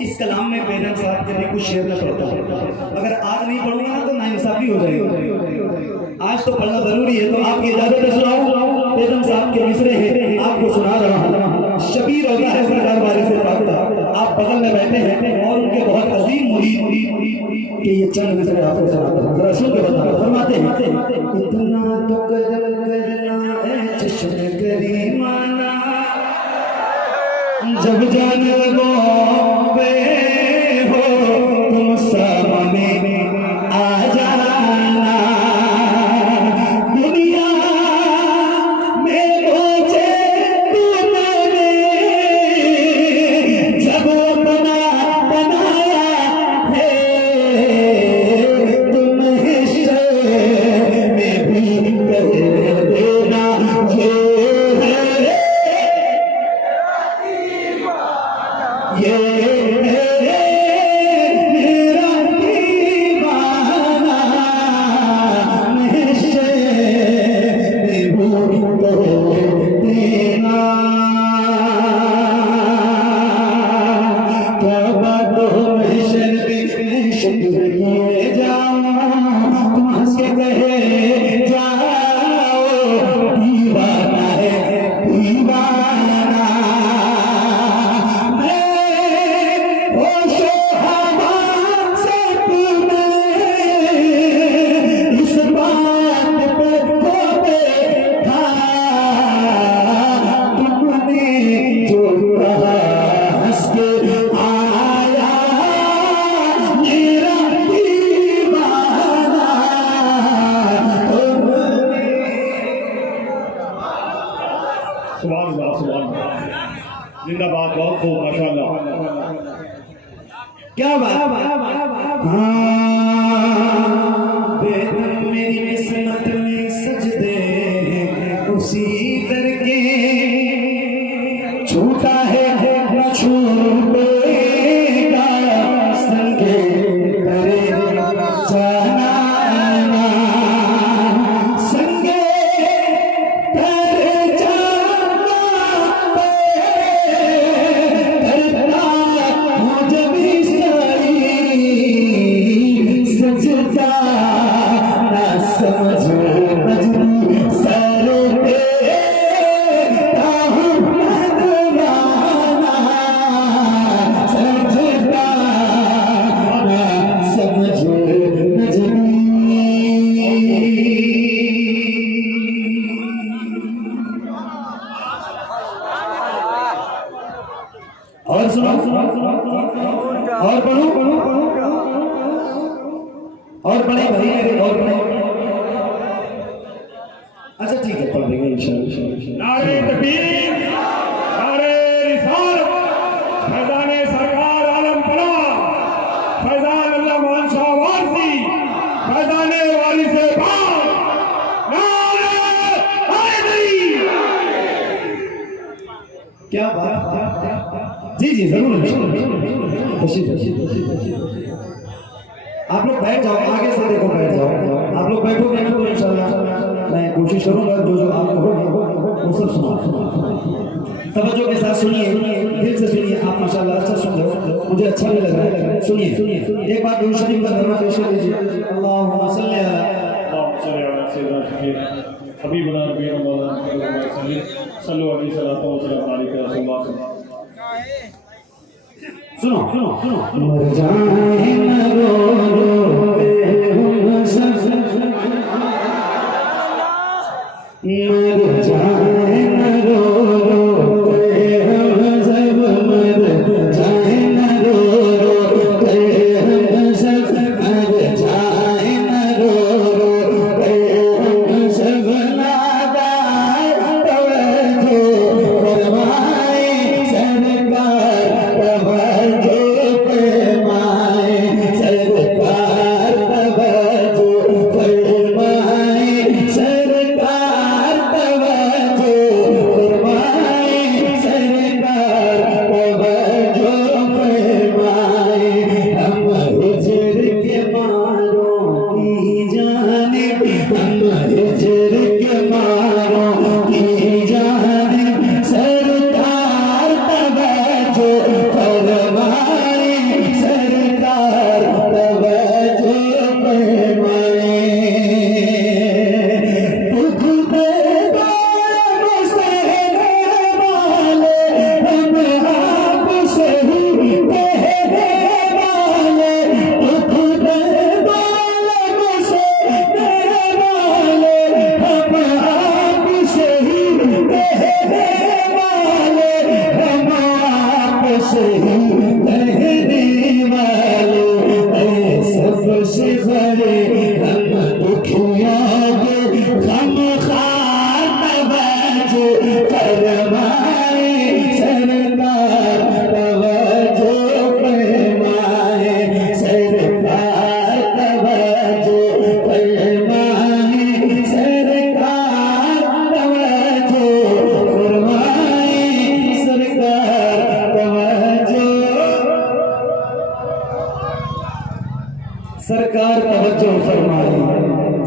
اس کلام میں بیگم صاحب کے لیے کچھ شعر میں پڑھتا ہوں. اگر آج نہیں پڑھوں گا تو ناانصافی ہو جائے گی. آج تو پڑھنا ضروری ہے, تو آپ کی اجازت ہے سناؤں. بیگم صاحب کے مصرے ہیں, آپ کو سنا رہا ہوں. شبیر ہوتا ہے سرکار وارث پاک کا, آپ بغل میں بیٹھے ہیں اور ان کے بہت عظیم مرید کہ یہ چند مصرے آپ کو سناتا ہوں. ذرا سن کے بتاؤ. فرماتے ہیں اتنا تو کرم کرنا ہے چشم کریمانہ, جب جان لگو بے ہو تم سامنے آ جانا. دنیا میں پہنچے تمہیں جب بنایا ہے, تم حشر میں بھی کہہ دینا زندہ باد. بہت خوب, ماشاءاللہ. کیا بات. بیگم میری قسمت میں سجدے اسی در کے, چھوٹا ہے نہ چھوٹے گا سنگے کرے جانا, سنگے کر جانا کرتا ہوں جب سجدہ نہ سمجھ مجنی سر پہ ہوں مدرانا, سجدہ نہ سمجھ مجنی. اور سنو, اور پڑھو, اور پڑھے بھائی میرے, اور پڑھے. اچھا ٹھیک ہے, پڑھ دیں گے انشاءاللہ. نعرہ تکبیر, نعرہ رسالت, فیضان سرکار عالم پناہ, فیضان اللہ مان شاہ وارثی, فیضان وارث پاک, نعرہ حیدری. کیا بات. جی جی ضرور آپ لوگ بیٹھ جاؤ, آگے سے دیکھو, بیٹھ جاؤ. آپ لوگ بیٹھو گے تو انشاءاللہ میں کوشش کروں گا جو آپ کو وہ سب سنا. توجہ کے ساتھ سنیے, دل سے سنیے. آپ ماشاءاللہ اچھا سن رہے ہو, مجھے اچھا بھی لگ رہا ہے. سنیے ایک بار درود شریف کا نغمہ پیش کر دیجیے. اللہم صلی علی حبیبنا نبینا مولانا صلی اللہ علیہ وسلم. سنو مر جائیں نہ رو رو کے ہم سب, مر جائیں نہ رو رو کے ہم سب, مر جائیں نہ رو رو کے ہم سب, مر جائیں نہ رو رو کے ہم سب. نادائے توجہ فرمائے سرکار, توجہ فرمائے سرکار, کہنے والوں اے سب سے بڑے ہم دکھیوں کے غم خوار توجہ فرمائے سرکار توجہ فرمائے سرکار توجہ فرمائے سرکار توجہ فرمائے سرکار توجہ فرمائے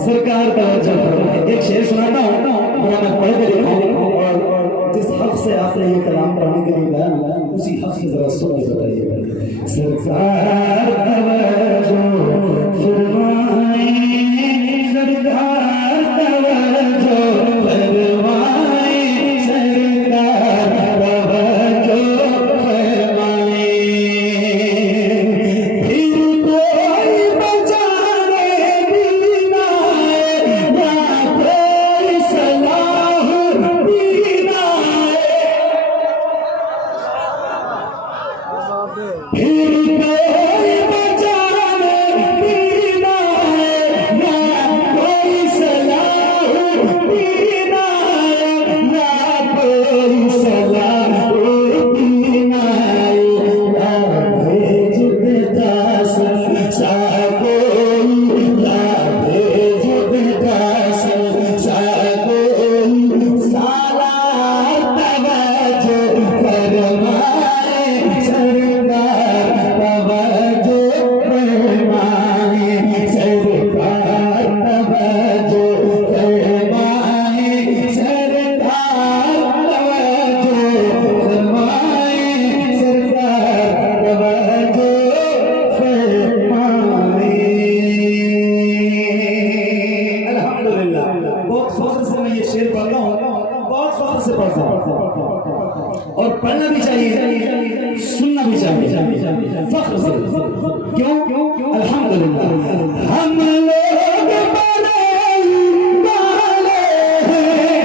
سرکار توجہ فرمائے. ایک شعر سناتا ہوں میں پڑھ کے دکھاؤں اور جس حق سے آپ نے یہ کلام پڑھنے کے لیے گیا اسی حق سے ذرا سن کے بتائیے گا. سرکار توجہ فرمائے سرکار توجہ فرمائے سرکار توجہ فرمائے. پھر کوئی بچانے بھی نہ آئے نہ کوئی صلاح بھی نہ آئے. پھر کوئی بچانے بھی نہ آئے نہ کوئی صلاح بھی نہ آئے نہ کوئی صلاح بھی نہ آئے. لا بھیج دیتا سا کوئی لا بھیج دیتا سا کوئی سالار توجہ فرمائے سرکار توجہ فرمائے سرکار توجہ فرمائے سرکار توجہ فرمائے سرکار توجہ فرمائے. الحمدللہ بہت فخر سے میں یہ شعر پڑھتا ہوں بہت فخر سے پڑھتا ہوں اور پڑھنا بھی چاہیے سننا بھی چاہیے فخر سے. کیوں الحمدللہ ہم لوگ بڑے والے ہیں.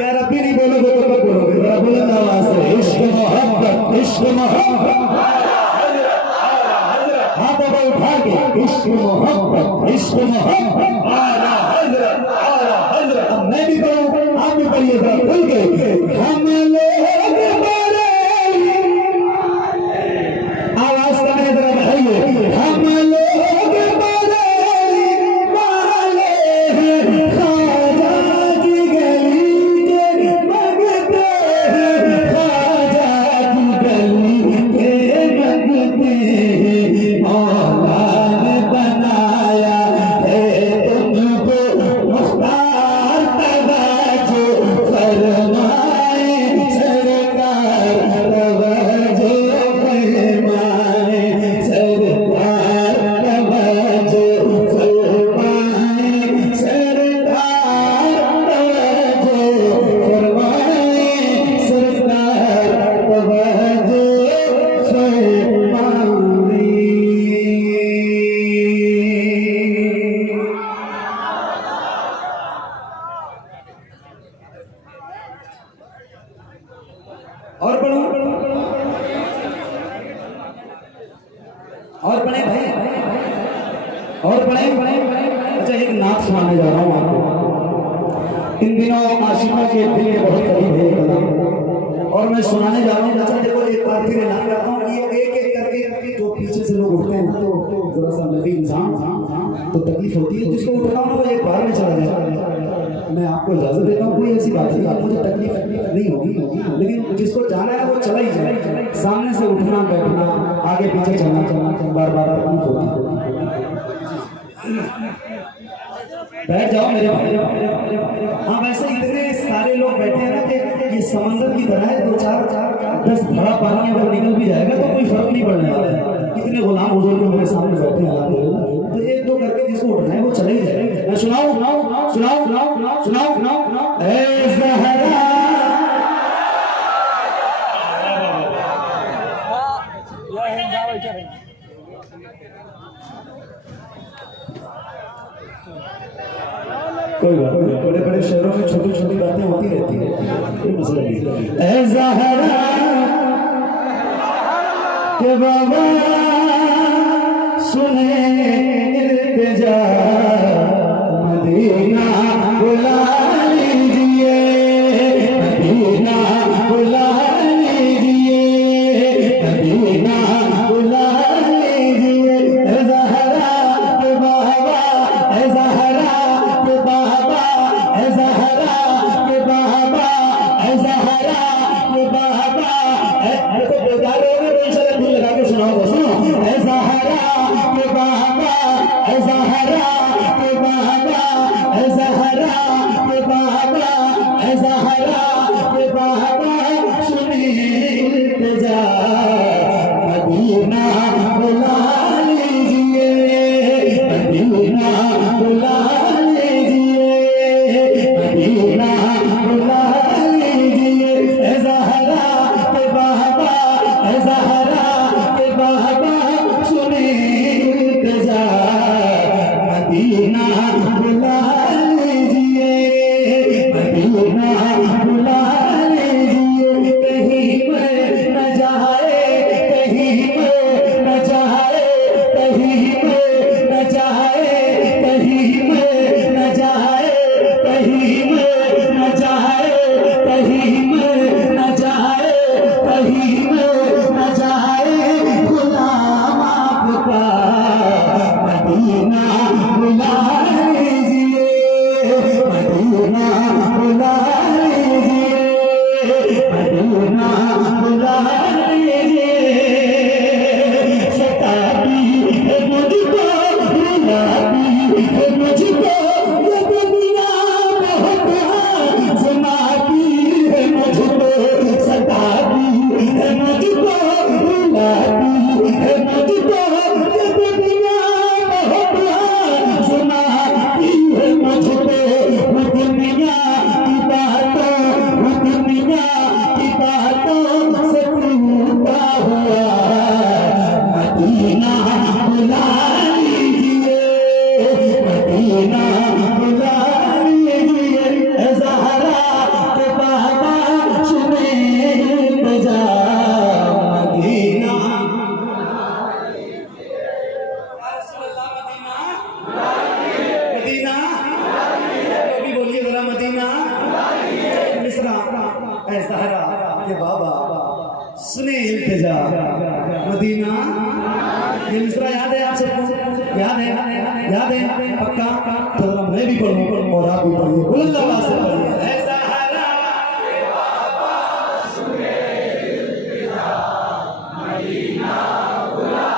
یا ربی نہیں بولو گے تو کب بولو گے ذرا بلند آواز سے. عشق محبت عشق محبت ہاتھ اب اٹھا کے عشق محبت عشق محبت. اب میں بھی پڑھوں آپ بھی پڑھیے ذرا کھل کے. ہم لوگ بڑے آواز کرنے ذرا بڑھائیے. ہم لوگ بڑے والے ہیں خواجہ کی گلی کے مانگتے ہیں خواجہ کی گلی کے مانگتے ہیں. مولا نے بنایا ہے تم کو مختار توجہ فرمائے سرکار توجہ فرمائے سرکار توجہ فرمائے سرکار توجہ فرمائے سرکار توجہ فرمائے. اور پڑھو اور پڑھیں بھائی اور پڑھیں. اچھا ایک نعت سنانے جا رہا ہوں آپ کو. ان دنوں عاشقوں کے دل کے بہت قریب ہے یہ کلام اور میں سنانے جا رہا ہوں. اچھا دیکھو ایک بار پھر اعلان کرتا ہوں یہ ایک ایک کر کے جو پیچھے سے لوگ اٹھتے ہیں نا تو ذرا سا نبی انسان تو تکلیف ہوتی ہے. جس کو اٹھنا ہو وہ ایک بار میں چلا جائے. میں آپ کو اجازت دیتا ہوں کوئی ایسی بات نہیں مجھے تکلیف نہیں ہوگی لیکن جس کو جانا ہے وہ چلا ہی جائے. سامنے سے اٹھنا بیٹھنا آگے پیچھے چلنا بار بار تکلیف ہوتی. بیٹھ جاؤ میرے بھائی. ہاں ویسے اتنے سارے لوگ بیٹھے ہیں نا کہ یہ سمندر کی طرح ہے. 2-4-10 بڑا پانی اگر نکل بھی جائے گا تو کوئی فرق نہیں پڑنے والا ہے. اتنے غلام حضور جو میرے سامنے بیٹھے ہیں الحمدللہ تو ایک دو کر کے جس کو اٹھنا ہے وہ چلے ہی جائے. میں سناؤ سناؤ سناؤ سناؤ سناؤ اے زہرا کوئی بات نہیں، بڑے بڑے شہروں میں چھوٹی چھوٹی باتیں ہوتی رہتی ہیں، کوئی مسئلہ نہیں۔ اے زہرا کہ بابا سنے التجا، مدینہ بلا لیجئے، مدینہ بلا لیجئے، مدینہ بلا لیجئے۔ اے زہرا کہ بابا، اے زہرا کہ بابا، اے زہرا کہ بابا، اے زہرا کہ بابا، لگا کے سناؤ، سنو۔ اے زہرا کہ بابا، اے زہرا کہ بابا، اے زہرا کہ بابا، اے زہرا کہ بابا سنی التجا، مدینہ بلا لیجئے، مدینہ بلا لیجئے، مدینہ بلا لیجئے۔ اے زہرا کہ بابا، اے زہرا کہ بابا سنی التجا، مدینہ بلا لیجئے، مدینہ بلا لیجئے۔ کہیں میں نہ جائے، کہیں میں نہ جائے، کہیں میں نہ جائے، کہیں میں نہ جائے، کہیں میں نہ جائے، کہیں میں نہ جائے، کہیں میں نہ جائے غلام آپ کا، مدینہ بلا لیجئے، مدینہ بلا لیجئے، مدینہ بلا لیجئے۔ ستاتی ہے مجھ کو، رلاتی ہے مجھ کو یہ دنیا بہت آزماتی ہے مجھ کو، ستاتی ہے مجھ کو، رلاتی ہے مجھ کو یہ دنیا بہت آزماتی ہے مجھ کو۔ وہ دنیا کی باتوں، وہ دنیا کی باتوں سے ٹوٹا ہوا مدینہ بلا لیجئے، مدینہ بلا لیجئے۔ اے زہرا کہ بابا سنے التجا، مدینہ مدینہ، کبھی بولیے ذرا مدینہ۔ مصرع اے زہرا کہ بابا سنے التجا، مدینہ۔ یہ مصرع یاد ہے آپ سب کو؟ یاد ہے؟ یاد ہے پکا؟ تو ذرا میں بھی پڑھوں اور آپ بھی پڑھیے، بلند آواز سے پڑھیے۔ اے زہرا کہ بابا سنے التجا، مدینہ بلا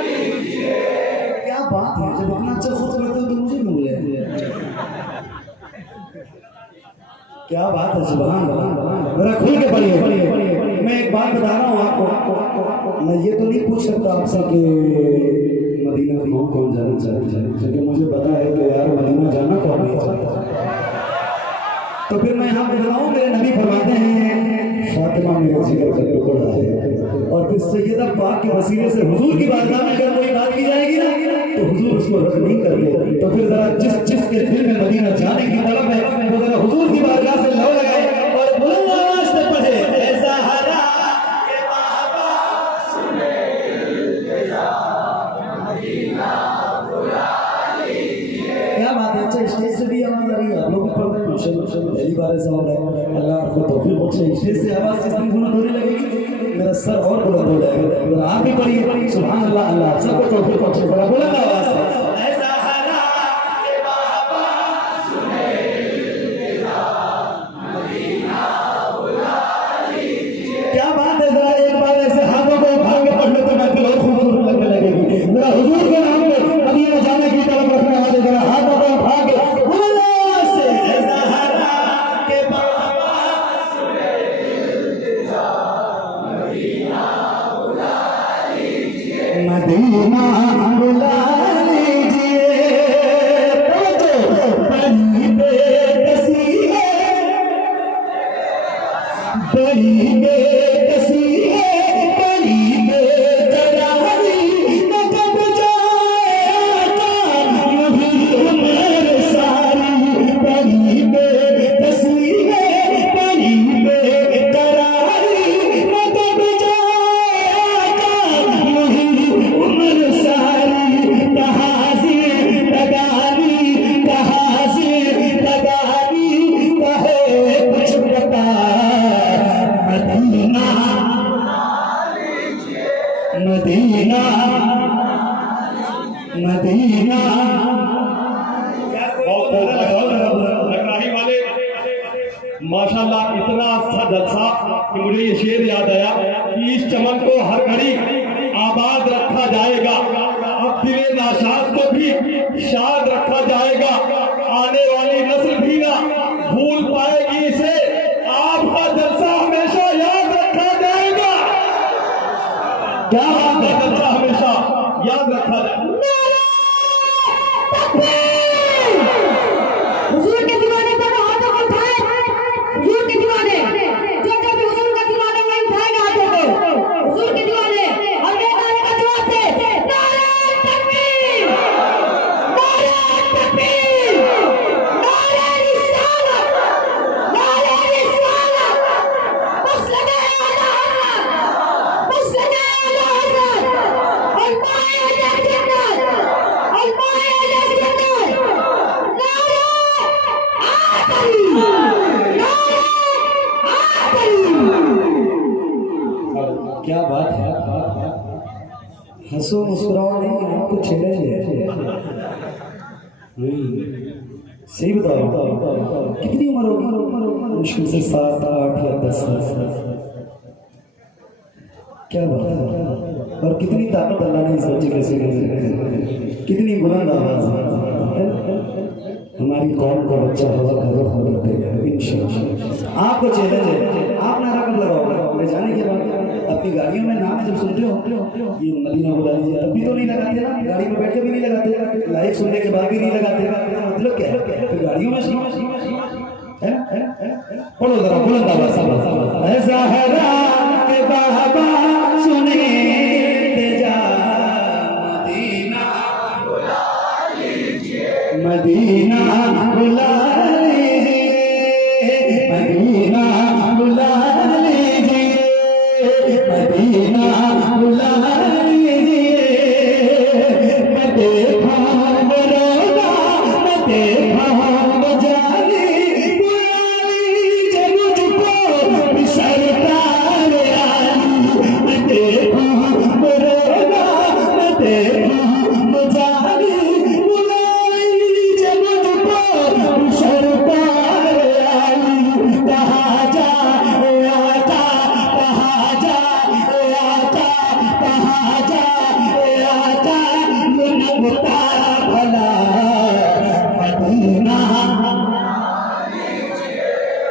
لیجئے۔ کیا بات ہے، جب اتنا اچھا خود کرتے ہو تو مجھے کیوں بولے؟ کیا بات ہے، سبحان اللہ۔ ذرا کھل کے پڑھیے۔ میں ایک بات بتا رہا ہوں آپ کو، میں یہ تو نہیں پوچھ سکتا آپ سے کہ مدینہ کون کون جانا چاہتا ہے، کیونکہ مجھے پتا ہے کہ یار مدینہ جانا کون نہیں چاہتا۔ تو پھر میں یہاں پہ بتاؤں، میرے نبی فرماتے ہیں فاطمہ میرے جگر کا ٹکڑا ہے، اور پھر سیدہ پاک کے وسیلے سے حضور کی بارگاہ میں اگر کوئی بات کی جائے گی نا تو حضور اس کو رد نہیں کرتے۔ تو پھر ذرا جس کے دل میں مدینہ جانے کی طلب ہے وہ ذرا حضور کی بارگاہ سے لو لگائے اور بلند آواز سے پڑھے۔ اے زہرا کہ بابا سنے التجا، مدینہ بلا لیجئے۔ کیا بات ہے، اچھا اسٹیج سے بھی آواز آ رہی ہے، آپ لوگ بھی پڑھ رہے ہیں، ماشاءاللہ پہلی بار ایسا ہو رہا ہے۔ اللہ آپ کو توفیق بخشے، اسٹیج سے آواز جس دن بلند ہونے لگے گی میرا سر اور بلند ہو جائے گا۔ ذرا آپ بھی پڑھیے، سبحان اللہ، اللہ سب کو توفیق بخشے، ذرا بلند آواز سے۔ اے زہرا کہ بابا سنے التجا، مدینہ بلا لیجئے۔ کیا بات ہے، ذرا ایک بار ایسے ہاتھوں کو اٹھا کے پڑھ لو تو میں پھر اور خوبصورت لگنے لگے گی۔ ذرا حضور کے نام پہ مدینہ جانے کی طرف رکھنے والے ذرا ہاتھوں کو اٹھا کے بلند آواز سے۔ اے زہرا کہ بابا سنے التجا، مدینہ بلا لیجئے، مدینہ بلا لیجئے۔ بڑی بے کسی ہے، بڑی بے کسی ہے، بڑی بے قراری نہ کب جائے آقا، یوں ہی عمر ساری مدینہ مدینہ لکراہی والے ماشاءاللہ اتنا اچھا جلسہ کہ مجھے یہ شعر یاد آیا کہ اس چمن کو ہر گھڑی آباد رکھا جائے گا، اب دل ناشاد کو بھی شاد رکھا جائے گا، آنے والی نسل بھی نہ بھول پائے گی اسے، آپ کا جلسہ ہمیشہ یاد رکھا جائے گا۔ کیا آپ کا جلسہ ہمیشہ یاد رکھا جائے گا۔ حضور کے دیوانے پر ہاتھوں کو اٹھائے، حضور کے دیوانے جو جب حضور کا دیوانے میں اٹھائے گا ہاتھوں کو، حضور کے دیوانے اور یہ نعرے کا جواب دے، نعرہ تکبیر، نعرہ تکبیر، نعرہ رسالت، نعرہ رسالت، مسلک اعلی حضرت، مسلک اعلی حضرت، علماء اہل سنت، علماء اہل سنت، کیا بات ہے، ہنسو مسکراؤ نہیں، آپ کو چیلنج ہے۔ صحیح بتاؤ، کتنی عمر ہوگی؟ مشکل سے 7، 8 یا 10 سال۔ کیا بات ہے، اور کتنی طاقت اللہ نے اس بچے کے سینے میں، کتنی بلند آواز ہے۔ ہماری قوم کا بچہ ہوا کا رخ بدلتے گا انشاءاللہ۔ آپ کو چیلنج ہے، آپ نعرہ کب لگاؤ گے؟ میرے جانے کے بعد اپنی گاڑیوں میں نام جب سنتے ہو یہ مدینہ بلا لیجیے، اب بھی تو نہیں لگاتے نا، گاڑی میں بیٹھ کے بھی نہیں لگاتے، لائیو سننے کے بعد بھی نہیں لگاتے، مطلب کیا ہے؟ پھر گاڑیوں میں سنو ہے نا، پڑھو ذرا بلند آواز سے، اے زہرا کے بابا سنے جا مدینہ بلا لیجیے، مدینہ بلا لیجیے، مدینہ بلا لیجیے، میں دیکھوں روزہ، میں دیکھوں جالی، بلا لیجیے مجھ کو سرکار عالی، میں دیکھوں روزہ، میں دیکھوں جالی،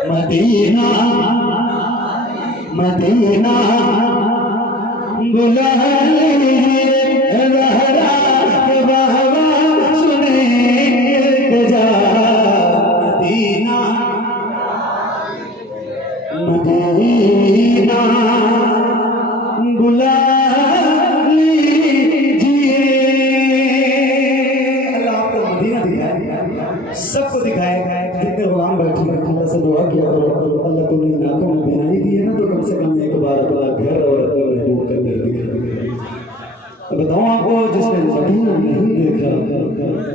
مدینہ مدینہ بلا لیجیے، زہرا کے بابا سنے جا مدینہ مدینہ بلا لیجیے۔ اللہ آپ کو مدینہ دکھائے، سب کو دکھائے، جتنے غلام بیٹھے ہیں اللہ سے دعا کیا کرو، اللہ تم نے ناکوں میں بینائی دی ہے نا، تو کم سے کم ایک بار اپنا گھر اور اپنے محبوب کا گھر دکھا۔ بتاؤں آپ کو جس نے مدینہ نہیں دیکھا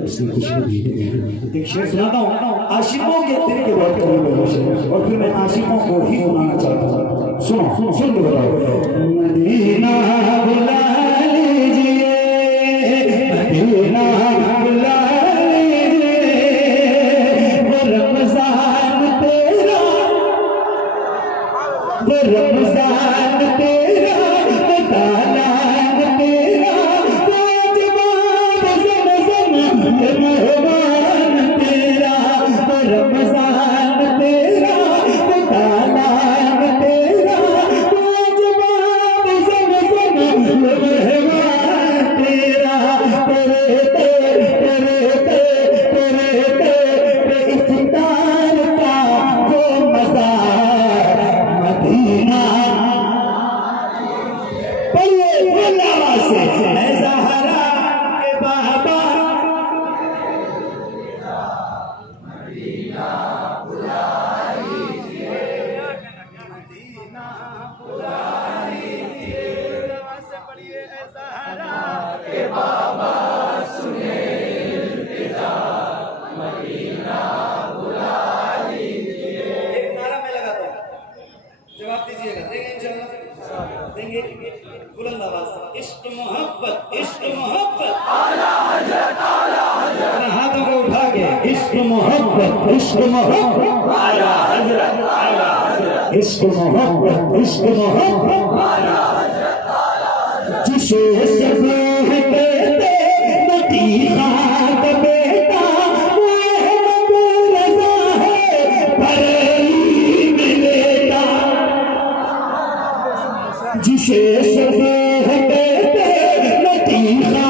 اس نے کچھ نہیں دیکھا۔ ایک شعر سناتا ہوں، عاشقوں کے دل کے بہت قریب ہے شعر، اور پھر میں عاشقوں کو ہی سنانا چاہتا ہوں، سنو سن کے بتاؤ۔ مدینہ بلا لیجیے، مدینہ بلا رمضان تیرا مدانہ تیرا، واجبات زمزم مہمان تیرا، رمضان تیرا مدانہ تیرا، واجبات زمزم مہمان تیرا، تیرے افطار کا وہ مزہ مدینہ، پڑھیے بلند آواز سے، اے زہرا کے بابا مدینہ بلا لیجیے، مدینہ بلا لیجیے، آواز سے پڑھیے، اے زہرا کے بابا سنے التجا، مدینہ بلا لیجیے۔ ایک نعرہ میں لگاتا ہوں، جواب دیجیے گا، دیں گے انشاءاللہ۔ دیں گے بلند آواز سے عشق محبت عشق محبت ہاتھوں کو اٹھا کے عشق محبت عشق محبت عشق محبت عشق محبت جسے سب کہتے مدینہ کا بیٹا محمد رضا ہے بریلی میں بیٹا جسے سب کہتے مدینہ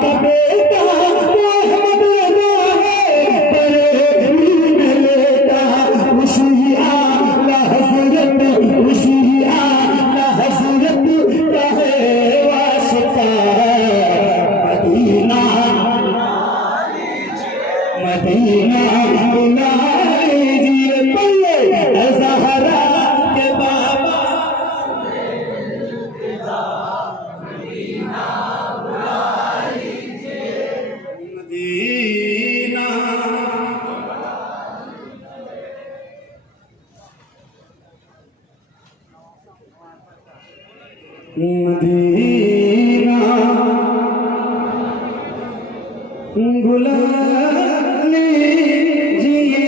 کا بیٹا محمد رضا ہے بریلی میں بیٹا اسی اعلی حضرت اسی اعلی حضرت کا ہے واسطہ مدینہ مدینہ بلا لیجیے پلے زہرا کے بابا مدینہ مدینہ بلا لیجیے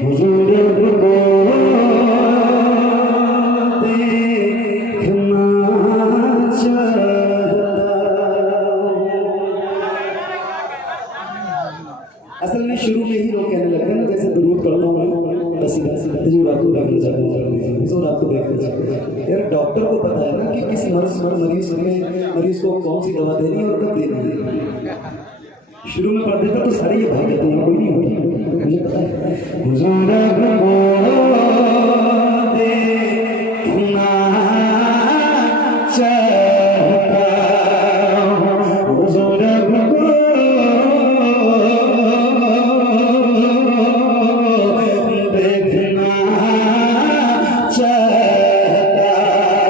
حضور کو دیکھنا چاہتا اصل میں شروع میں ہی لوگ کہنے لگتے ہیں نا جیسے درود پڑھتا ہوں بس حضور آپ کو دیکھنا چاہتا ہوں حضور آپ کو دیکھنا چاہتا ہوں یار ڈاکٹر کو پتا ہے نا کہ کس مریض کو کون سی دوا دینی ہے اور کب دینی ہے شروع میں پڑھ دیتا تو سارے یہ بھائی کہتے ہیں کوئی نہیں ہوتی مجھے پتا ہے حضور کو دیکھنا چاہتا ہوں حضور کو دیکھنا چاہتا ہوں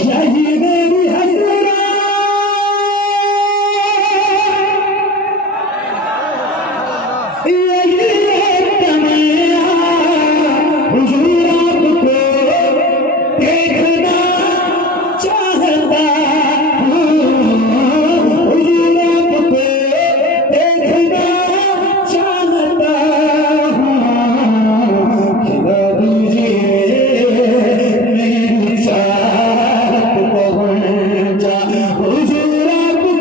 یہی میری حسرت یہی تمنا حضور آپ کو دیکھنا چاہتا ہوں حضور آپ کو دیکھنا چاہتا ہوں کھلا دیجیے میری ساتھ پہنچا حضور آپ کو حضور اب کو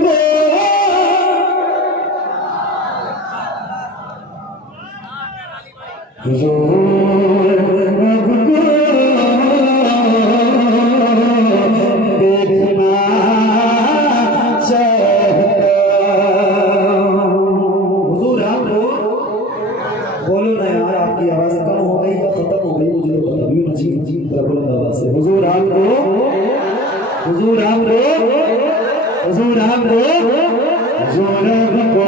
دیکھنا چاہتا ہوں حضور آپ کو بولو نا یار آپ کی آواز کم ہو گئی یا ختم ہو گئی مجھے تو پتا بھی ہونا چاہیے بلند آواز سے حضور آپ کو حضور آپ کو حضور آپ کو حضور آپ کو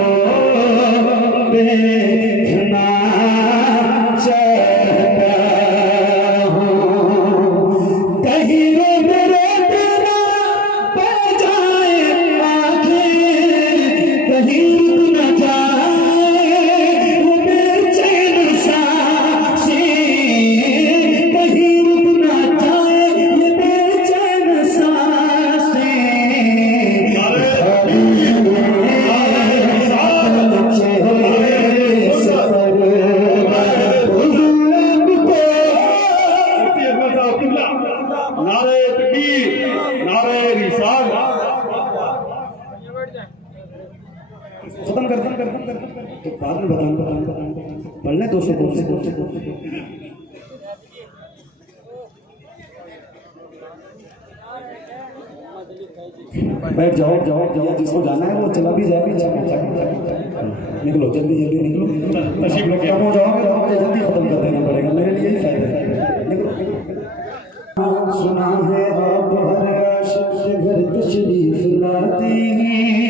دیکھنا چاہتا ہوں کہیں رو میرے تیرا پہ جائے آنکھیں کہیں رک نہ جائے وہ بے چین سانسیں کہیں رک نہ جائے یہ بے چین سانسیں نعرہ تکبیر نعرہ رسالہ ختم کر تو بعد میں بتاؤں پڑھ لیں 200 بیٹھ جاؤ جس کو جانا ہے وہ چلا بھی جائے نکلو جلدی نکلو تشریف لے کے کم ہو جاؤ گے جلدی ختم کر دینا پڑے گا میرے لیے ہی فائدہ ہے نکلو سنا ہے آپ ہر عاشق کے گھر تشریف لاتے ہیں